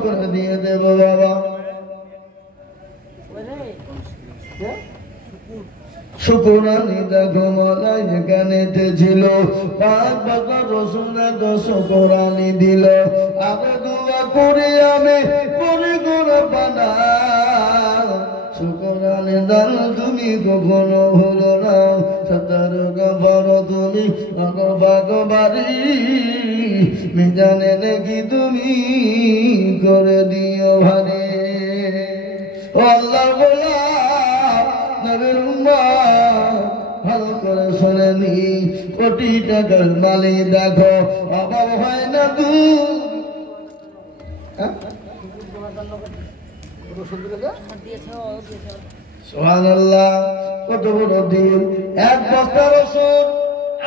করে দিয়ে দেব বাবা। শুকুরানি দেখো মলাই এখানেতে ছিল, 5 বছর রসুন 10 শুকুরানি দিল। আগে দোয়া করে আমি করি গোড়া পানা, শুকুরানি দান তুমি কখনো হলো না। 17 গফর তুমি ভগবারি, মিজানে নাকি তুমি করে দিও ভারে। ও আল্লাহর গোলাম নবীর উম্মত, ভালো করে শোনেনি, কোটি টাকার মালিক দেখো অভাব হয় না দু। সুবহানাল্লাহ, কত বড় দিন। 1 বস্তা রসুন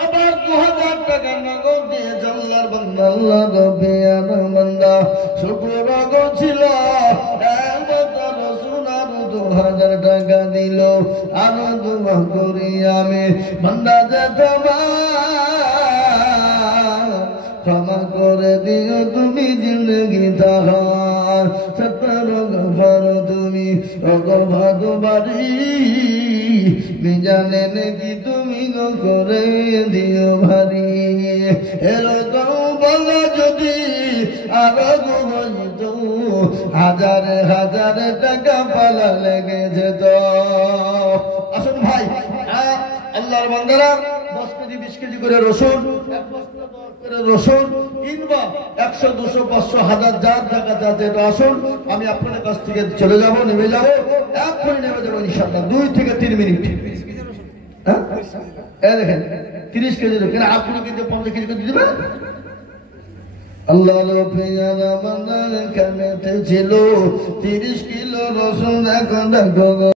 আবার 2000 টাকা নগদ দিয়ে আল্লাহর বান্দা, আল্লাহ রবে বান্দা শুকর ছিল। 1 বস্তা রসুন আর 10,000 টাকা দিল আরো দোয়া করি আমি বান্দা যে তোমার ক্ষমা করে দিও তুমি জিন্দগি তাহার সত্তর গফর তুমি ভগবারি জানে নাকি তুমি গো করে দিও ভারি এরকম বলা যদি আরো হইত হাজারে হাজারে টাকা পালা লেগে যেত। আসুন ভাই, আল্লাহর বান্দারা 10 কেজি 20 কেজি করে রসুন, 1 বস্তা করে রসুন কিংবা 100 200 500 1000 যার টাকা যাতে আসুন, আমি আপনাদের কাছ থেকে চলে যাব, নেমে যাব, এক্ষুনি নেমে যাবো ইনশাআল্লাহ 2 থেকে 3 মিনিট। হ্যাঁ দেখেন 30 কেজি কেন আপনি কিন্তু 50 কেজি করে দিবেন। আল্লাহর পেয়ারা বান্দার কানেতে ছিল 30 কিলো রসুন এখন দেখো